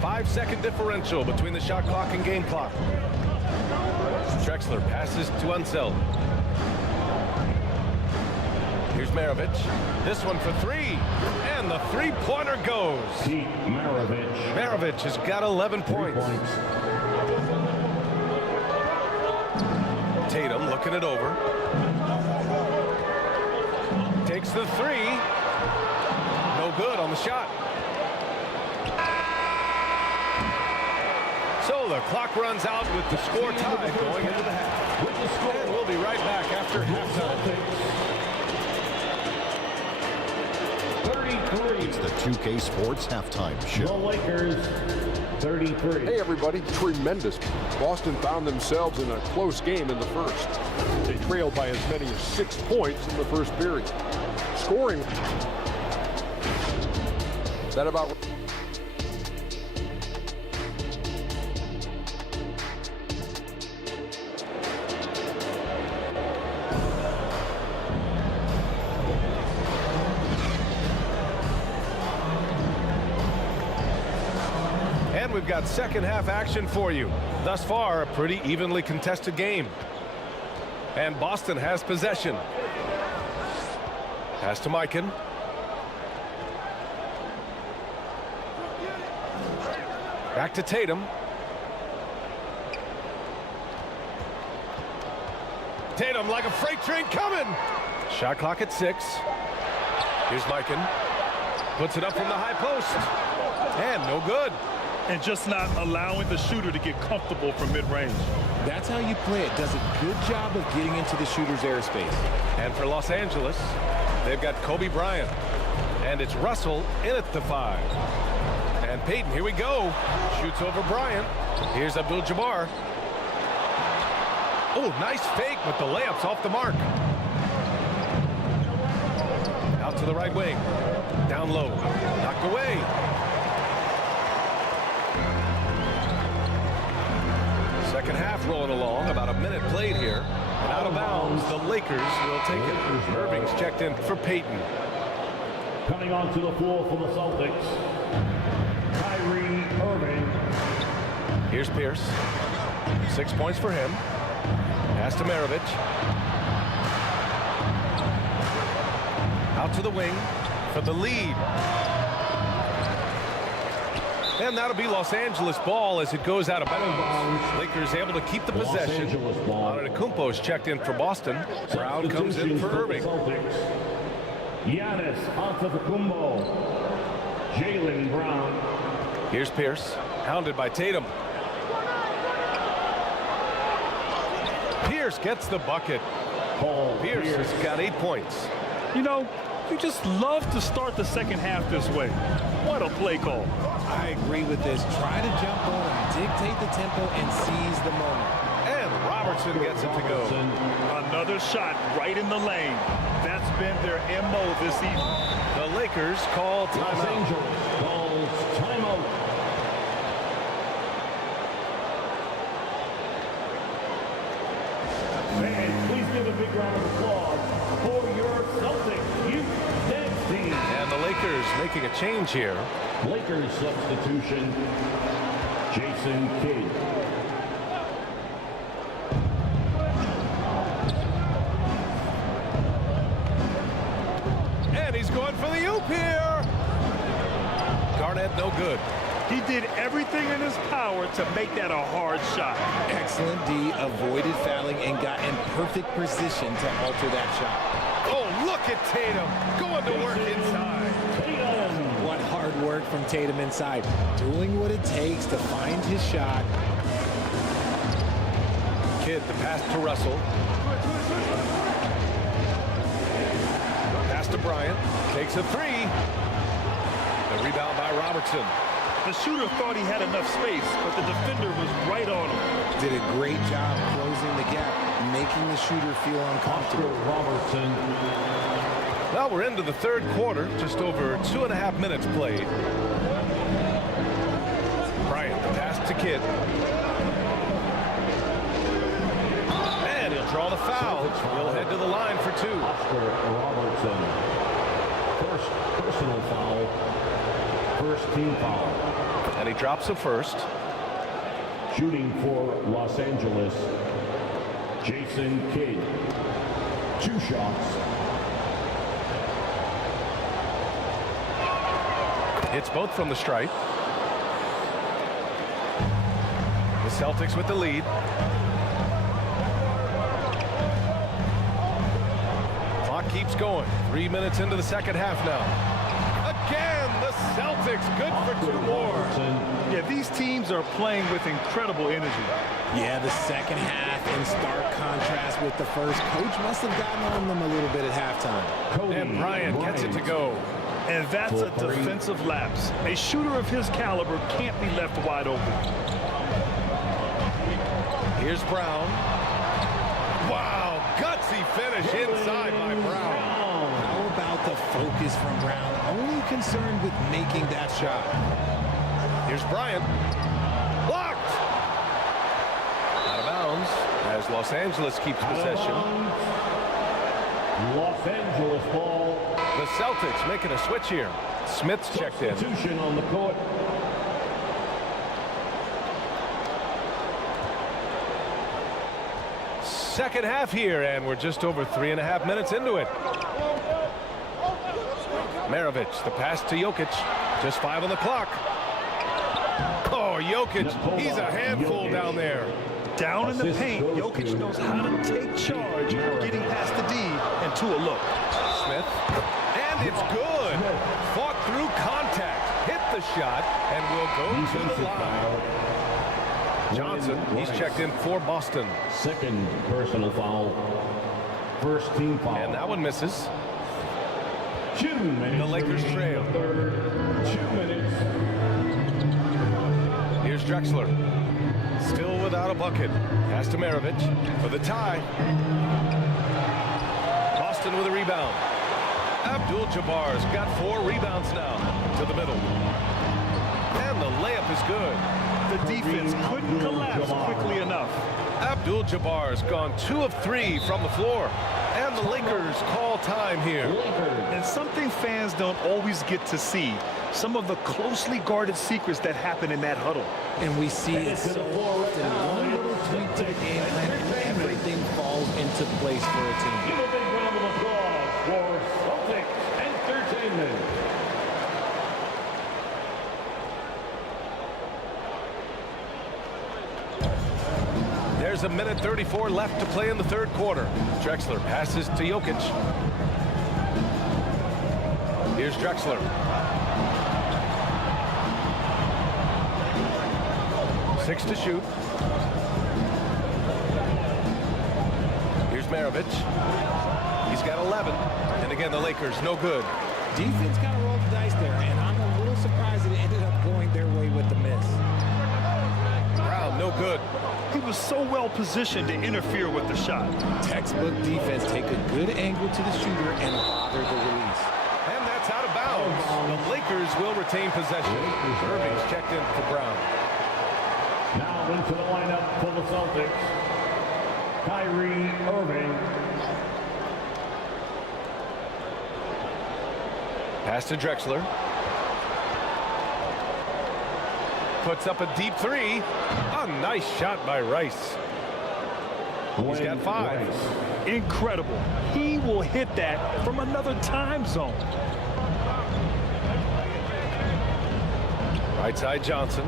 5-second differential between the shot clock and game clock. Drexler passes to Unseld. Here's Maravich. This one for 3. And the three-pointer goes. Maravich. Maravich has got 11 points. Tatum looking it over. Takes the 3. No good on the shot. the clock runs out with the score tied going into the half. And we'll be right back after halftime. It's the 2K Sports Halftime Show. The Lakers 33. Hey everybody, tremendous. Boston found themselves in a close game in the first. They trailed by as many as 6 points in the first period. Scoring that about. And we've got second half action for you. Thus far, a pretty evenly contested game. And Boston has possession. Pass to Mikan. Back to Tatum. Tatum like a freight train coming. Shot clock at 6. Here's Mikan. Puts it up from the high post. And no good. And just not allowing the shooter to get comfortable from mid-range. That's how you play it. Does a good job of getting into the shooter's airspace. And for Los Angeles, they've got Kobe Bryant. And it's Russell in at the 5. And Peyton, here we go. Shoots over Bryant. Here's Abdul-Jabbar. Oh, nice fake, but the layup's off the mark. Out to the right wing. Down low. Knocked away. Second half rolling along. About a minute played here. And out of bounds, the Lakers will take it. Irving's checked in for Peyton. Coming onto the floor for the Celtics, Kyrie Irving. Here's Pierce. 6 points for him. Pass to MARAVICH. Out to the wing for the lead. And that'll be Los Angeles ball as it goes out of bounds. Lakers able to keep the possession. Antetokounmpo's checked in for Boston. Brown comes in for Irving. Giannis Antetokounmpo. Jaylen Brown. Here's Pierce, hounded by Tatum. Pierce gets the bucket. Pierce has got 8 points. You know, you just love to start the second half this way. What a play call. I agree with this. Try to jump on him, dictate the tempo, and seize the moment. And Robertson gets it to go. Another shot right in the lane. That's been their MO this evening. The Lakers call timeout. Los Angeles calls timeout. And please give a big round of applause for your Celtics youth dance team. And the Lakers making a change here. Lakers substitution, Jason Kidd. And he's going for the oop here. Garnett no good. He did everything in his power to make that a hard shot. Excellent D, avoided fouling and got in perfect position to alter that shot. Oh, look at Tatum going to work inside. What hard work from Tatum inside. Doing what it takes to find his shot. Kidd the pass to Russell. Pass to Bryant. Takes a 3. The rebound by Robertson. The shooter thought he had enough space, but the defender was right on him. Did a great job closing the gap, making the shooter feel uncomfortable. Robertson. Well, we're into the third quarter, just over 2.5 minutes played. Bryant, the pass to Kidd. And he'll draw the foul. He'll head to the line for 2. Oscar Robertson. First personal foul. First team foul. And he drops the first. Shooting for Los Angeles, Jason Kidd. 2 shots. Hits both from the stripe. The Celtics with the lead. Clock keeps going. 3 minutes into the second half now. Again, the The Celtics good for 2 more. Yeah, these teams are playing with incredible energy. Yeah, the second half in stark contrast with the first. Coach must have gotten on them a little bit at halftime. And Bryant gets it to go. And that's a defensive lapse. A shooter of his caliber can't be left wide open. Here's Brown. Wow, gutsy finish inside by Brown. How about the focus from Brown? Only concerned with making that shot. Here's Bryant. Blocked. Out of bounds as Los Angeles keeps possession. Los Angeles ball. The Celtics making a switch here. Smith's checked in. Substitution on the court. Second half here, and we're just over 3.5 minutes into it. MARAVICH, the pass to Jokic. Just 5 on the clock. Oh, Jokic, he's a handful down there. Down in the paint, Jokic knows how to take charge, getting past the D and to a look. Smith, and it's good. Fought through contact, hit the shot, and will go to the line. Johnson, he's checked in for Boston. Second personal foul. First team foul. And that one misses. 2 minutes. The Lakers trail. 2 minutes. Here's Drexler. Still without a bucket. Pass to MARAVICH for the tie. Boston with a rebound. Abdul-Jabbar's got 4 rebounds now to the middle. And the layup is good. The defense couldn't collapse quickly enough. Abdul-Jabbar's gone 2 of 3 from the floor. And the Lakers call time here. And something fans don't always get to see. Some of the closely guarded secrets that happen in that huddle. And we see it so often. One little tweak to the game plan and everything falls into place for a team. Give a big round of applause for Celtics Entertainment. There's a minute 34 left to play in the third quarter. Drexler passes to Jokic. Here's Drexler. Six to shoot. Here's MARAVICH. He's got 11. And again, the Lakers, no good. Defense kind of rolled the dice there, and I'm a little surprised that it ended up going their way with the miss. Brown, no good. He was so well positioned to interfere with the shot. Textbook defense, take a good angle to the shooter and bother the release. And that's out of bounds. The Lakers will retain possession. Irving's checked in for Brown. Now into the lineup for the Celtics, Kyrie Irving. Pass to Drexler. Puts up a deep 3. A nice shot by Rice. He's got 5. Incredible. He will hit that from another time zone. Right side Johnson.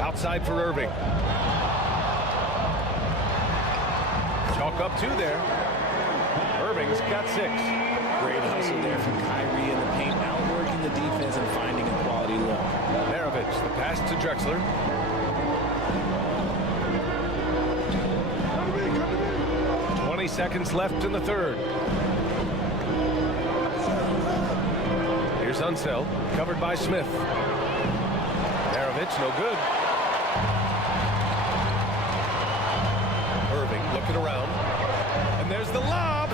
Outside for Irving. Chalk up 2 there. Irving's got 6. Great hustle there from Kyrie in the paint, outworking the defense and finding a quality look. MARAVICH, the pass to Drexler. Seconds left in the third. Here's Unseld, covered by Smith. MARAVICH, no good. Irving looking around. And there's the lob.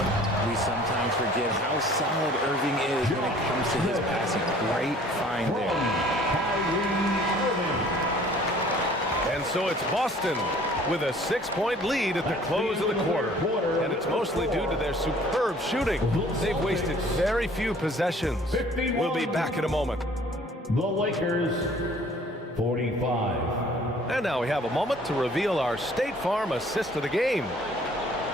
We sometimes forget how solid Irving is when it comes to his passing. Great find there. And so it's Boston with a 6-point lead at the close of the quarter. And it's mostly due to their superb shooting. They've wasted very few possessions. We'll be back in a moment. The Lakers, 45. And now we have a moment to reveal our State Farm assist of the game.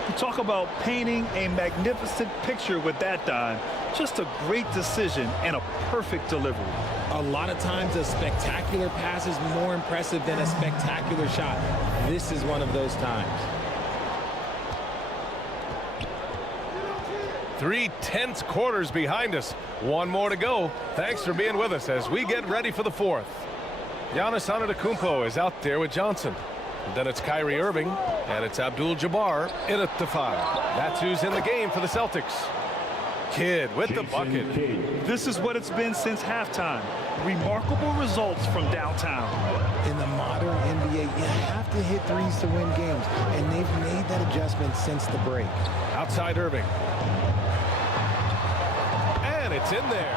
You talk about painting a magnificent picture with that dime. Just a great decision and a perfect delivery. A lot of times a spectacular pass is more impressive than a spectacular shot. This is one of those times. 3 tense quarters behind us. One more to go. Thanks for being with us as we get ready for the fourth. Giannis Antetokounmpo is out there with Johnson. And then it's Kyrie Irving, and it's Abdul-Jabbar in at the 5. That's who's in the game for the Celtics. Kidd with the bucket. This is what it's been since halftime. Remarkable results from downtown. In the modern NBA, you have to hit threes to win games, and they've made that adjustment since the break. Outside Irving. And it's in there.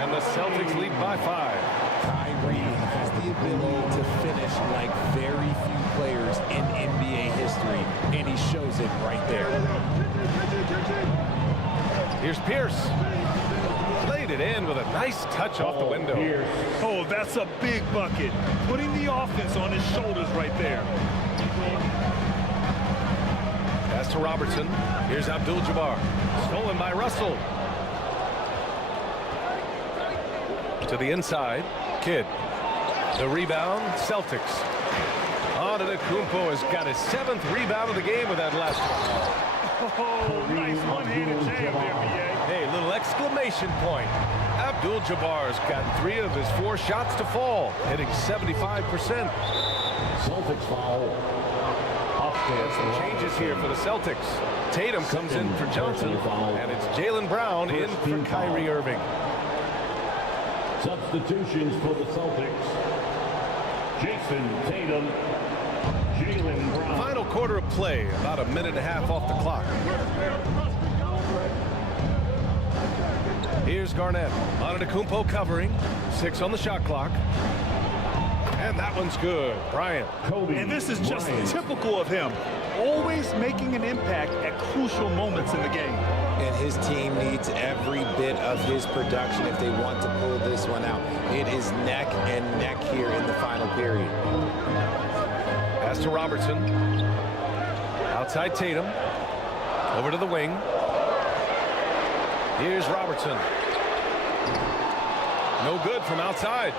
And the Celtics lead by 5. Kyrie has the ability to finish like very few players in NBA history, and he shows it right there. Here's Pierce. Played it in with a nice touch off the window. Oh, that's a big bucket. Putting the offense on his shoulders right there. Pass to Robertson. Here's Abdul-Jabbar. Stolen by Russell. To the inside. Kidd. The rebound, Celtics. Antetokounmpo has got his 7th rebound of the game with that last one. Oh, nice one-handed jam there, BA. Hey, little exclamation point. Abdul-Jabbar's got 3 of his 4 shots to fall, hitting 75%. Celtics foul. And some changes here for the Celtics. Tatum comes in for Johnson, and it's Jaylen Brown in for Kyrie Irving. Substitutions for the Celtics. Jason Tatum, Jaylen Brown. Final quarter of play, about a minute and a half off the clock. Here's Garnett. Antetokounmpo covering. 6 on the shot clock. And that one's good. Bryant. And this is just typical of him. Always making an impact at crucial moments in the game. And his team needs every bit of his production if they want to pull this one out. It is neck and neck here in the final period. Pass to Robertson. Outside Tatum. Over to the wing. Here's Robertson. No good from outside.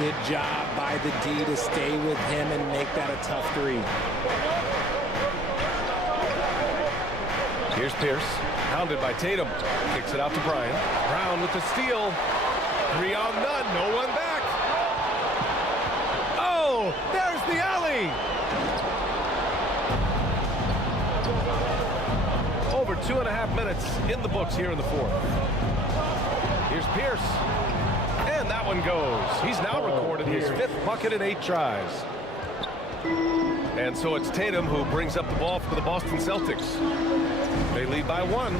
Good job by the D to stay with him and make that a tough 3. Here's Pierce. Pounded by Tatum. Kicks it out to Bryant. Brown with the steal. 3 on none. No one back. Oh, there's the alley. Over 2.5 minutes in the books here in the fourth. Here's Pierce. And that one goes. He's now recorded his 5th bucket in 8 tries. And so it's Tatum who brings up the ball for the Boston Celtics. They lead by 1.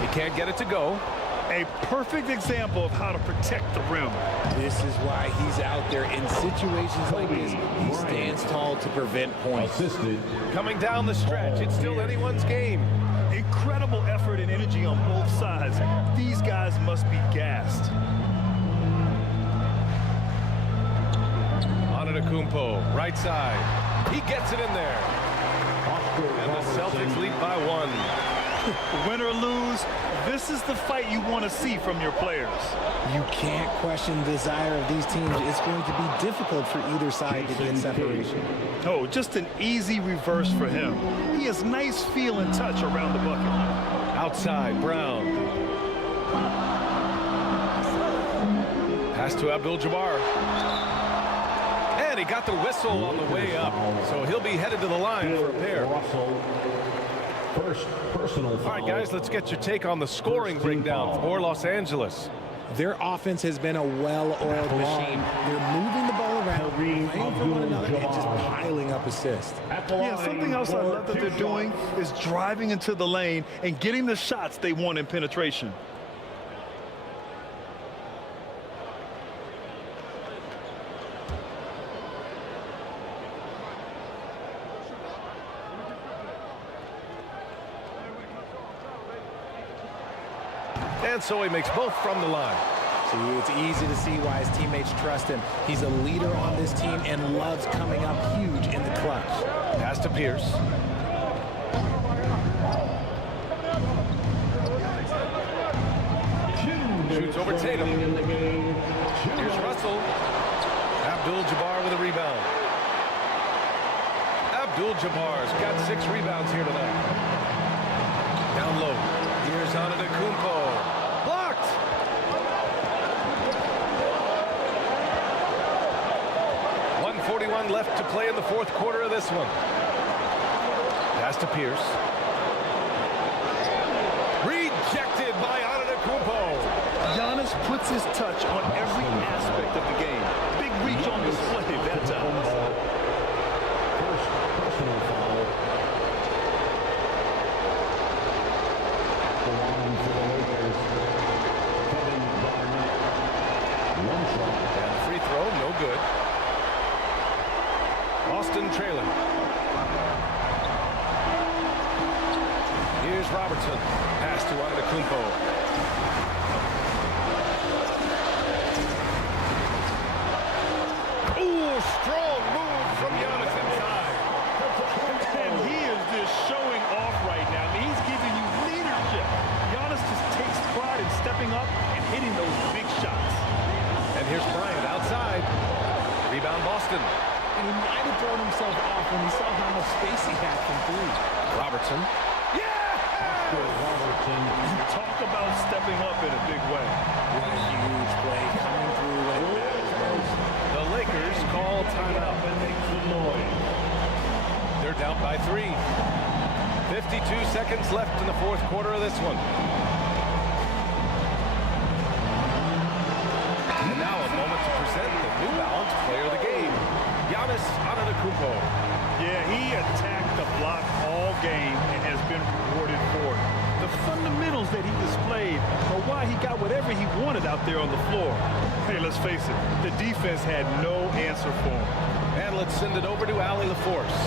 He can't get it to go. A perfect example of how to protect the rim. This is why he's out there in situations like this. He stands tall to prevent points. Coming down the stretch, it's still anyone's game. Incredible effort and energy on both sides. These guys must be gassed. Antetokounmpo, right side. He gets it in there. And the Celtics lead by 1. Win or lose, this is the fight you want to see from your players. You can't question the desire of these teams. It's going to be difficult for either side to get separation. Oh, just an easy reverse for him. He has nice feel and touch around the bucket. Outside, Brown. Pass to Abdul-Jabbar. And he got the whistle on the way up. So he'll be headed to the line for a pair. First personal foul. All right, guys, let's get your take on the scoring breakdown for Los Angeles. Their offense has been a well-oiled machine. They're moving the ball around, playing for one another, and just piling up assists. Yeah, something else I love that they're doing is driving into the lane and getting the shots they want in penetration. And so he makes both from the line. See, it's easy to see why his teammates trust him. He's a leader on this team and loves coming up huge in the clutch. Pass to Pierce. Shoots over Tatum. Here's Russell. Abdul-Jabbar with a rebound. Abdul-Jabbar's got 6 rebounds here tonight. Down low. Here's Antetokounmpo. Blocked! .141 left to play in the fourth quarter of this one. Pass to Pierce. Rejected by Antetokounmpo. Giannis puts his touch on every aspect of the game. Big reach on display that time. First personal foul. The line for the Lakers. Kevin Garnett. One shot. And free throw, no good. Boston trailing. Here's Robertson. Pass to Antetokounmpo. Ooh, strong move from Giannis inside. And he is just showing off right now. I mean, he's giving you leadership. Giannis just takes pride in stepping up and hitting those big shots. And here's Bryant outside. Rebound Boston. And he might have thrown himself off when he saw how much space he had from 3. Robertson. Robertson. Talk about stepping up in a big way. What a huge play coming through when it matters most. The Lakers call timeout. They're down by 3. 52 seconds left in the fourth quarter of this one. And now a moment to present the New Balance player of the game, Giannis Antetokounmpo. Yeah, he attacked the block all game and has been rewarded for it. The fundamentals that he displayed are why he got whatever he wanted out there on the floor. Hey, let's face it, the defense had no answer for him. And let's send it over to Allie LaForce.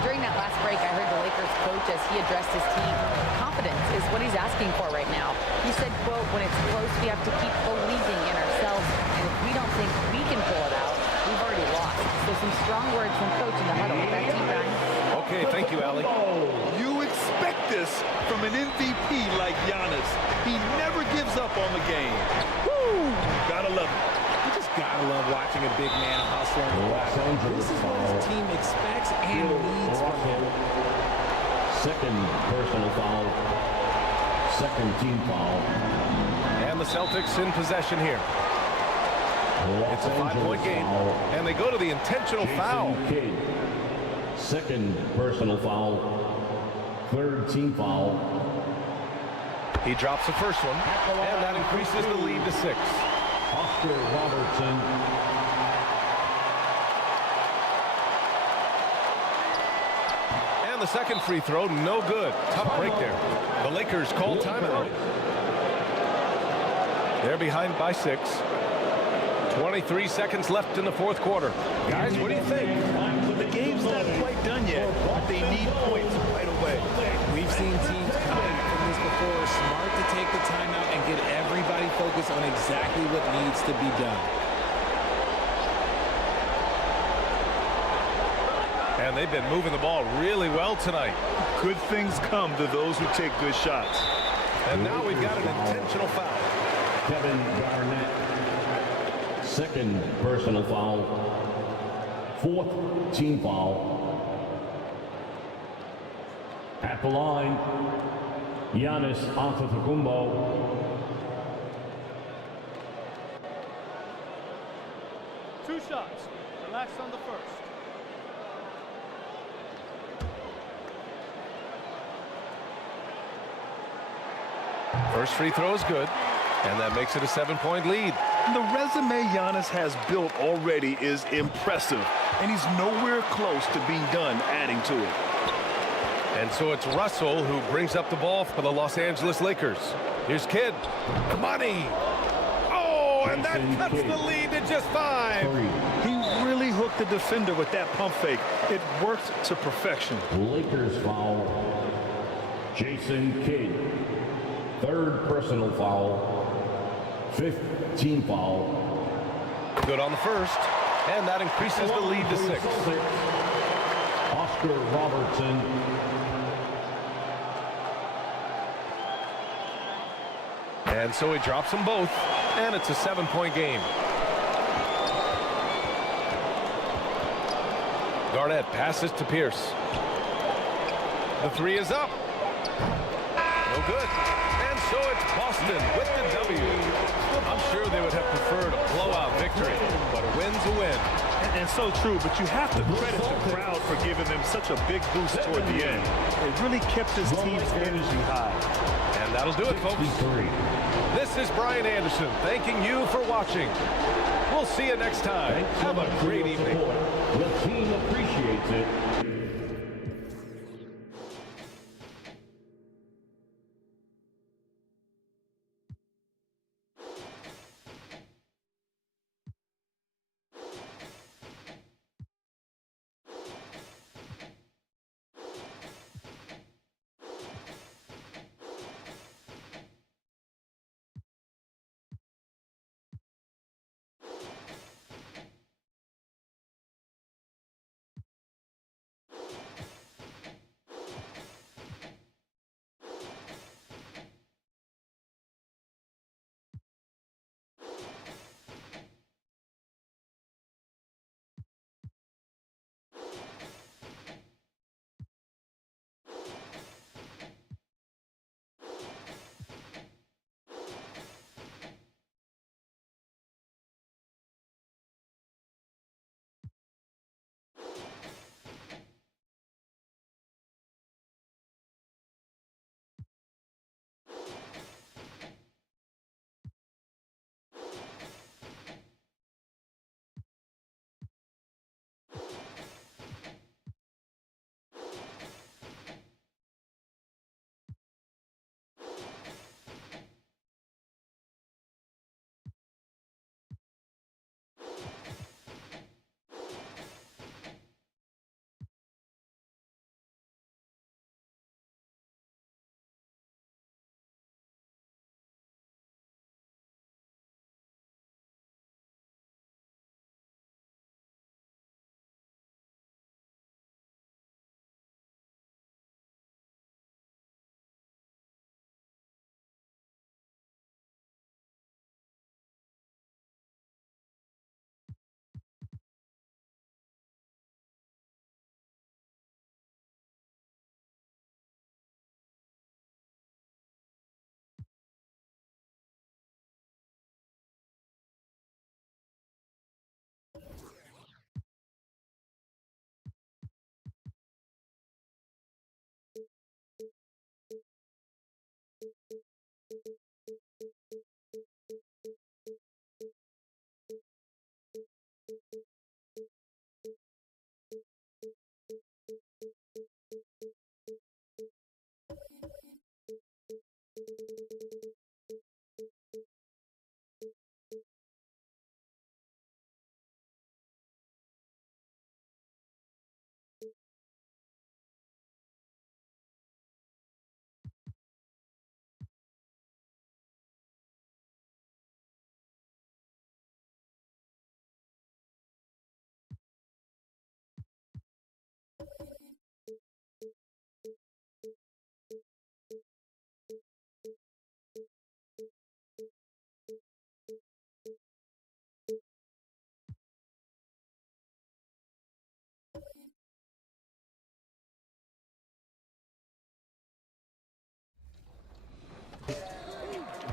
During that last break, I heard the Lakers coach as he addressed his team. Confidence is what he's asking for right now. He said, quote, when it's close, we have to keep believing in ourselves. And if we don't think we can pull it out, we've already lost. So some strong words from coach in the huddle. Back to you, Brian. Okay, thank you, Allie. You expect this from an MVP like Giannis. He never gives up on the game. Woo! Gotta love it. You just gotta love watching a big man hustle on the block. This is what his team expects and needs from him. Second personal foul. Second team foul. And the Celtics in possession here. It's a 5-point game. And they go to the intentional foul. Second personal foul. Third team foul. He drops the first one. And that increases the lead to 6. Oscar Robertson. And the second free throw, no good. Tough break there. The Lakers call timeout. They're behind by 6. 23 seconds left in the fourth quarter. Guys, what do you think? The game's not quite done yet. They need points right away. We've seen teams come back from this before. Smart to take the timeout and get everybody focused on exactly what needs to be done. And they've been moving the ball really well tonight. Good things come to those who take good shots. And now we've got an intentional foul. Kevin Garnett. Second personal foul. Fourth team foul. At the line, Giannis Antetokounmpo. 2 shots. Relax on the first. First free throw is good, and that makes it a 7-point lead. The resume Giannis has built already is impressive, and he's nowhere close to being done adding to it. And so it's Russell who brings up the ball for the Los Angeles Lakers. Here's Kidd. Money. Oh, and that cuts the lead to just 5. He really hooked the defender with that pump fake. It worked to perfection. Lakers foul. Jason Kidd. Third personal foul. Fifth team foul. Good on the first, and that increases the lead to 6. Oscar Robertson. And so he drops them both, and it's a 7-point game. Garnett passes to Pierce. The three is up. No good. And so it's Boston with the W. I'm sure they would have preferred a blowout victory, but a win's a win. And so true, but you have to credit the crowd for giving them such a big boost toward the end. It really kept his team's energy high. And that'll do it, folks. This is Brian Anderson thanking you for watching. We'll see you next time. Have a great evening. The team appreciates it.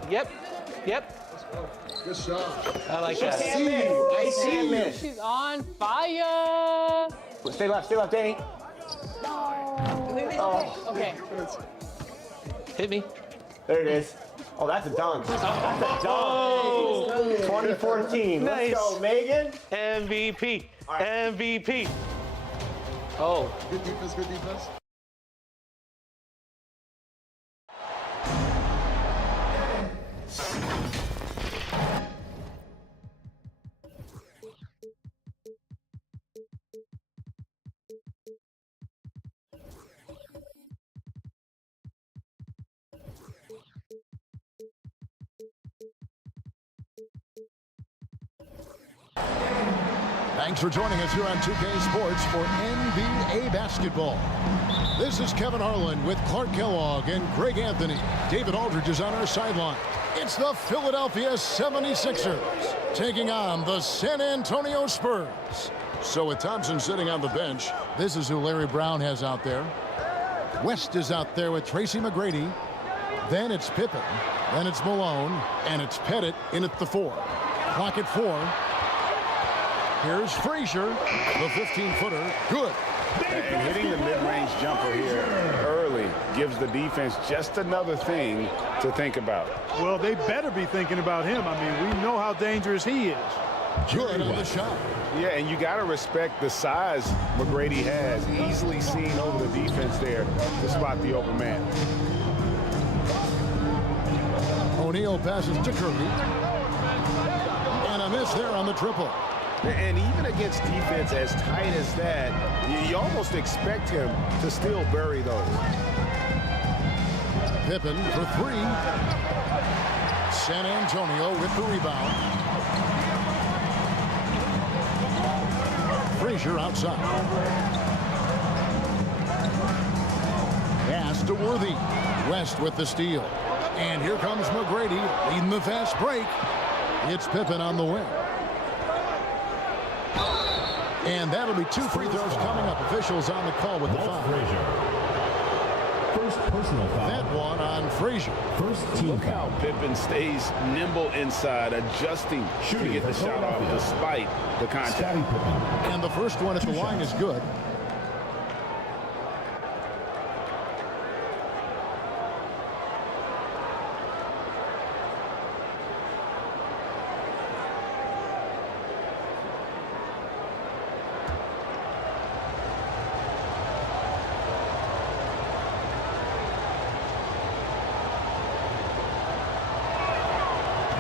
Yep. Good shot. I like Good that. Damon. She's on fire. Stay left, Danny. Oh. Okay. Hit me. There it is. Oh, that's a dunk. That's a dunk. Oh. 2014. Nice. Let's go, Megan. MVP. Right. MVP. Oh. Good defense, good defense. Thanks for joining us here on 2K Sports for NBA basketball. This is Kevin Harlan with Clark Kellogg and Greg Anthony. David Aldridge is on our sideline. It's the Philadelphia 76ers taking on the San Antonio Spurs. So with Thompson sitting on the bench, this is who Larry Brown has out there. West is out there with TRACY McGrady. Then it's Pippen. Then it's Malone. And it's Pettit in at the 4. Clock at 4. Here's Frazier, the 15-footer. Good. And hitting the mid-range jumper here early gives the defense just another thing to think about. Well, they better be thinking about him. I mean, we know how dangerous he is. Good on the shot. Yeah, and you got to respect the size McGrady has. Easily seen over the defense there to spot the open man. O'Neal passes to Curry. And a miss there on the triple. And even against defense as tight as that, you almost expect him to still bury those. Pippen for 3. San Antonio with the rebound. Frazier outside. Pass to Worthy. West with the steal. And here comes McGrady leading the fast break. It's Pippen on the wing. And that'll be 2 free throws coming up. Officials on the call with the foul. First personal foul. That one on Frazier. First team Look how Pippen stays nimble inside, adjusting to get the shot off despite the contact. And the first one at the line is good.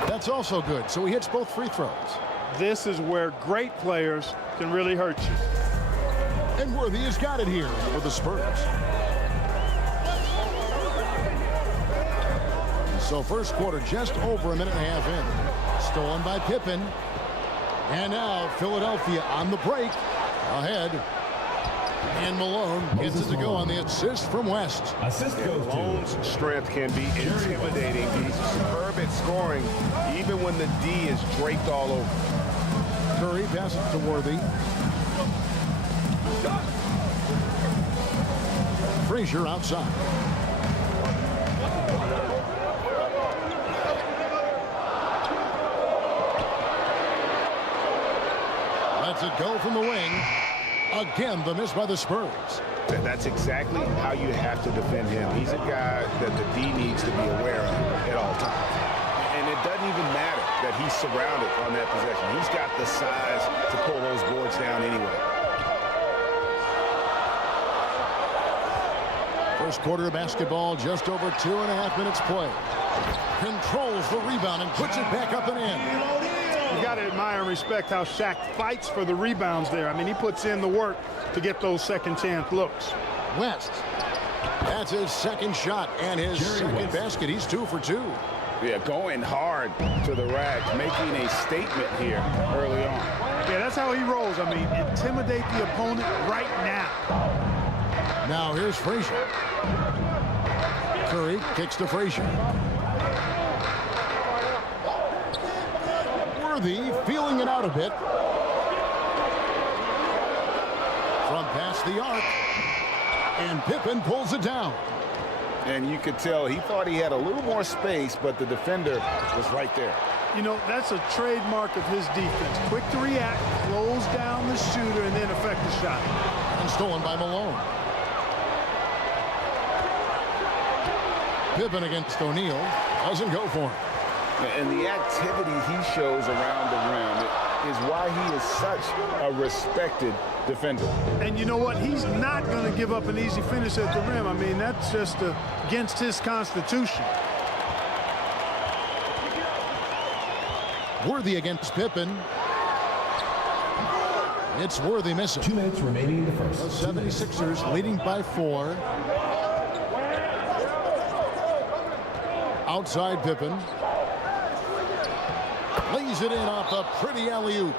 That's also good. So he hits both free throws. This is where great players can really hurt you. And Worthy has got it here for the Spurs. So first quarter just over a minute and a half in. Stolen by Pippen. And now Philadelphia on the break. Ahead. And Malone gets it to go on the assist from West. Assist goes to Malone's strength can be intimidating. He's superb at scoring, even when the D is draped all over. Curry passes to Worthy. Frazier outside. Lets it go from the wing. Again, the miss by the Spurs. That's exactly how you have to defend him. He's a guy that the D needs to be aware of at all times. And it doesn't even matter that he's surrounded on that possession. He's got the size to pull those boards down anyway. First quarter of basketball, just over 2.5 minutes play. Controls the rebound and puts it back up and in. You got to admire and respect how Shaq fights for the rebounds there. I mean, he puts in the work to get those second chance looks. West. That's his second shot and his second basket. He's 2 for 2. Yeah, going hard to the rack, making a statement here early on. Yeah, that's how he rolls. I mean, intimidate the opponent right now. Now here's Frazier. Curry kicks to Frazier. Worthy feeling it out a bit. From past the arc. And Pippen pulls it down. And you could tell he thought he had a little more space, but the defender was right there. You know, that's a trademark of his defense. Quick to react, close down the shooter, and then affect the shot. And stolen by Malone. Pippen against O'Neal. Doesn't go for him. And the activity he shows around the rim is why he is such a respected defender. And you know what? He's not going to give up an easy finish at the rim. I mean, that's just against his constitution. Worthy against Pippen. It's Worthy missing. 2 minutes remaining in the first. The 76ers leading by 4. Outside Pippen. Lays it in off a pretty alley-oop.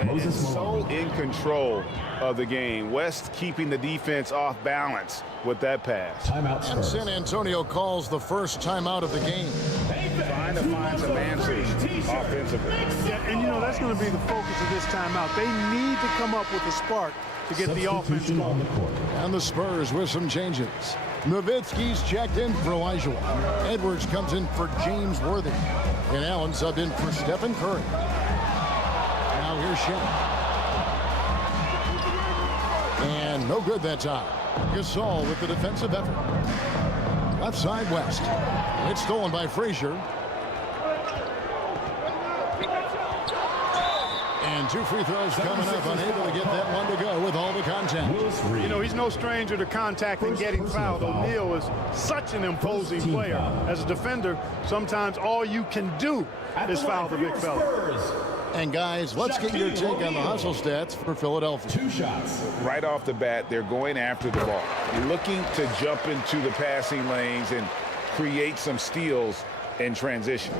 And so in control of the game. West keeping the defense off balance with that pass. Timeout. And San Antonio calls the first timeout of the game. Trying to find some answers offensively. Yeah, and you know, that's going to be the focus of this timeout. They need to come up with a spark to get the offense going. And the Spurs with some changes. Nowitzki's checked in for Olajuwon. Edwards comes in for James Worthy. And Allen subbed in for Stephen Curry. Now here's Shaq. And no good that time. GASOL with the defensive effort. Left side West. It's stolen by Frazier. And 2 free throws coming up, unable to get that one to go with all the contact. You know, he's no stranger to contact and getting fouled. O'Neal is such an imposing player. As a defender, sometimes all you can do is foul the big fella. And guys, let's get your take on the hustle stats for Philadelphia. 2 shots. Right off the bat, they're going after the ball. They're looking to jump into the passing lanes and create some steals in transition.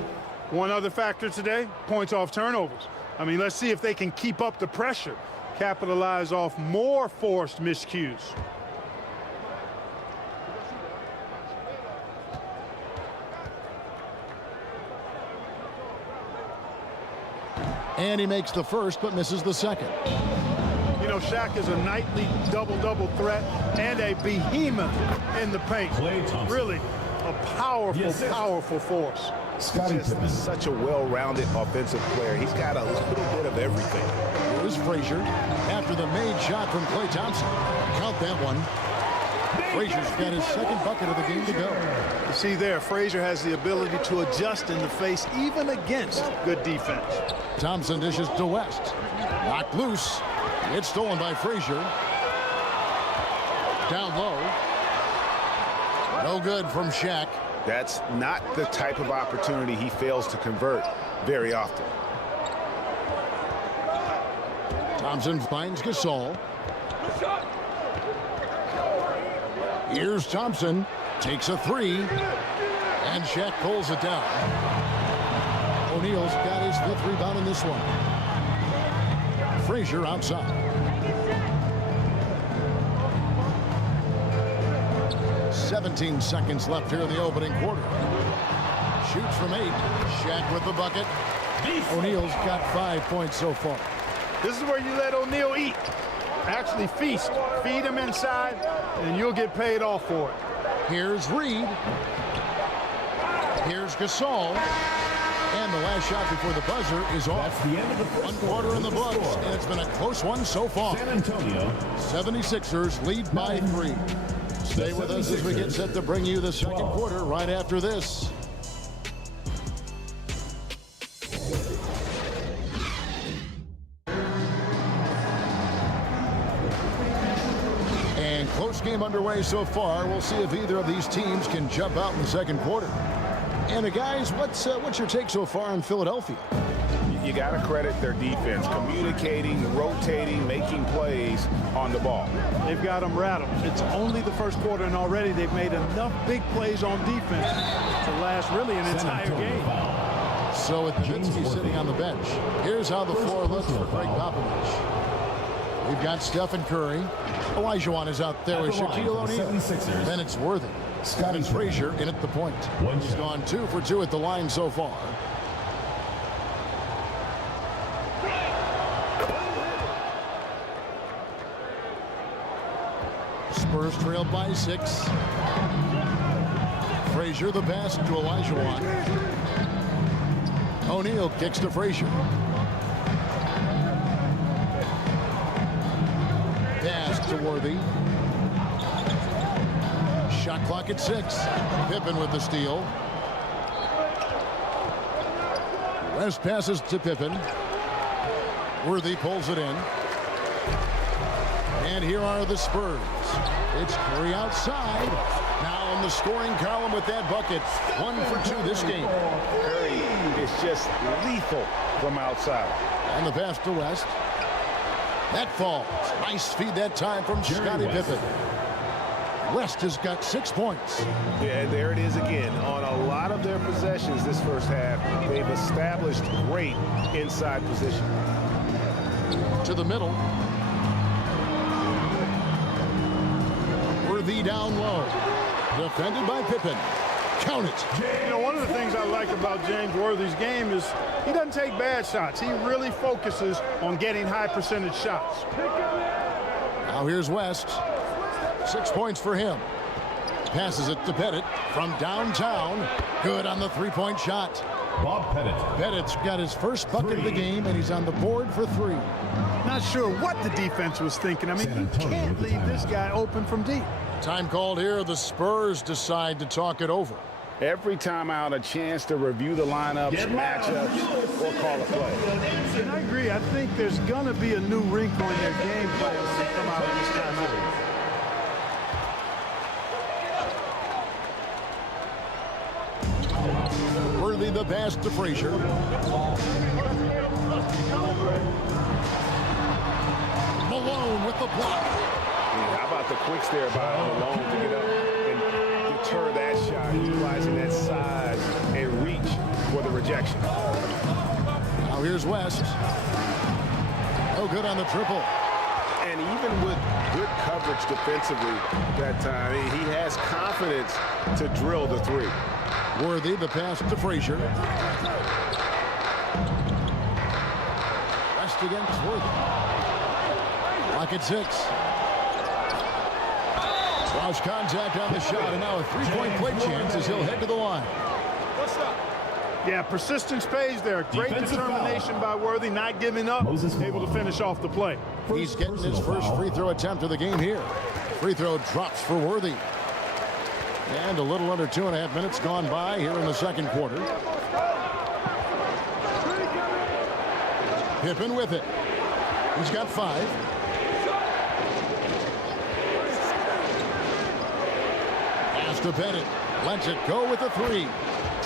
One other factor today, points off turnovers. I mean, let's see if they can keep up the pressure, capitalize off more forced miscues. And he makes the first, but misses the second. You know, Shaq is a nightly double-double threat and a behemoth in the paint. Really a powerful, powerful force. Just such a well-rounded offensive player. He's got a little bit of everything. Here's Frazier after the made shot from Klay Thompson. Count that one. Frazier's got his second bucket of the game to go. You see there, Frazier has the ability to adjust in the face even against good defense. Thompson dishes to West. Knocked loose. It's stolen by Frazier. Down low. No good from Shaq. That's not the type of opportunity he fails to convert very often. Thompson finds GASOL. Here's Thompson. Takes a 3. And Shaq pulls it down. O'Neal's got his 5th rebound in this one. Frazier outside. 17 seconds left here in the opening quarter. Shoots from 8. Shaq with the bucket. O'Neal's got 5 points so far. This is where you let O'Neal eat. Actually feast. Feed him inside, and you'll get paid off for it. Here's Reed. Here's GASOL. And the last shot before the buzzer is off. That's the end of the first 1 quarter in the books, and it's been a close one so far. San Antonio. 76ers lead by 3. Stay with us as we get set to bring you the second quarter right after this. And close game underway so far. We'll see if either of these teams can jump out in the second quarter. And guys, what's your take so far on Philadelphia? You got to credit their defense, communicating, rotating, making plays on the ball. They've got them rattled. It's only the first quarter, and already they've made enough big plays on defense to last really an entire game. So with Nowitzki sitting on the bench, here's how the floor looks for Greg Popovich. We've got Stephen Curry. Olajuwon is out there with Shaquille O'Neal. Then it's Worthy. And Frazier in at the point. He's gone 2 for 2 at the line so far. Spurs trail by 6. Frazier the pass to Olajuwon. O'Neal kicks to Frazier. Pass to Worthy. Shot clock at 6. Pippen with the steal. West passes to Pippen. Worthy pulls it in. And here are the Spurs. It's Curry outside. Now in the scoring column with that bucket. 1 for 2 this game. Curry is just lethal from outside. And the pass to West. That falls. Nice feed that time from Scottie Pippen. West has got 6 points. Yeah, there it is again. On a lot of their possessions this first half, they've established great inside position. To the middle. Worthy down low. Defended by Pippen. Count it. You know, one of the things I like about James Worthy's game is he doesn't take bad shots. He really focuses on getting high percentage shots. Now here's West. 6 points for him. Passes it to Pettit from downtown. Good on the three-point shot. Bob Pettit. Pettit's got his first bucket of the game, and he's on the board for 3. Not sure what the defense was thinking. I mean, you can't leave this guy open from deep. Time called here. The Spurs decide to talk it over. Every time out, a chance to review the lineups, matchups, or call a play. And I agree. I think there's going to be a new wrinkle in their game plan when they come out of this timeout. Worthy the pass to Frazier. Malone with the block. How about the quicks there by Malone to get up and deter that shot, utilizing that size and reach for the rejection. Now here's West. Oh, good on the triple. And even with good coverage defensively that time, he has confidence to drill the 3. Worthy the pass to Frazier. West against Worthy. Lock at 6. Lost contact on the shot, and now a 3-point play chance as he'll head to the line. Yeah, persistence pays there. Great determination by Worthy, not giving up, able to finish off the play. He's getting his first free throw attempt of the game here. Free throw drops for Worthy. And a little under 2.5 minutes gone by here in the second quarter. Pippen with it. He's got 5. Pass to Pettit. Lets it go with the 3.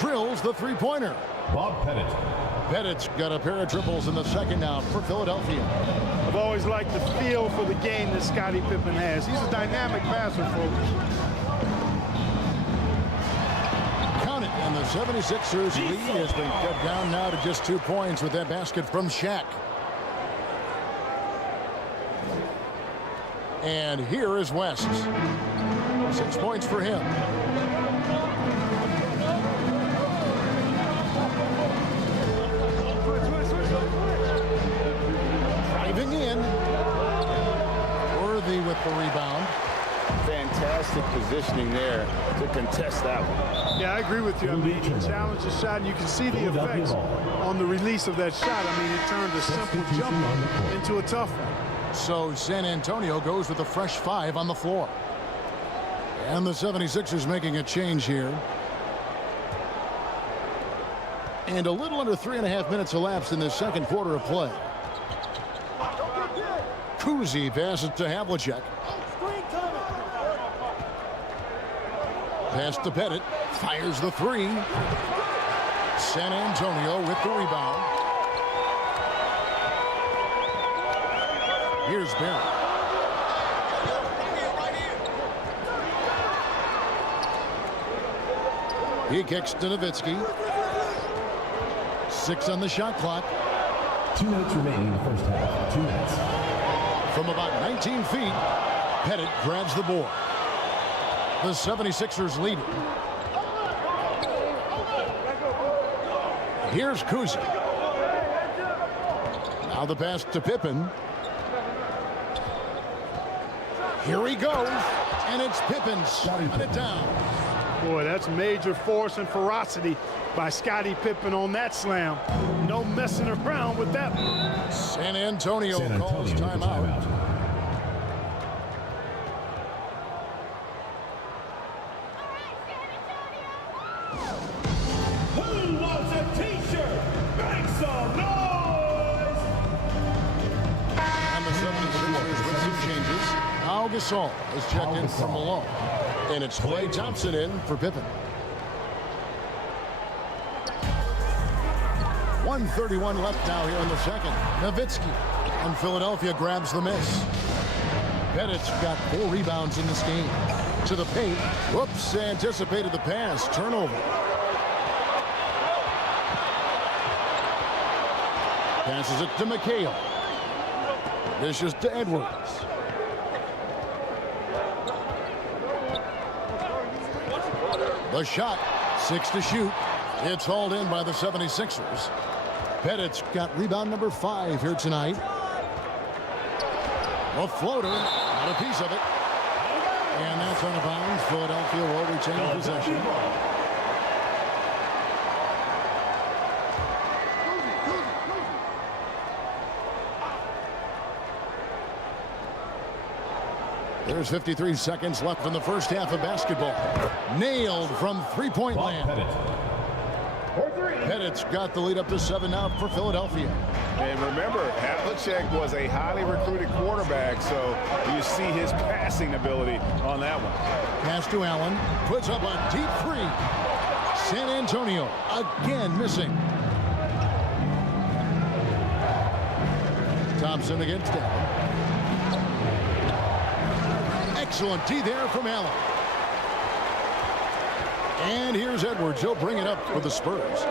Drills the three-pointer. Bob Pettit. Pettit's got a pair of triples in the second now for Philadelphia. I've always liked the feel for the game that Scottie Pippen has. He's a dynamic passer, folks. And the 76ers lead has been cut down now to just 2 points with that basket from Shaq. And here is West. 6 points for him. Driving in. Worthy with the rebound. Fantastic positioning there to contest that one. Yeah, I agree with you. I mean, he challenged the shot, and you can see the effects on the release of that shot. I mean, it turned a simple jumper into a tough one. So San Antonio goes with a fresh 5 on the floor. And the 76ers making a change here. And a little under 3.5 minutes elapsed in the second quarter of play. COUSY passes to HAVLICEK. Pass to Pettit. Fires the 3. San Antonio with the rebound. Here's Barrett. He kicks to NOWITZKI. 6 on the shot clock. 2 minutes remaining in the first half. 2 minutes. From about 19 feet, Pettit grabs the board. The 76ers lead it. Here's COUSY. Now the pass to Pippen. Here he goes, and it's Pippen slamming it down. Boy, that's major force and ferocity by Scottie Pippen on that slam. No messing around with that one. San Antonio calls timeout. Who wants a t-shirt? Make some noise! And the 76ers with some changes. Now GASOL is checked in for Malone. And it's Klay Thompson in for Pippen. 1:31 left now here in the second. NOWITZKI, and Philadelphia grabs the miss. Pettit's got 4 rebounds in this game. To the paint. Whoops, anticipated the pass. Turnover. Passes it to MCHALE. Dishes to Edwards. The shot 6 to shoot. It's hauled in by the 76ers. Pettit's got rebound number 5 here tonight. A floater, not a piece of it. And that's out of bounds. Philadelphia will retain possession. There's 53 seconds left in the first half of basketball. Nailed from three-point land. Pettit's got the lead up to 7 now for Philadelphia. And remember, HAVLICek was a highly recruited quarterback, so you see his passing ability on that one. Pass to Allen, puts up a deep 3. San Antonio again missing. Thompson against Allen. Excellent D there from Allen. And here's Edwards. He'll bring it up for the Spurs.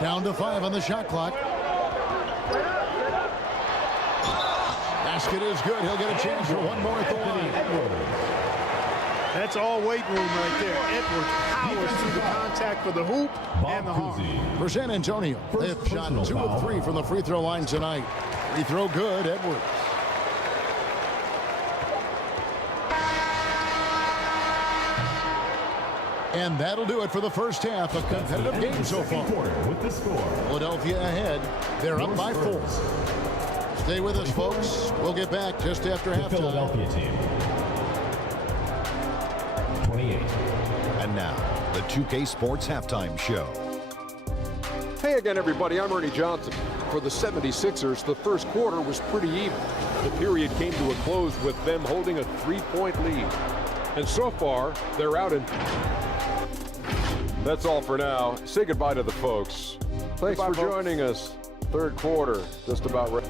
Down to 5 on the shot clock. Basket is good. He'll get a chance for one more at the line. That's all weight room right there. Edwards powers through the contact for the hoop and the harm. For San Antonio, they've shot 2 of 3 from the free throw line tonight. Free throw good, Edwards. And that'll do it for the first half. A competitive game so far. With the score. Philadelphia ahead. They're up by 4. Stay with us, folks. We'll get back just after halftime. Philadelphia team. 28. And now, the 2K Sports Halftime Show. Hey again, everybody. I'm Ernie Johnson. For the 76ers, the first quarter was pretty even. The period came to a close with them holding a 3-point lead. And so far, they're out in... That's all for now. Say goodbye to the folks. Thanks for joining us. Third quarter, just about ready.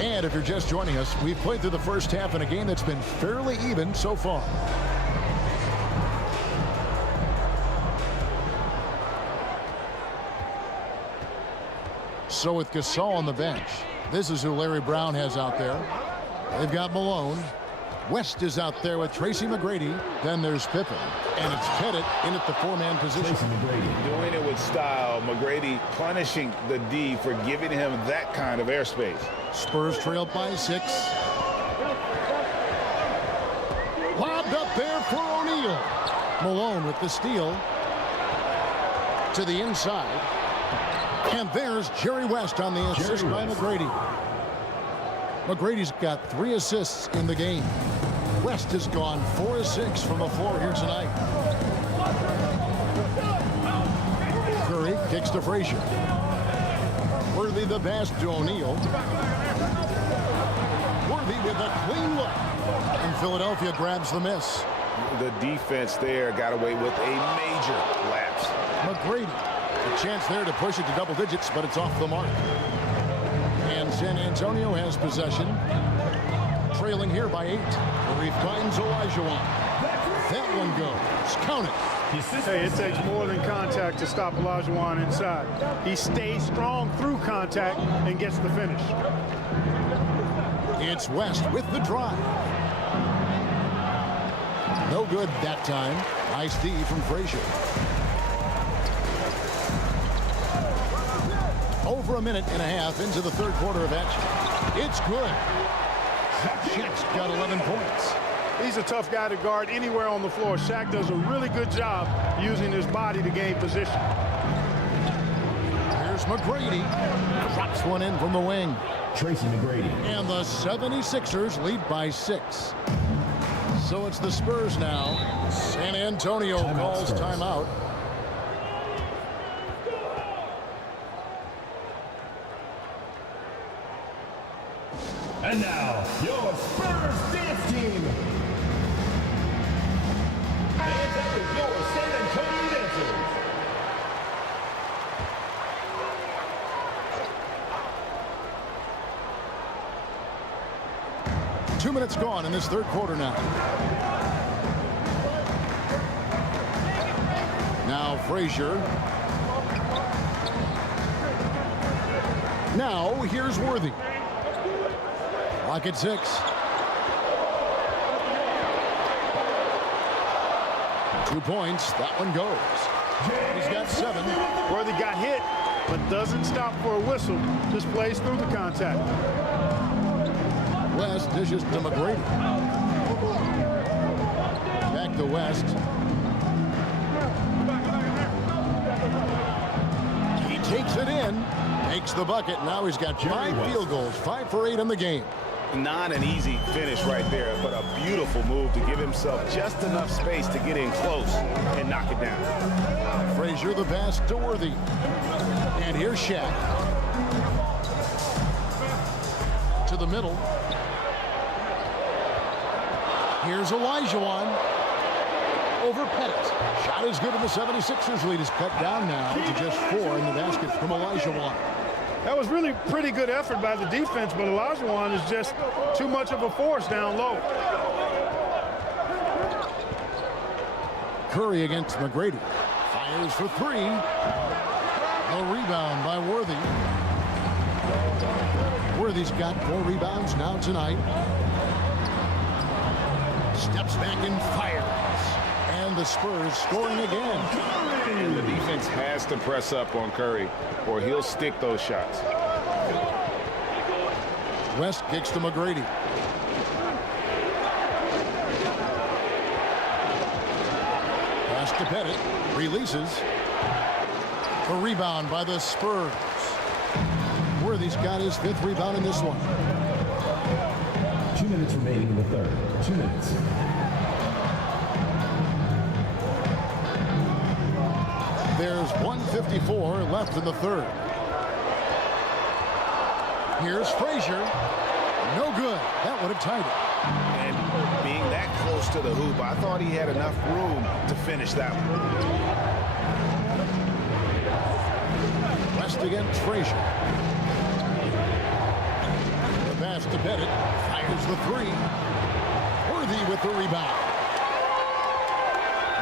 And if you're just joining us, we've played through the first half in a game that's been fairly even so far. So with GASOL on the bench, this is who Larry Brown has out there. They've got Malone. West is out there with TRACY McGrady. Then there's Pippen. And it's Pettit in at the 4-man position. Doing it with style. McGrady punishing the D for giving him that kind of airspace. Spurs trailed by 6. Lobbed up there for O'Neal. Malone with the steal. To the inside. And there's Jerry West on the assist by McGrady. McGrady's got 3 assists in the game. West has gone 4 of 6 from the floor here tonight. Curry kicks to Frazier. Worthy the pass to O'Neal. Worthy with a clean look. And Philadelphia grabs the miss. The defense there got away with a major lapse. McGrady. A chance there to push it to double digits, but it's off the mark. And San Antonio has possession. Trailing here by 8. Where he finds Olajuwon. That one goes. Count it. Hey, it takes more than contact to stop Olajuwon inside. He stays strong through contact and gets the finish. It's West with the drive. No good that time. Nice D from Frazier. Over a minute and a half into the third quarter of action. It's good. Shaq's got 11 points. He's a tough guy to guard anywhere on the floor. Shaq does a really good job using his body to gain position. Here's McGrady. Drops one in from the wing. TRACY McGrady. And the 76ers lead by 6. So it's the Spurs now. San Antonio calls timeout. And now, your Spurs dance team. Hands up with your San Antonio dancers. 2 minutes gone in this third quarter now. Now Frazier. Now here's Worthy. Clock at 6. 2 points. That one goes. He's got 7. Worthy got hit, but doesn't stop for a whistle. Just plays through the contact. West dishes to McGrady. Back to West. He takes it in. Makes the bucket. Now he's got 5 field goals. 5 for 8 in the game. Not an easy finish right there, but a beautiful move to give himself just enough space to get in close and knock it down. Frazier the pass to Worthy. And here's Shaq. To the middle. Here's OLAJUWON. Over Pettit. Shot is good, and the 76ers lead is cut down now to just 4 in the basket from OLAJUWON. That was really pretty good effort by the defense, but OLAJUWON is just too much of a force down low. Curry against McGrady. Fires for 3. A rebound by Worthy. Worthy's got 4 rebounds now tonight. Steps back and fires. And the Spurs scoring again. And the defense has to press up on Curry, or he'll stick those shots. West kicks to McGrady. Pass to Pettit. Releases. A rebound by the Spurs. Worthy's got his 5th rebound in this one. 2 minutes remaining in the third. 2 minutes. There's 1:54 left in the third. Here's Frazier. No good. That would have tied it. And being that close to the hoop, I thought he had enough room to finish that one. West against Frazier. The pass to Pettit. Fires the 3. Worthy with the rebound.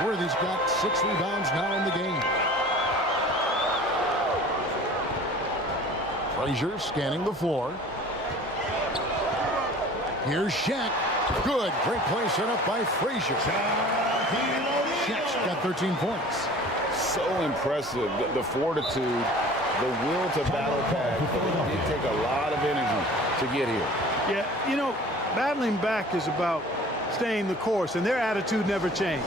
Worthy's got 6 rebounds now in the game. Frazier scanning the floor. Here's Shaq. Good. Great play set up by Frazier. Shaq's got 13 points. So impressive. The fortitude, the will to battle back. But it did take a lot of energy to get here. Yeah, you know, battling back is about staying the course, and their attitude never changed.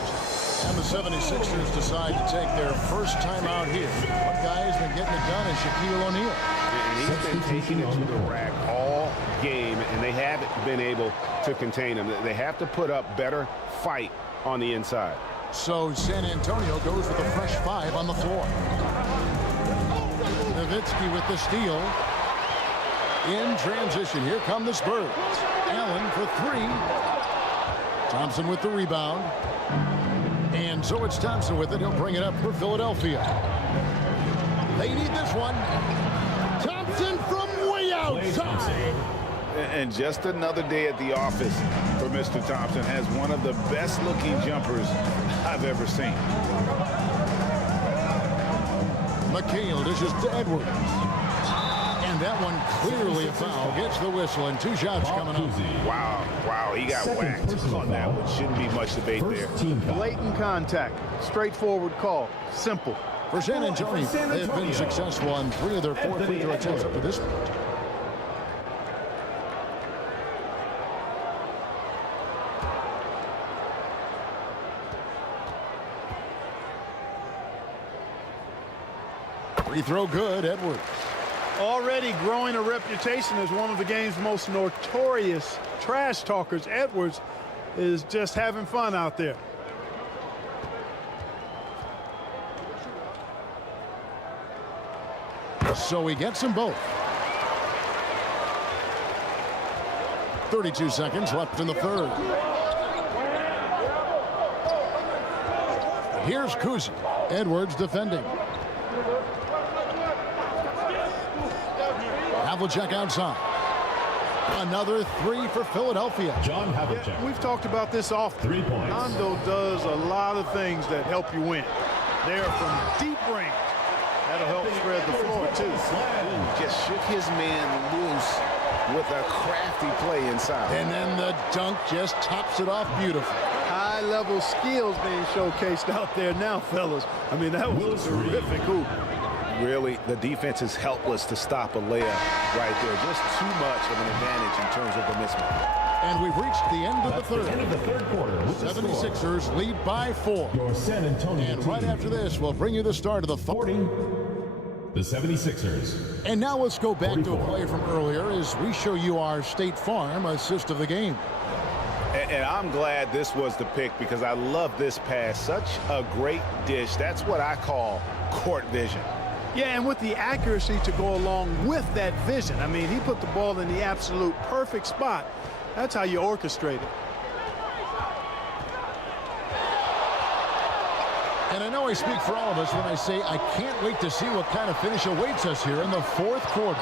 And the 76ers decide to take their first time out here. One guy has been getting it done is Shaquille O'Neal. And he's been taking it to the rack all game, and they haven't been able to contain him. They have to put up better fight on the inside. So San Antonio goes with a fresh 5 on the floor. NOWITZKI with the steal. In transition, here come the Spurs. Allen for 3. Thompson with the rebound. And so it's Thompson with it. He'll bring it up for Philadelphia. They need this one. Thompson from way outside. And just another day at the office for Mr. Thompson. Has one of the best looking jumpers I've ever seen. McHale dishes to Edwards. And that one clearly a foul. Gets the whistle and 2 shots coming up. Wow, he got whacked on that one. Shouldn't be much debate there. Blatant contact. Straightforward call. Simple. For San Antonio, they have been successful on 3 of their 4 free throw attempts up to this point. Free throw good, Edwards. Already growing a reputation as one of the game's most notorious trash talkers, Edwards is just having fun out there. So he gets them both. 32 seconds left in the third. Here's COUSY. Edwards defending. HAVLICEK outside. Another 3 for Philadelphia. John Havlicek. Yeah, we've talked about this often. 3 points. Hondo does a lot of things that help you win. They're from deep range. That'll help spread the floor, too. Just shook his man loose with a crafty play inside. And then the dunk just tops it off beautifully. High-level skills being showcased out there now, fellas. I mean, that was a terrific hoop. Really, the defense is helpless to stop a layup right there. Just too much of an advantage in terms of the mismatch. And we've reached the end of the third. End of the third quarter. 76ers lead by 4. Your San Antonio And right after this, we'll bring you the start of the 40. The 76ers. And now let's go back to a play from earlier as we show you our State Farm assist of the game. And I'm glad this was the pick because I love this pass. Such a great dish. That's what I call court vision. Yeah, and with the accuracy to go along with that vision. I mean, he put the ball in the absolute perfect spot. That's how you orchestrate it. And I know I speak for all of us when I say I can't wait to see what kind of finish awaits us here in the 4th quarter.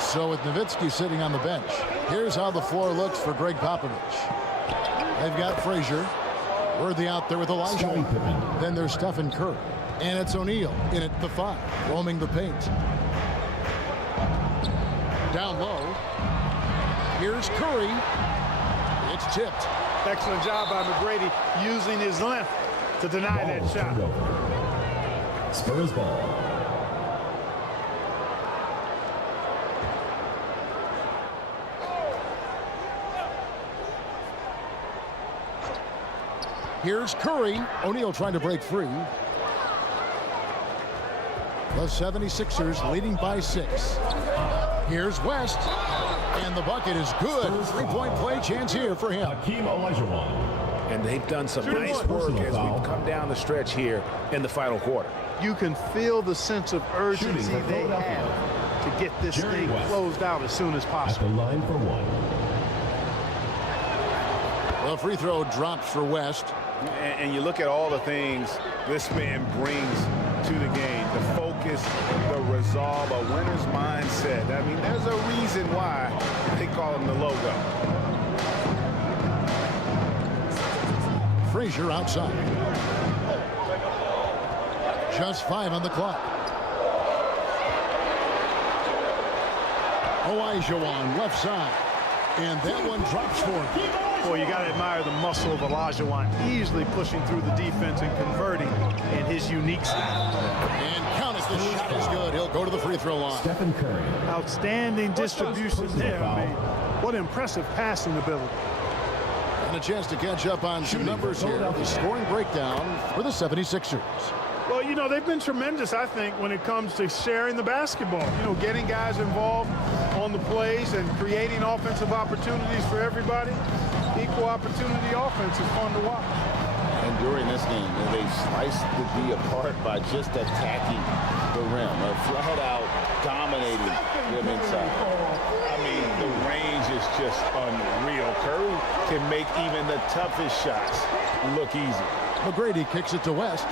So with NOWITZKI sitting on the bench, here's how the floor looks for Greg Popovich. They've got Frazier. Worthy out there with Olajuwon. Then there's Stephen Curry. And it's O'Neal in at the 5, roaming the paint. Down low. Here's Curry. It's tipped. Excellent job by McGrady using his length to deny that shot. Spurs ball. Here's Curry. O'Neal trying to break free. The 76ers leading by 6. Here's West. And the bucket is good. 3-point play chance here for him. HAKEEM Olajuwon. And they've done some nice work as we've come down the stretch here in the final quarter. You can feel the sense of urgency they have to get this thing closed out as soon as possible. At the line for 1. The free throw drops for West. And you look at all the things this man brings to the game. The focus, the resolve, a winner's mindset. I mean, there's a reason why they call him the logo. Frazier outside. Just 5 on the clock. Olajuwon left side. And that one drops for him. Boy, you got to admire the muscle of Olajuwon, easily pushing through the defense and converting in his unique style. And count it, the shot is good. He'll go to the free throw line. Stephen Curry. Outstanding distribution there. I mean, what impressive passing ability. And a chance to catch up on some numbers here. The scoring breakdown for the 76ers. Well, you know, they've been tremendous, I think, when it comes to sharing the basketball. You know, getting guys involved on the plays and creating offensive opportunities for everybody. Equal opportunity offense is fun to watch. And during this game, they sliced the D apart by just attacking the rim. Flat out dominating them inside. I mean, the range is just unreal. Curry can make even the toughest shots look easy. McGrady kicks it to West.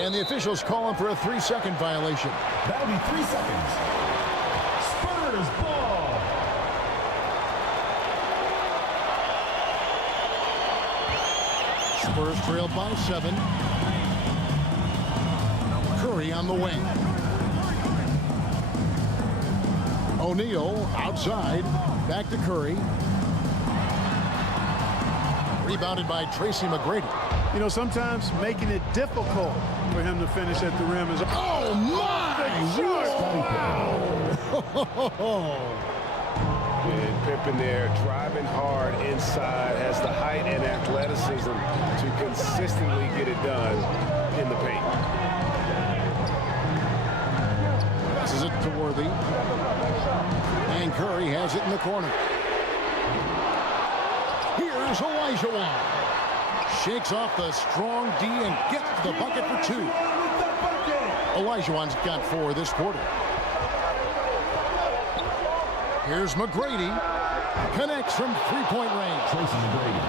And the officials call him for a 3-second violation. That'll be 3 seconds. Spurs ball. Spurs trailed by 7. Curry on the wing. O'Neal outside. Back to Curry. Rebounded by TRACY McGrady. You know, sometimes making it difficult for him to finish at the rim is... Oh, my! Wow! And Pippen there driving hard inside, has the height and athleticism to consistently get it done in the paint. Passes it to Worthy. And Curry has it in the corner. Here's Olajuwon. Shakes off the strong D and gets the bucket for 2. Olajuwon's got 4 this quarter. Here's McGrady. Connects from 3-point range. TRACY McGrady.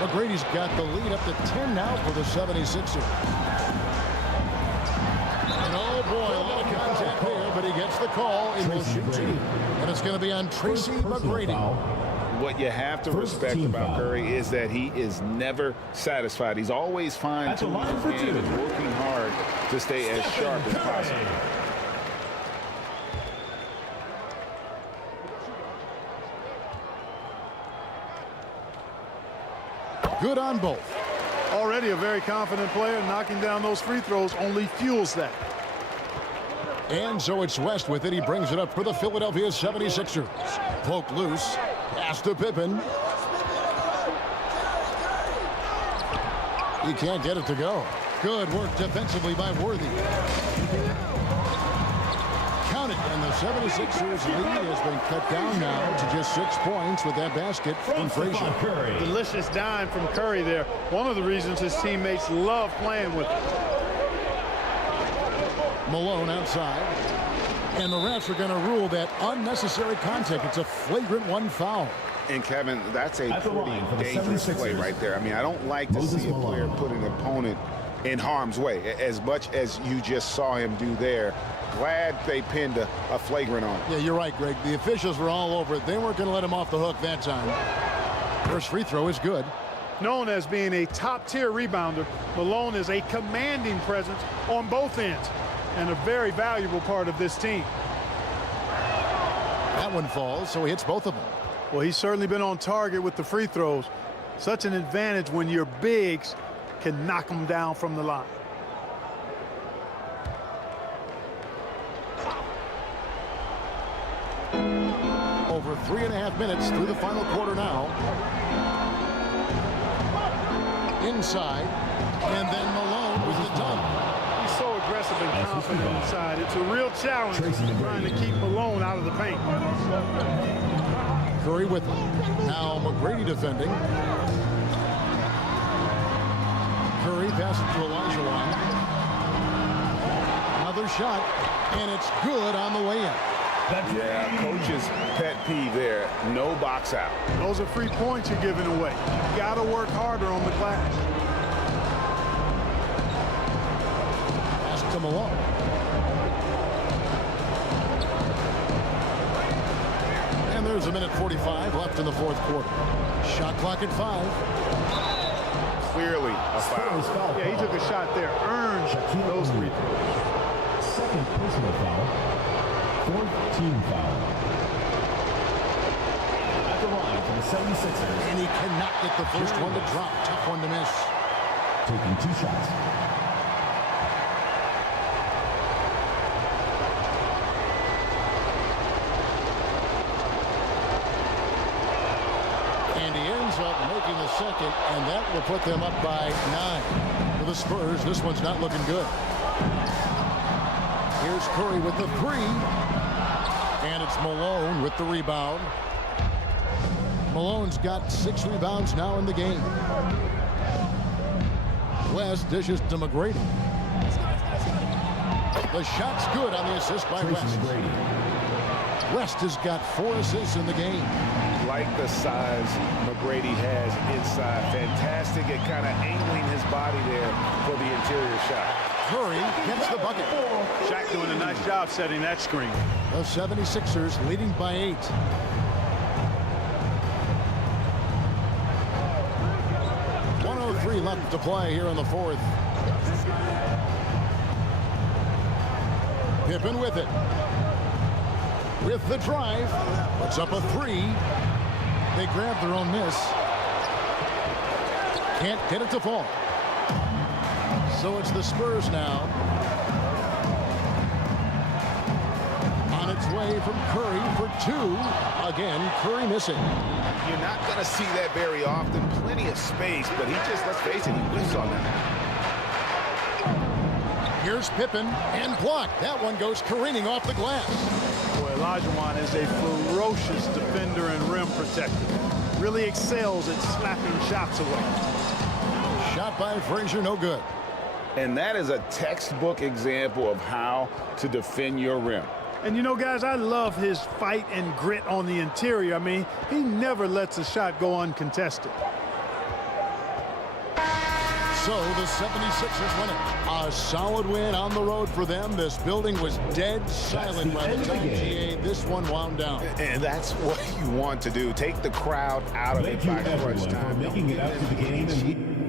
McGrady's got the lead up to 10 now for the 76ers. Boy, a lot of contact there, but he gets the call and will shoot two. And it's going to be on Tracy McGrady. What you have to respect about Curry is that he is never satisfied. He's always fine-tuning his game and working hard to stay as sharp as possible. Good on both. Already a very confident player. Knocking down those free throws only fuels that. And so it's West with it. He brings it up for the Philadelphia 76ers. Poke loose. Pass to Pippen. He can't get it to go. Good work defensively by Worthy. Count it. And the 76ers lead has been cut down now to just 6 points with that basket from Frazier. Delicious dime from Curry there. One of the reasons his teammates love playing with him. Malone outside. And the refs are going to rule that unnecessary contact. It's a flagrant one foul. And Kevin, that's a pretty dangerous play right there. I mean, I don't like to see a player put an opponent in harm's way as much as you just saw him do there. Glad they pinned a flagrant on him. Yeah, you're right, Greg. The officials were all over it. They weren't going to let him off the hook that time. First free throw is good. Known as being a top-tier rebounder, Malone is a commanding presence on both ends and a very valuable part of this team. That one falls, so he hits both of them. Well, he's certainly been on target with the free throws. Such an advantage when your bigs can knock them down from the line. Over 3.5 minutes through the final quarter now. Inside, and then Malone with the dunk. He's so aggressive and confident inside. It's a real challenge trying to keep Malone out of the paint. Curry with him. Now McGrady defending. Curry passes to Olajuwon. Another shot, and it's good on the way in. Yeah, coach's pet peeve there. No box out. Those are free points you're giving away. You got to work harder on the glass. Pass to Malone. And there's 1:45 left in the fourth quarter. Shot clock at 5. Clearly a foul. Yeah, he took a shot there. Earned those free throws. Second personal foul. Fourth team foul. At the line for the 76ers. And he cannot get the first one to drop. Tough one to miss. Taking 2 shots. And he ends up making the second, and that will put them up by 9. For the Spurs, this one's not looking good. Here's Curry with the 3. And it's Malone with the rebound. Malone's got 6 rebounds now in the game. West dishes to McGrady. The shot's good on the assist by West. West has got 4 assists in the game. Like the size McGrady has inside. Fantastic at kind of angling his body there for the interior shot. Curry gets the bucket. Shaq doing a nice job setting that screen. The 76ers leading by 8. .103 left to play here in the fourth. Pippen with it. With the drive. Puts up a 3. They grab their own miss. Can't get it to fall. So it's the Spurs now. On its way from Curry for 2. Again, Curry missing. You're not going to see that very often. Plenty of space, but he just, let's face it, he whiffs on that. Here's Pippen and blocked. That one goes careening off the glass. Boy, Olajuwon is a ferocious defender and rim protector. Really excels at slapping shots away. Shot by Frazier, no good. And that is a textbook example of how to defend your rim. And you know, guys, I love his fight and grit on the interior. I mean, he never lets a shot go uncontested. so the 76ers win it. A solid win on the road for them. This building was dead silent by the time this one wound down. And that's what you want to do. Take the crowd out of it by crunch time. Making it out to the game.